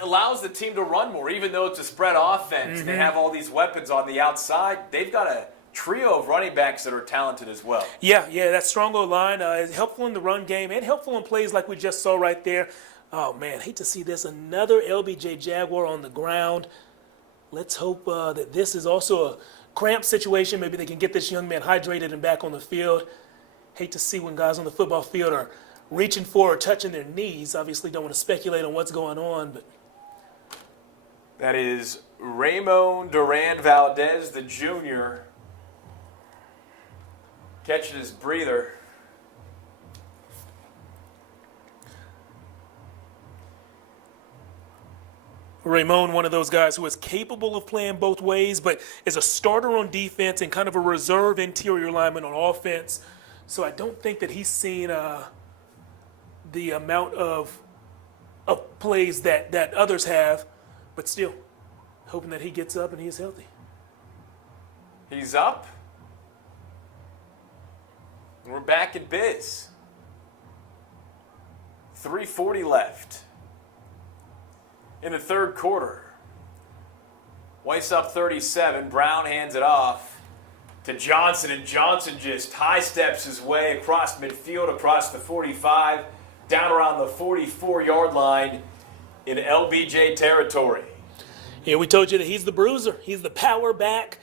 allows the team to run more, even though it's a spread offense. They have all these weapons on the outside. They've got a trio of running backs that are talented as well. Yeah, that strong O-line is helpful in the run game and helpful in plays like we just saw right there. Oh, man, hate to see this. Another LBJ Jaguar on the ground. Let's hope that this is also a cramped situation. Maybe they can get this young man hydrated and back on the field. Hate to see when guys on the football field are reaching for or touching their knees. Obviously don't want to speculate on what's going on, but that is Ramon Duran Valdez, the junior, catching his breather. Ramon, one of those guys who is capable of playing both ways, but is a starter on defense and kind of a reserve interior lineman on offense. So I don't think that he's seen the amount of plays that others have, but still hoping that he gets up and he's healthy. He's up. We're back in biz. 3:40 left in the third quarter. Weiss up 37. Brown hands it off to Johnson, and Johnson just high steps his way across midfield, across the 45, down around the 44-yard line in LBJ territory. Yeah, we told you that he's the bruiser. He's the power back.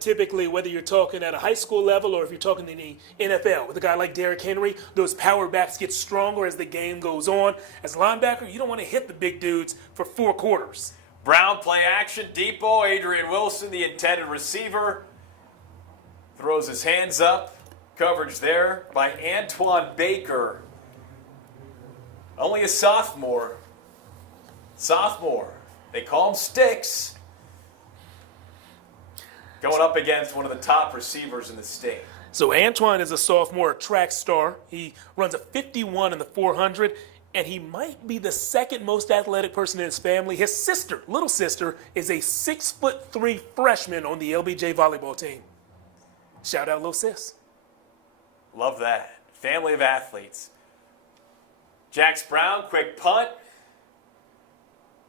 Typically, whether you're talking at a high school level or if you're talking in the NFL, with a guy like Derrick Henry, those power backs get stronger as the game goes on. As a linebacker, you don't want to hit the big dudes for 4 quarters. Brown play action, deep ball. Adrian Wilson, the intended receiver, throws his hands up. Coverage there by Antoine Baker. Only a sophomore. They call him Sticks. Going up against one of the top receivers in the state. So Antoine is a sophomore, a track star. He runs a 51 in the 400, and he might be the second most athletic person in his family. His sister, little sister, is a 6'3" freshman on the LBJ volleyball team. Shout out, little sis. Love that. Family of athletes. Jax Brown, quick punt.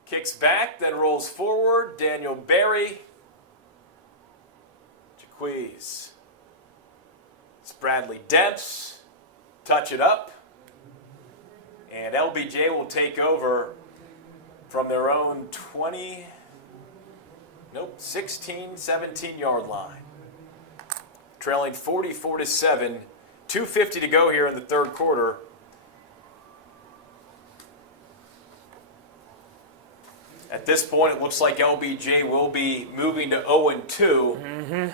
Kicks back, then rolls forward. Daniel Berry. Jaquiz. It's Bradley Debs. Touch it up. And LBJ will take over from their own 16, 17-yard line. Trailing 44-7. 2:50 to go here in the third quarter. At this point, it looks like LBJ will be moving to 0-2.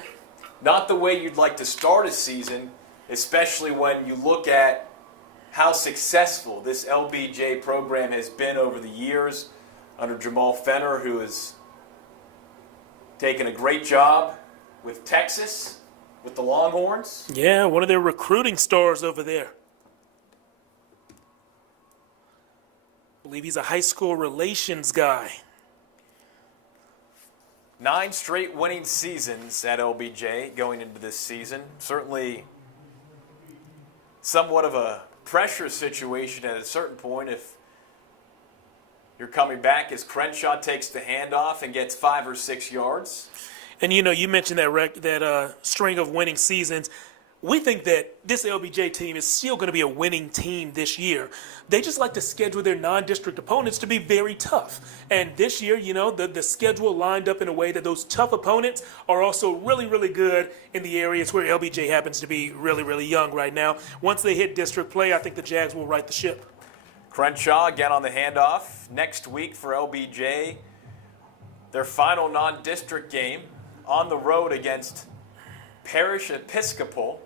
Not the way you'd like to start a season, especially when you look at how successful this LBJ program has been over the years under Jamal Fenner, who has taken a great job with Texas, with the Longhorns. Yeah, one of their recruiting stars over there. I believe he's a high school relations guy. 9 straight winning seasons at LBJ going into this season. Certainly somewhat of a pressure situation at a certain point if you're coming back as Crenshaw takes the handoff and gets 5 or 6 yards. And you mentioned that string of winning seasons. We think that this LBJ team is still going to be a winning team this year. They just like to schedule their non-district opponents to be very tough. And this year, the schedule lined up in a way that those tough opponents are also really, really good in the areas where LBJ happens to be really, really young right now. Once they hit district play, I think the Jags will right the ship. Crenshaw again on the handoff. Next week for LBJ, their final non-district game on the road against Parish Episcopal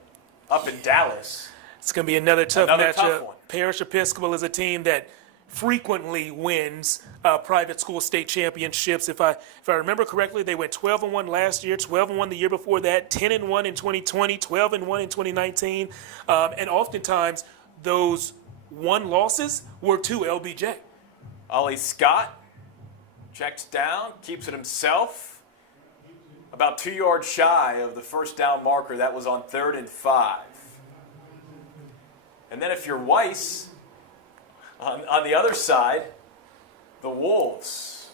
up in Dallas. It's going to be another tough Tough matchup. one. Parish Episcopal is a team that frequently wins private school state championships. If I remember correctly, they went 12-1 last year, 12-1 the year before that, 10-1 in 2020, 12-1 in 2019, and oftentimes those one losses were to LBJ. Ollie Scott checks down, keeps it himself, about 2 yards shy of the first down marker. That was on 3rd and 5. And then if you're Weiss, on the other side, the Wolves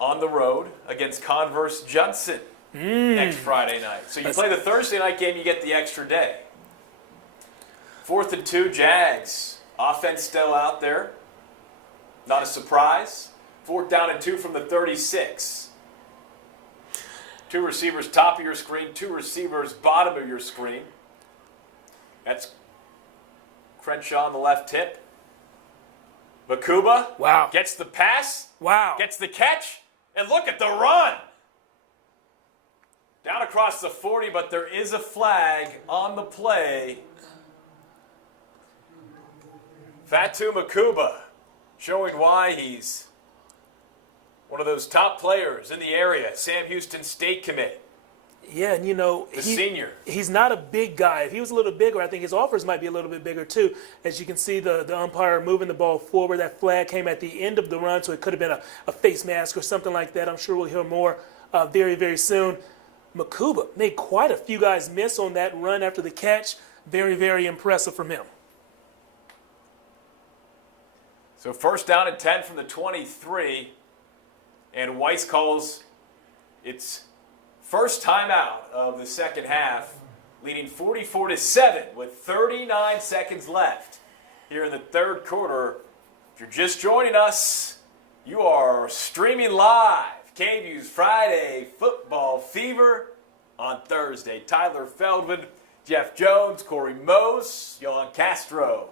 on the road against Converse Judson next Friday night. So you play the Thursday night game, you get the extra day. 4th and 2, Jags. Offense still out there. Not a surprise. 4th down and 2 from the 36. 2 receivers top of your screen, 2 receivers bottom of your screen. That's Crenshaw on the left hip. Bakuba Wow. gets the pass, Wow. gets the catch, and look at the run. Down across the 40, but there is a flag on the play. Fatu Makuba showing why he's one of those top players in the area. Sam Houston State commit. Yeah, and you know, The senior. He's not a big guy. If he was a little bigger, I think his offers might be a little bit bigger too. As you can see, the umpire moving the ball forward. That flag came at the end of the run, so it could have been a face mask or something like that. I'm sure we'll hear more very, very soon. Makuba made quite a few guys miss on that run after the catch. Very, very impressive from him. So 1st down and 10 from the 23, and Weiss calls its first timeout of the second half, leading 44-7 with 39 seconds left here in the third quarter. If you're just joining us, you are streaming live KVUE's Friday Football Fever on Thursday. Tyler Feldman, Jeff Jones, Corey Mose, Yolan Castro,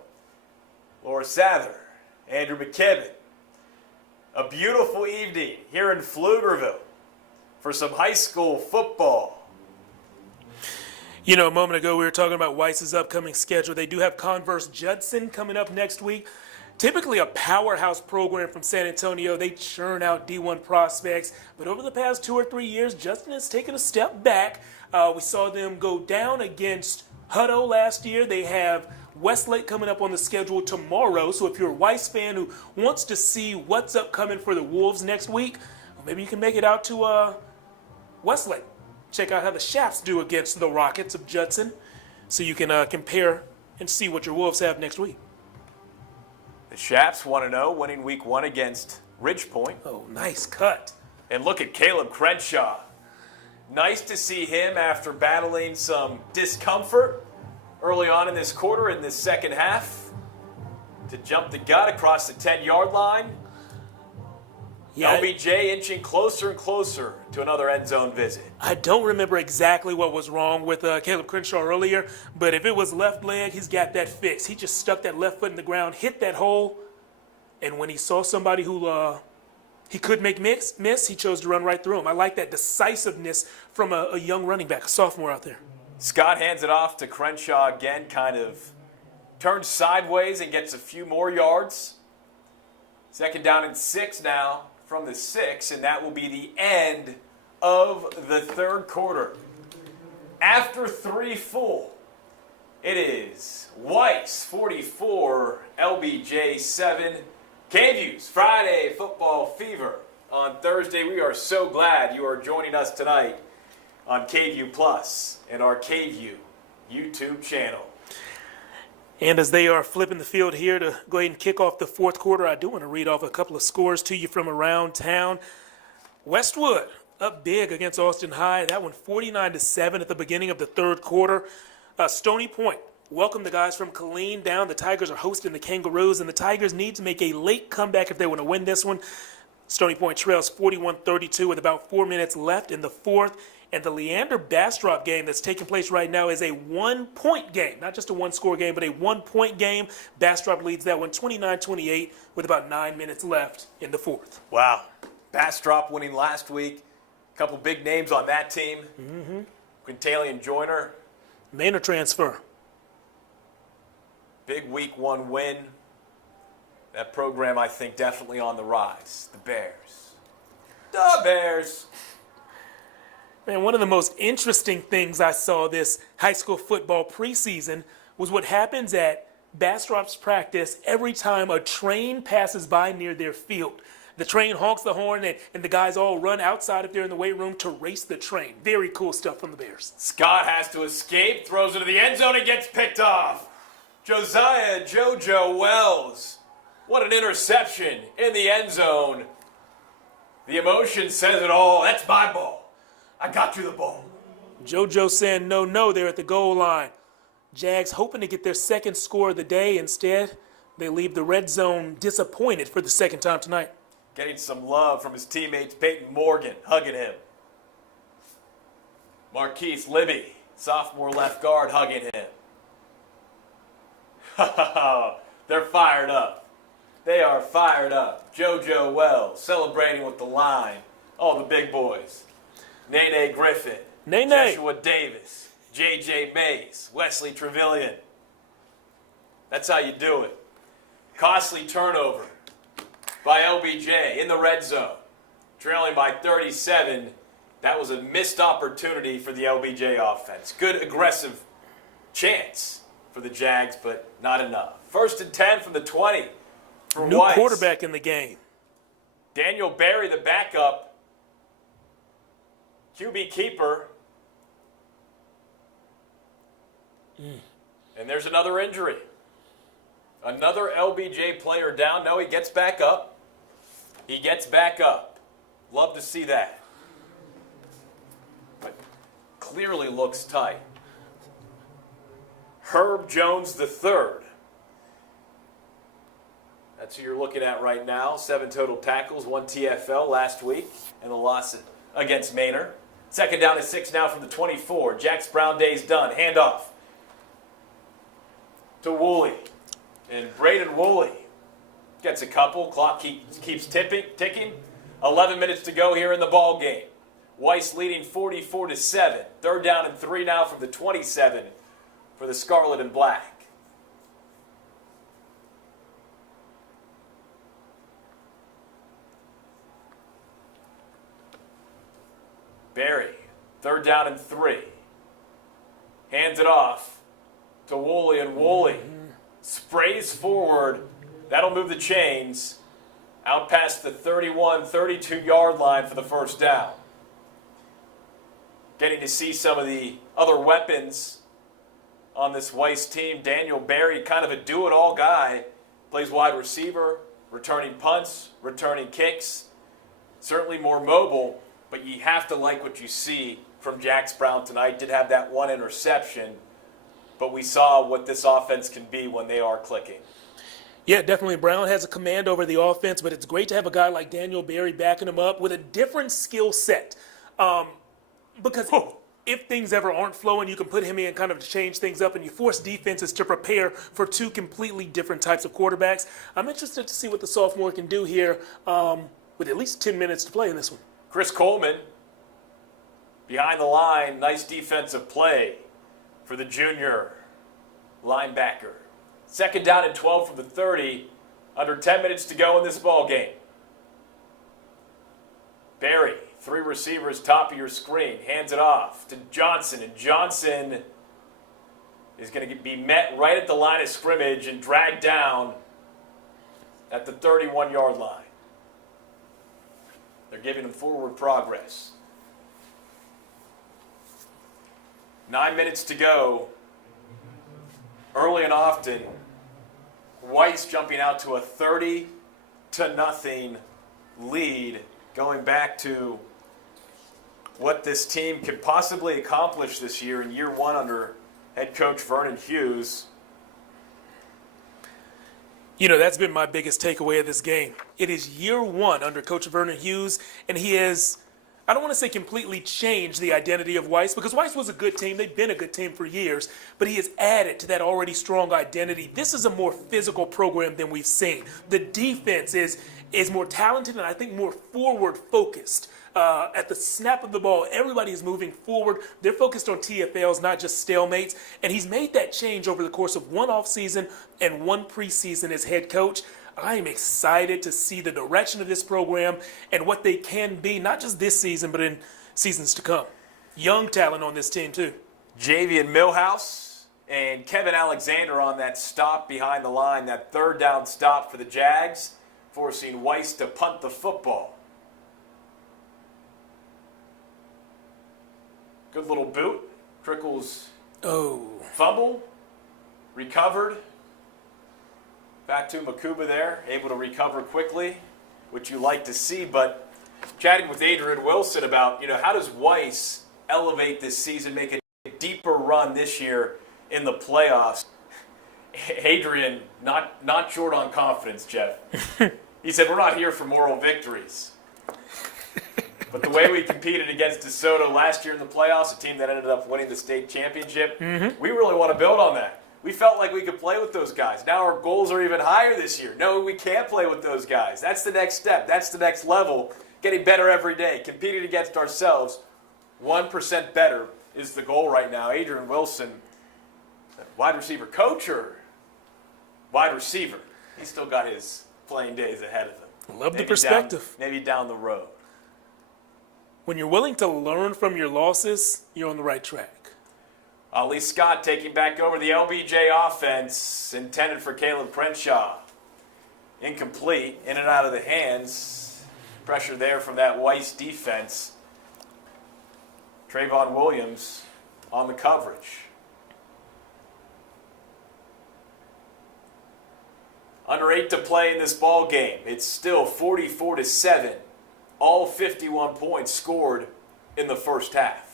Laura Sather, Andrew McKibben. A beautiful evening here in Pflugerville for some high school football. You know, a moment ago we were talking about Weiss's upcoming schedule. They do have Converse Judson coming up next week. Typically a powerhouse program from San Antonio. They churn out D1 prospects. But over the past 2 or 3 years, Judson has taken a step back. We saw them go down against Hutto last year. They have Westlake coming up on the schedule tomorrow. So if you're a Weiss fan who wants to see what's upcoming for the Wolves next week, well, maybe you can make it out to Westlake. Check out how the Shafts do against the Rockets of Judson, so you can compare and see what your Wolves have next week. The Shafts 1-0, winning week 1 against Ridgepoint. Oh, nice cut. And look at Caleb Crenshaw. Nice to see him after battling some discomfort early on in this quarter, in this second half, to jump the gut across the 10-yard line. Yeah, LBJ inching closer and closer to another end zone visit. I don't remember exactly what was wrong with Caleb Crenshaw earlier, but if it was left leg, he's got that fixed. He just stuck that left foot in the ground, hit that hole, and when he saw somebody who he could make miss, he chose to run right through him. I like that decisiveness from a young running back, a sophomore out there. Scott hands it off to Crenshaw again, kind of turns sideways and gets a few more yards. 2nd down and 6 now from the 6, and that will be the end of the third quarter. After 3 full, it is Weiss 44, LBJ 7. KVUE's Friday Football Fever on Thursday. We are so glad you are joining us tonight on KVUE Plus and our KVUE YouTube channel. And as they are flipping the field here to go ahead and kick off the fourth quarter, I do want to read off a couple of scores to you from around town. Westwood up big against Austin High. That one 49-7 at the beginning of the third quarter. Stony Point welcome the guys from Killeen down. The Tigers are hosting the Kangaroos, and the Tigers need to make a late comeback if they want to win this one. Stony Point trails 41-32 with about 4 minutes left in the fourth. And the Leander Bastrop game that's taking place right now is a 1-point game, not just a one-score game, but a 1-point game. Bastrop leads that one 29-28 with about 9 minutes left in the fourth. Wow. Bastrop winning last week. A couple big names on that team. Quintalian Joyner. Manor transfer. Big week one win. That program, I think, definitely on the rise. The Bears. The Bears. Man, one of the most interesting things I saw this high school football preseason was what happens at Bastrop's practice every time a train passes by near their field. The train honks the horn, and the guys all run outside if they're in the weight room to race the train. Very cool stuff from the Bears. Scott has to escape, throws into the end zone, and gets picked off. Josiah JoJo Wells. What an interception in the end zone. The emotion says it all. That's my ball. I got you the ball. JoJo saying no there at the goal line. Jags hoping to get their second score of the day. Instead, they leave the red zone disappointed for the second time tonight. Getting some love from his teammates, Peyton Morgan, hugging him. Marquise Libby, sophomore left guard, hugging him. They're fired up. They are fired up. JoJo Wells celebrating with the line. All the big boys. Nene Griffin. Nene. Joshua Davis. J.J. Mays. Wesley Trevelyan. That's how you do it. Costly turnover by LBJ in the red zone. Trailing by 37. That was a missed opportunity for the LBJ offense. Good aggressive chance for the Jags, but not enough. 1st and 10 from the 20 for New Weiss. quarterback in the game. Daniel Berry, the backup. QB keeper. And there's another injury. Another LBJ player down. No, he gets back up. He gets back up. Love to see that. But clearly looks tight. Herb Jones III. That's who you're looking at right now. 7 total tackles, 1 TFL last week, and the loss against Manor. 2nd down and 6 now from the 24. Jax Brown day's done. Handoff to Woolley. And Braden Woolley gets a couple. Clock keeps ticking. 11 minutes to go here in the ball game. Weiss leading 44-7. 3rd down and 3 now from the 27 for the Scarlet and Black. Berry, 3rd down and 3. Hands it off to Woolley, and Woolley sprays forward. That'll move the chains out past the 31, 32-yard line for the 1st down. Getting to see some of the other weapons on this Weiss team. Daniel Berry, kind of a do-it-all guy. Plays wide receiver, returning punts, returning kicks. Certainly more mobile. But you have to like what you see from Jax Brown tonight. Did have that 1 interception, but we saw what this offense can be when they are clicking. Yeah, definitely. Brown has a command over the offense, but it's great to have a guy like Daniel Berry backing him up with a different skill set. Because if things ever aren't flowing, you can put him in kind of to change things up, and you force defenses to prepare for 2 completely different types of quarterbacks. I'm interested to see what the sophomore can do here with at least 10 minutes to play in this one. Chris Coleman, behind the line, nice defensive play for the junior linebacker. 2nd down and 12 from the 30, under 10 minutes to go in this ball game. Berry, 3 receivers, top of your screen, hands it off to Johnson, and Johnson is going to be met right at the line of scrimmage and dragged down at the 31-yard line. They're giving him forward progress. 9 minutes to go. Early and often, Weiss jumping out to a 30-0 lead, going back to what this team could possibly accomplish this year in year 1 under head coach Vernon Hughes. You know, that's been my biggest takeaway of this game. It is year 1 under Coach Vernon Hughes, and he has I don't want to say completely change the identity of Weiss, because Weiss was a good team. They've been a good team for years, but he has added to that already strong identity. This is a more physical program than we've seen. The defense is more talented and I think more forward focused. At the snap of the ball, everybody is moving forward. They're focused on TFLs, not just stalemates. And he's made that change over the course of one offseason and one preseason as head coach. I am excited to see the direction of this program and what they can be, not just this season, but in seasons to come. Young talent on this team, too. Javian Millhouse and Kevin Alexander on that stop behind the line, that third down stop for the Jags, forcing Weiss to punt the football. Good little boot. Trickles fumble, recovered. Back to Makuba there, able to recover quickly, which you like to see. But chatting with Adrian Wilson about, how does Weiss elevate this season, make a deeper run this year in the playoffs? Adrian, not short on confidence, Jeff. He said, we're not here for moral victories. But the way we competed against DeSoto last year in the playoffs, a team that ended up winning the state championship, we really want to build on that. We felt like we could play with those guys. Now our goals are even higher this year. No, we can't play with those guys. That's the next step. That's the next level. Getting better every day. Competing against ourselves. 1% better is the goal right now. Adrian Wilson, wide receiver coach or wide receiver? He's still got his playing days ahead of him. Love the perspective. Maybe down the road. When you're willing to learn from your losses, you're on the right track. Lee Scott taking back over the LBJ offense, intended for Caleb Crenshaw. Incomplete, in and out of the hands. Pressure there from that Weiss defense. Trayvon Williams on the coverage. Under 8 to play in this ball game. It's still 44-7. All 51 points scored in the first half.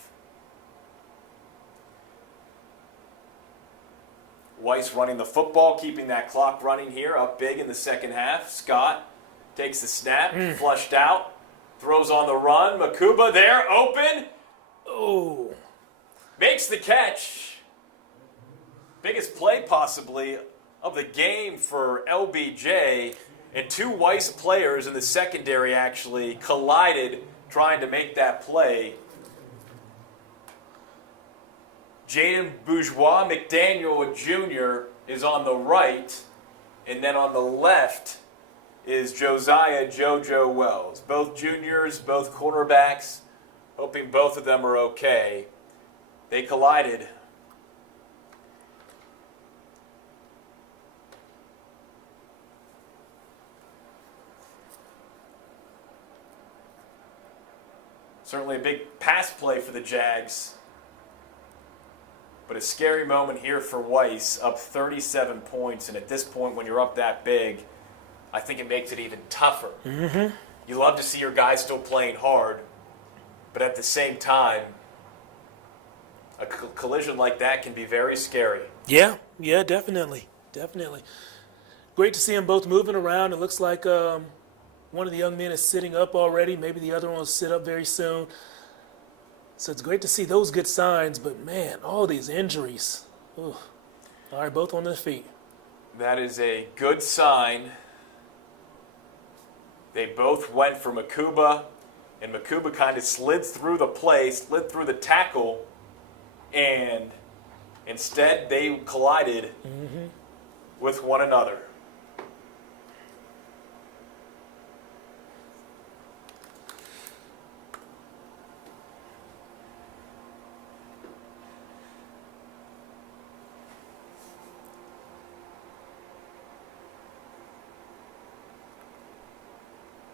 Weiss running the football, keeping that clock running here, up big in the second half. Scott takes the snap, flushed out, throws on the run. Makuba there, open. Oh. Makes the catch. Biggest play possibly of the game for LBJ. And two Weiss players in the secondary actually collided trying to make that play. Jaden Bourgeois McDaniel Jr. is on the right, and then on the left is Josiah JoJo Wells. Both juniors, both cornerbacks, hoping both of them are okay. They collided. Certainly a big pass play for the Jags. But a scary moment here for Weiss, up 37 points. And at this point, when you're up that big, I think it makes it even tougher. You love to see your guys still playing hard. But at the same time, a collision like that can be very scary. Yeah, definitely. Definitely. Great to see them both moving around. It looks like one of the young men is sitting up already. Maybe the other one will sit up very soon. So it's great to see those good signs, but man, all these injuries. Ooh. All right, both on their feet. That is a good sign. They both went for Makuba, and Makuba kind of slid through the play, slid through the tackle, and instead they collided with one another.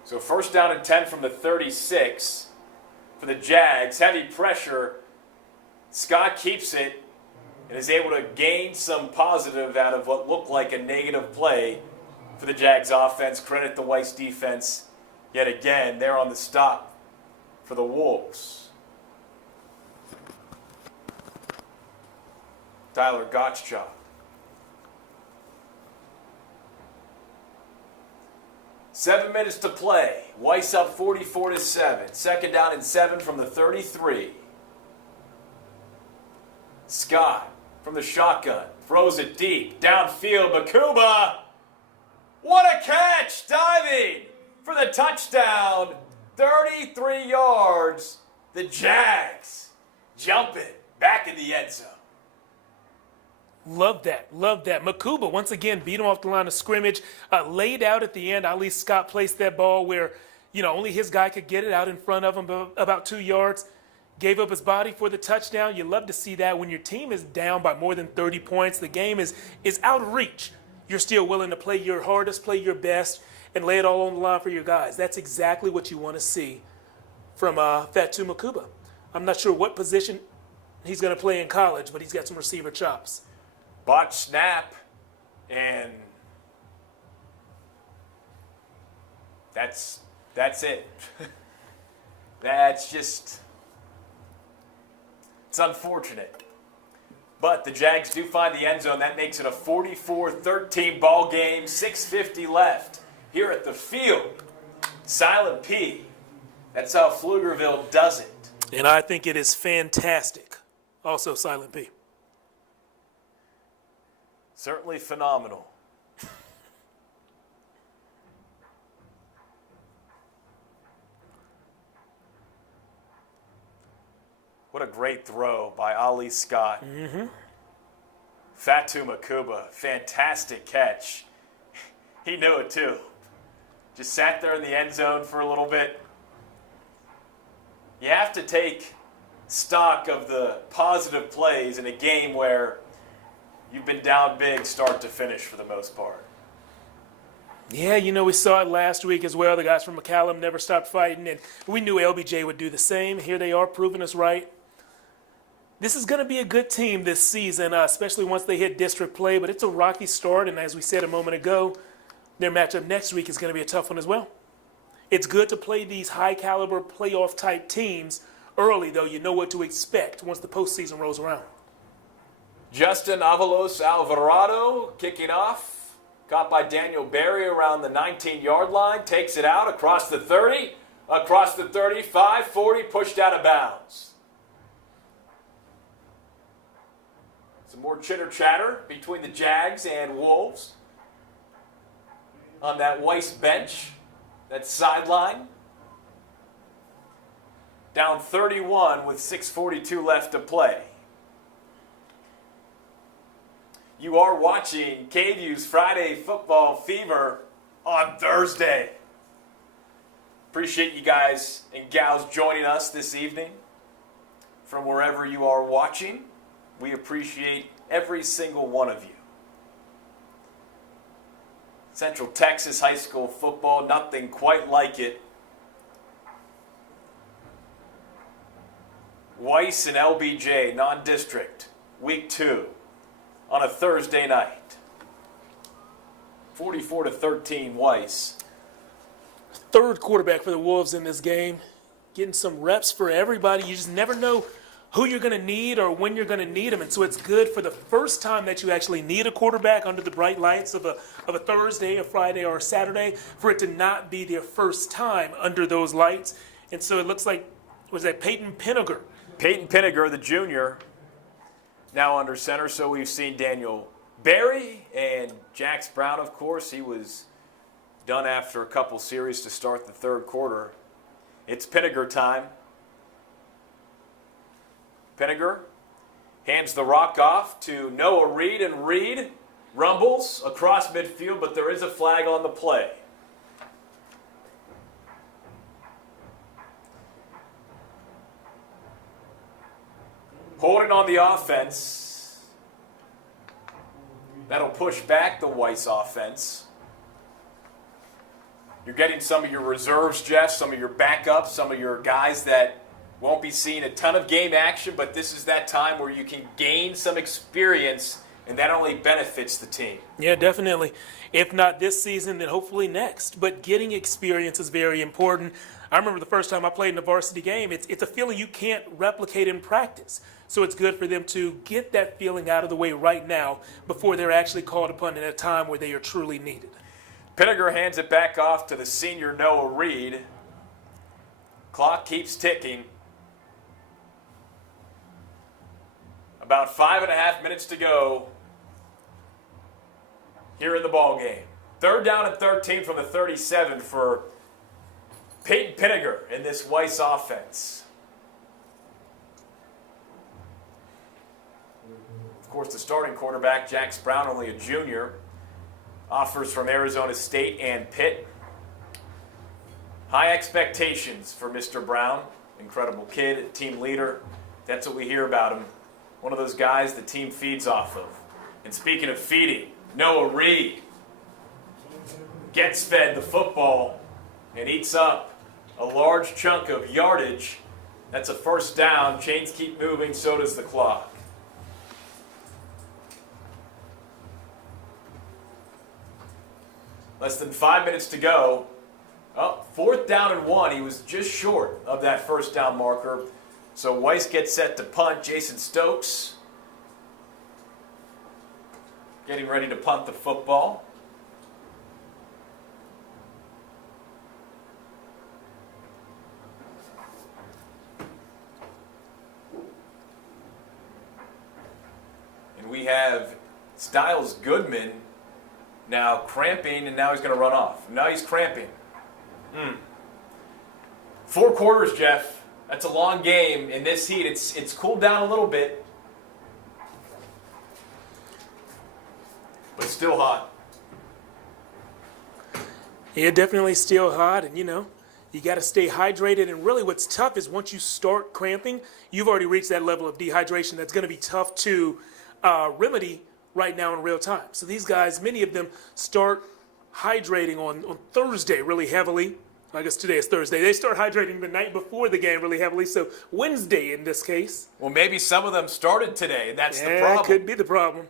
So first down and 10 from the 36 for the Jags. Heavy pressure. Scott keeps it and is able to gain some positive out of what looked like a negative play for the Jags offense. Credit the Weiss defense yet again. They're on the stop for the Wolves. Tyler Gottschalk. 7 minutes to play. Weiss up 44-7. Second down and 7 from the 33. Scott from the shotgun throws it deep downfield. Makuba, what a catch! Diving for the touchdown. 33 yards. The Jags jumping back in the end zone. Love that. Love that. Makuba, once again, beat him off the line of scrimmage. Laid out at the end. Ali Scott placed that ball where, only his guy could get it out in front of him about 2 yards. Gave up his body for the touchdown. You love to see that when your team is down by more than 30 points. The game is out of reach. You're still willing to play your hardest, play your best, and lay it all on the line for your guys. That's exactly what you want to see from Fatu Makuba. I'm not sure what position he's going to play in college, but he's got some receiver chops. Botch snap, and that's it. That's just, it's unfortunate. But the Jags do find the end zone. That makes it a 44-13 ball game. 6:50 left here at the field. Silent P. That's how Pflugerville does it. And I think it is fantastic. Also, Silent P. Certainly phenomenal. What a great throw by Ali Scott. Fatu Makuba, fantastic catch. He knew it too. Just sat there in the end zone for a little bit. You have to take stock of the positive plays in a game where you've been down big start to finish for the most part. Yeah, we saw it last week as well. The guys from McCallum never stopped fighting, and we knew LBJ would do the same. Here they are proving us right. This is going to be a good team this season, especially once they hit district play, but it's a rocky start, and as we said a moment ago, their matchup next week is going to be a tough one as well. It's good to play these high-caliber playoff-type teams early, though. You know what to expect once the postseason rolls around. Justin Avalos Alvarado kicking off. Caught by Daniel Berry around the 19-yard line. Takes it out across the 30, across the 35, 40, pushed out of bounds. Some more chitter-chatter between the Jags and Wolves on that Weiss bench, that sideline. Down 31 with 6:42 left to play. You are watching KVUE's Friday Football Fever on Thursday. Appreciate you guys and gals joining us this evening from wherever you are watching. We appreciate every single one of you. Central Texas high school football, nothing quite like it. Weiss and LBJ, non-district, week 2. On a Thursday night. 44-13 Weiss. Third quarterback for the Wolves in this game. Getting some reps for everybody. You just never know who you're going to need or when you're going to need them. And so it's good for the first time that you actually need a quarterback under the bright lights of a Thursday, a Friday, or a Saturday, for it to not be their first time under those lights. And so it looks like, was that Peyton Pinniger? Peyton Pinniger, the junior, now under center. So we've seen Daniel Berry and Jax Brown, of course. He was done after a couple series to start the third quarter. It's Pinniger time. Pinniger hands the rock off to Noah Reed, and Reed rumbles across midfield, but there is a flag on the play. Holding on the offense. That'll push back the Weiss offense. You're getting some of your reserves, Jeff, some of your backups, some of your guys that won't be seeing a ton of game action, but this is that time where you can gain some experience, and that only benefits the team. Yeah, definitely. If not this season, then hopefully next. But getting experience is very important. I remember the first time I played in a varsity game, it's a feeling you can't replicate in practice. So it's good for them to get that feeling out of the way right now before they're actually called upon in a time where they are truly needed. Pinniger hands it back off to the senior Noah Reed. Clock keeps ticking. About 5.5 minutes to go here in the ball game. 3rd down and 13 from the 37 for Peyton Pinniger in this Weiss offense. Of course, the starting quarterback, Jax Brown, only a junior. Offers from Arizona State and Pitt. High expectations for Mr. Brown. Incredible kid, team leader. That's what we hear about him. One of those guys the team feeds off of. And speaking of feeding, Noah Reed gets fed the football and eats up a large chunk of yardage. That's a 1st down. Chains keep moving, so does the clock. Less than 5 minutes to go. Oh, 4th down and 1. He was just short of that 1st down marker. So Weiss gets set to punt. Jason Stokes getting ready to punt the football. And we have Styles Goodman now cramping, and now he's going to run off. Now he's cramping. 4 quarters, Jeff. That's a long game in this heat. It's cooled down a little bit, but still hot. Yeah, definitely still hot, and you got to stay hydrated. And really, what's tough is once you start cramping, you've already reached that level of dehydration that's going to be tough to remedy right now in real time. So these guys, many of them, start hydrating on Thursday really heavily. I guess today is Thursday. They start hydrating the night before the game really heavily. So Wednesday in this case. Well, maybe some of them started today, and that's the problem. Could be the problem.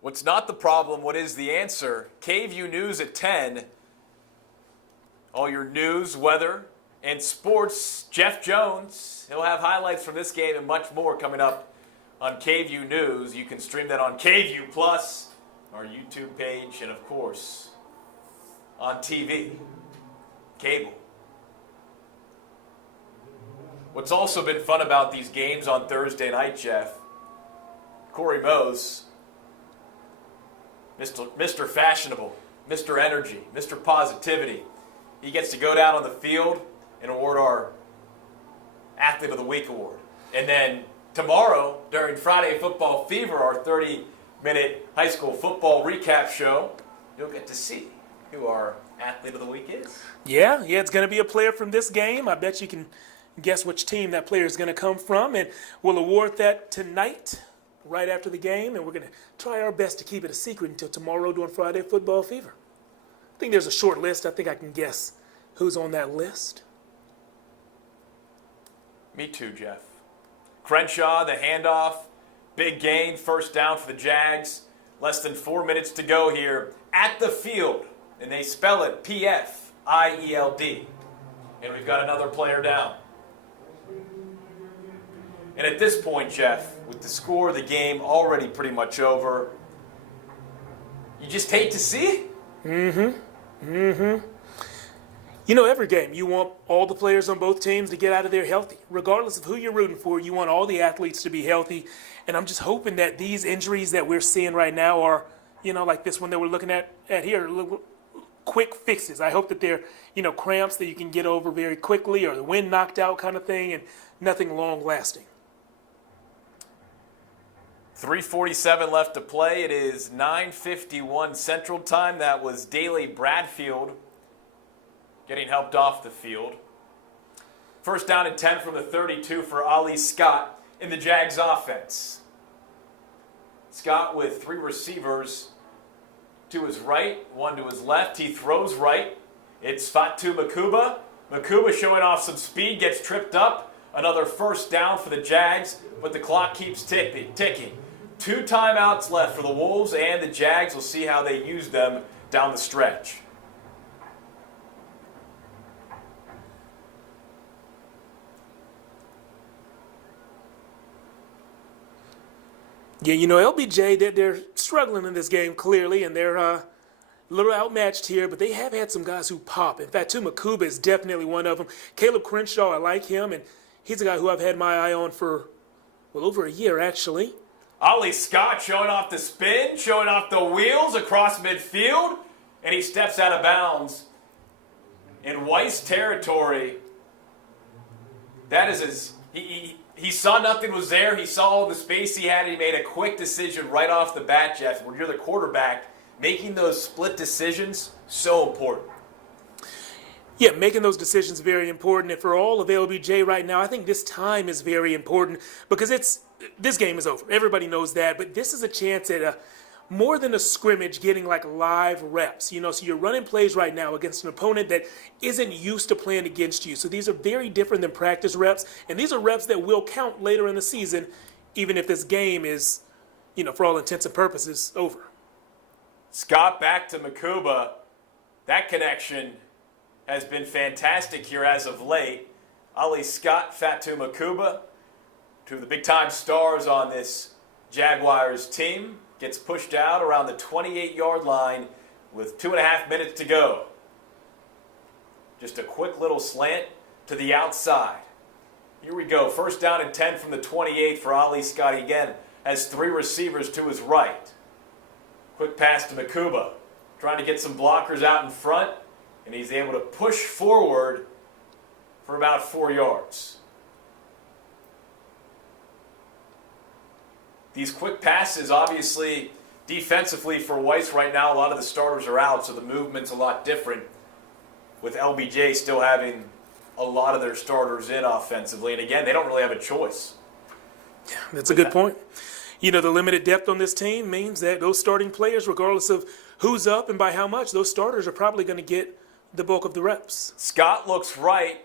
What's not the problem? What is the answer? KVUE News at 10. All your news, weather, and sports. Jeff Jones, he'll have highlights from this game and much more coming up on KVUE News. You can stream that on KVUE Plus, our YouTube page, and of course, on TV, cable. What's also been fun about these games on Thursday night, Jeff, Corey Mose, Mr. Fashionable, Mr. Energy, Mr. Positivity. He gets to go down on the field and award our Athlete of the Week award. And then tomorrow, during Friday Football Fever, our 30-minute high school football recap show, you'll get to see who our Athlete of the Week is. Yeah, it's going to be a player from this game. I bet you can guess which team that player is going to come from, and we'll award that tonight, right after the game, and we're going to try our best to keep it a secret until tomorrow during Friday Football Fever. I think there's a short list. I think I can guess who's on that list. Me too, Jeff. Crenshaw, the handoff, big gain, 1st down for the Jags. Less than 4 minutes to go here at the field, and they spell it P-F-I-E-L-D. And we've got another player down. And at this point, Jeff, with the score of the game already pretty much over, you just hate to see it. Every game, you want all the players on both teams to get out of there healthy. Regardless of who you're rooting for, you want all the athletes to be healthy. And I'm just hoping that these injuries that we're seeing right now are, like this one that we're looking at here, quick fixes. I hope that they're, cramps that you can get over very quickly, or the wind knocked out kind of thing, and nothing long lasting. 3:47 left to play. It is 9:51 Central Time. That was Daley Bradfield getting helped off the field. 1st down and 10 from the 32 for Ali Scott in the Jags offense. Scott with 3 receivers to his right, 1 to his left. He throws right. It's Fatu Makuba. Makuba showing off some speed, gets tripped up. Another 1st down for the Jags, but the clock keeps ticking. 2 timeouts left for the Wolves, and the Jags will see how they use them down the stretch. Yeah, LBJ, they're struggling in this game clearly, and they're a little outmatched here, but they have had some guys who pop. In fact, Makuba is definitely one of them. Caleb Crenshaw, I like him, and he's a guy who I've had my eye on for, well, over a year, actually. Ollie Scott showing off the spin, showing off the wheels across midfield, and he steps out of bounds in Weiss territory. That is his. He saw nothing was there. He saw all the space he had. He made a quick decision right off the bat, Jeff. When you're the quarterback, making those split decisions, so important. Yeah, making those decisions very important. And for all of LBJ right now, I think this time is very important because this game is over. Everybody knows that. But this is a chance at more than a scrimmage, getting like live reps. You know, so you're running plays right now against an opponent that isn't used to playing against you. So these are very different than practice reps. And these are reps that will count later in the season, even if this game is, you know, for all intents and purposes, over. Scott back to Makuba. That connection has been fantastic here as of late. Ollie Scott, Fatu Makuba, two of the big-time stars on this Jaguars team, gets pushed out around the 28-yard line with 2.5 minutes to go. Just a quick little slant to the outside. Here we go. First down and 10 from the 28 for Ollie Scott. He again has 3 receivers to his right. Quick pass to Makuba, trying to get some blockers out in front, and he's able to push forward for about 4 yards. These quick passes, obviously, defensively for Weiss right now, a lot of the starters are out, so the movement's a lot different, with LBJ still having a lot of their starters in offensively. And again, they don't really have a choice. Yeah, that's a good point. You know, the limited depth on this team means that those starting players, regardless of who's up and by how much, those starters are probably going to get the bulk of the reps. Scott looks right.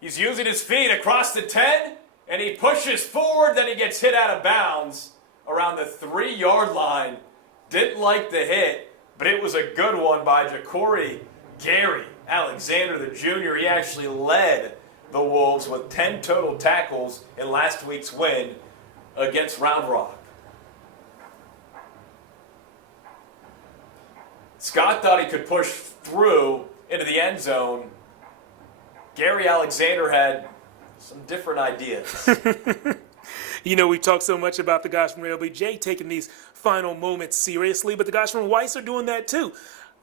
He's using his feet across the 10, and he pushes forward, then he gets hit out of bounds around the 3-yard line. Didn't like the hit, but it was a good one by Gary Alexander, the junior. He actually led the Wolves with 10 total tackles in last week's win against Round Rock. Scott thought he could push through into the end zone. Gary Alexander had some different ideas. You know, we talk so much about the guys from LBJ taking these final moments seriously, but the guys from Weiss are doing that too.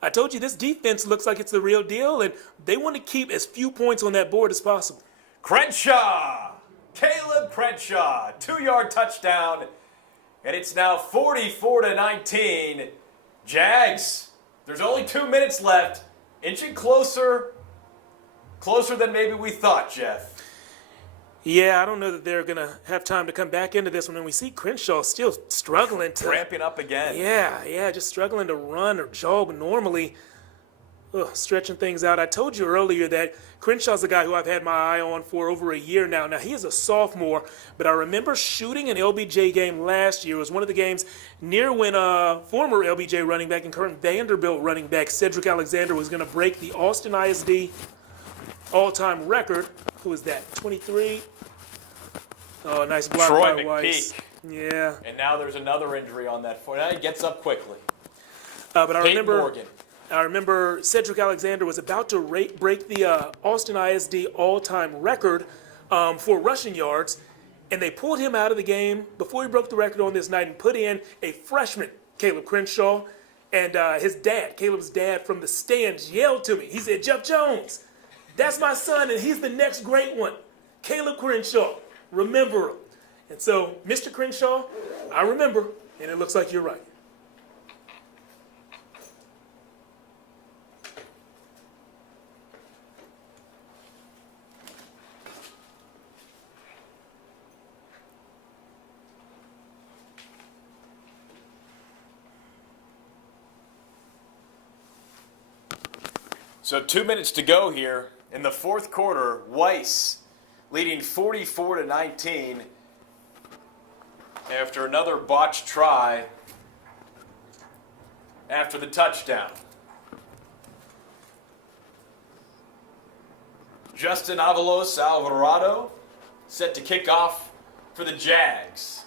I told you this defense looks like it's the real deal, and they want to keep as few points on that board as possible. Crenshaw! Caleb Crenshaw, 2-yard touchdown, and it's now 44-19. Jags, there's only 2 minutes left, inching closer than maybe we thought, Jeff. Yeah, I don't know that they're going to have time to come back into this one. And we see Crenshaw still struggling to... Ramping up again. Yeah, just struggling to run or jog normally. Stretching things out. I told you earlier that Crenshaw's a guy who I've had my eye on for over a year now. Now, he is a sophomore, but I remember shooting an LBJ game last year. It was one of the games near when former LBJ running back and current Vanderbilt running back Cedric Alexander was going to break the Austin ISD all-time record. Who was that? 23? Oh, nice block Troy by Weiss. McPeak. Yeah. And now there's another injury on that foot. Now he gets up quickly. But I Morgan. remember Cedric Alexander was about to break the Austin ISD all-time record for rushing yards, and they pulled him out of the game before he broke the record on this night and put in a freshman, Caleb Crenshaw, and his dad, Caleb's dad, from the stands yelled to me. He said, "Jeff Jones, that's my son, and he's the next great one. Caleb Crenshaw, remember him." And so, Mr. Crenshaw, I remember, and it looks like you're right. So 2 minutes to go here in the fourth quarter. Weiss leading 44-19 after another botched try after the touchdown. Justin Avalos Alvarado set to kick off for the Jags.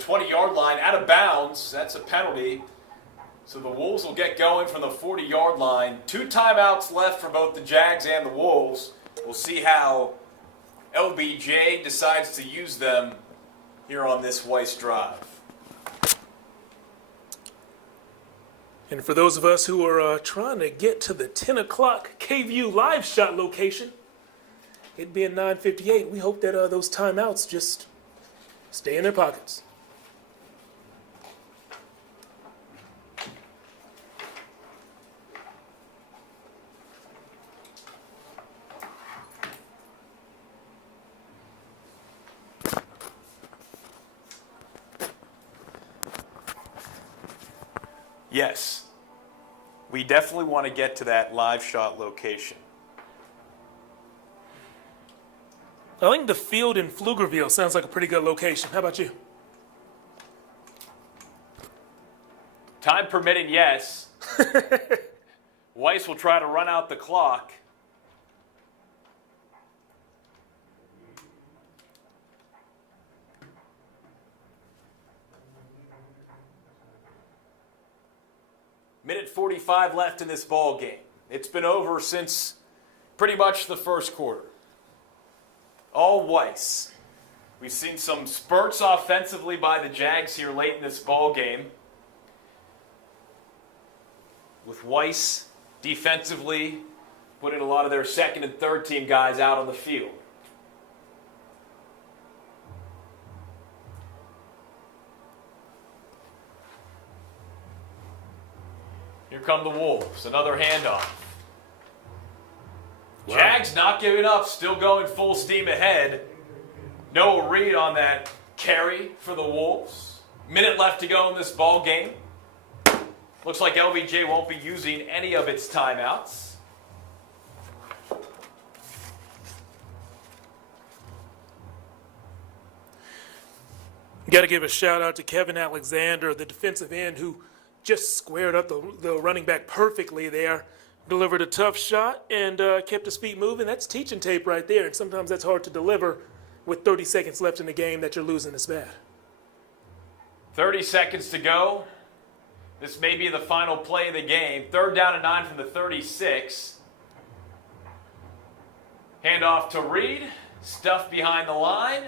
20-yard line, out of bounds. That's a penalty. So the Wolves will get going from the 40-yard line. 2 timeouts left for both the Jags and the Wolves. We'll see how LBJ decides to use them here on this Weiss drive. And for those of us who are trying to get to the 10 o'clock KVUE live shot location, it being 9:58, we hope that those timeouts just stay in their pockets. Yes, we definitely want to get to that live shot location. I think the field in Pflugerville sounds like a pretty good location. How about you? Time permitting, yes. Weiss will try to run out the clock. Minute 45 left in this ball game. It's been over since pretty much the first quarter. All Weiss. We've seen some spurts offensively by the Jags here late in this ball game. With Weiss defensively putting a lot of their second and third team guys out on the field. Here come the Wolves. Another handoff. Wow. Jags not giving up, still going full steam ahead. No read on that carry for the Wolves. Minute left to go in this ball game. Looks like LBJ won't be using any of its timeouts. Got to give a shout out to Kevin Alexander, the defensive end, who just squared up the running back perfectly there. Delivered a tough shot and kept his feet moving. That's teaching tape right there. And sometimes that's hard to deliver with 30 seconds left in the game that you're losing this bad. 30 seconds to go. This may be the final play of the game. 3rd down and 9 from the 36. Handoff to Reed. Stuffed behind the line.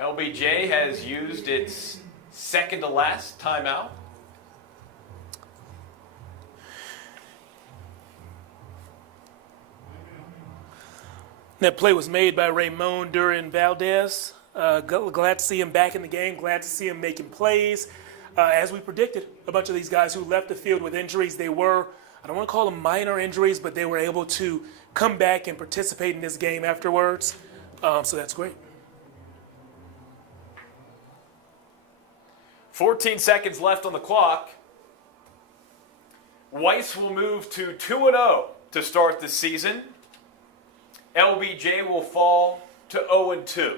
LBJ has used its second to last timeout. That play was made by Raymond Duran Valdez. Glad to see him back in the game. Glad to see him making plays. As we predicted, a bunch of these guys who left the field with injuries, they were, I don't want to call them minor injuries, but they were able to come back and participate in this game afterwards. So that's great. 14 seconds left on the clock. Weiss will move to 2-0 to start the season. LBJ will fall to 0-2.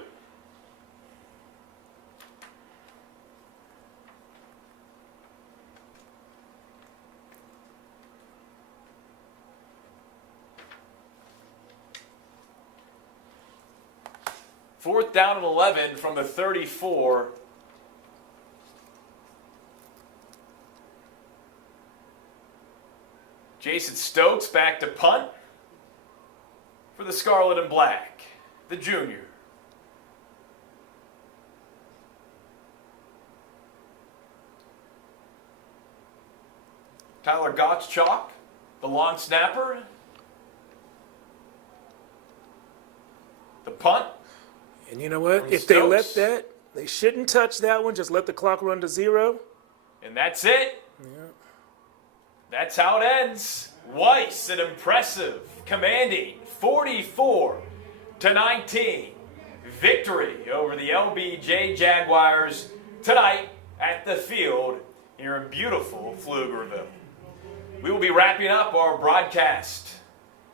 Fourth down and 11 from the 34. Jason Stokes back to punt for the Scarlet and Black, the junior. Tyler Gottschalk, the long snapper. The punt. And you know what? If they let that, they shouldn't touch that one. Just let the clock run to 0. And that's it. Yeah. That's how it ends. Weiss, an impressive, commanding 44-19 victory over the LBJ Jaguars tonight at the field here in beautiful Pflugerville. We will be wrapping up our broadcast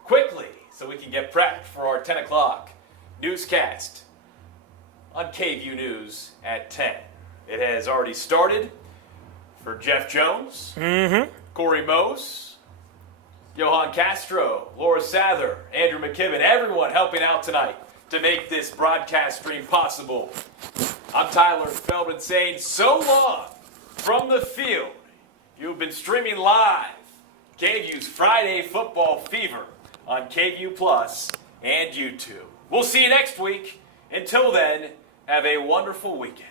quickly so we can get prepped for our 10 o'clock newscast on KVUE News at 10. It has already started for Jeff Jones. Corey Mose, Johan Castro, Laura Sather, Andrew McKibben, everyone helping out tonight to make this broadcast stream possible. I'm Tyler Feldman saying so long from the field. You've been streaming live KVUE's Friday Football Fever on KVUE Plus and YouTube. We'll see you next week. Until then, have a wonderful weekend.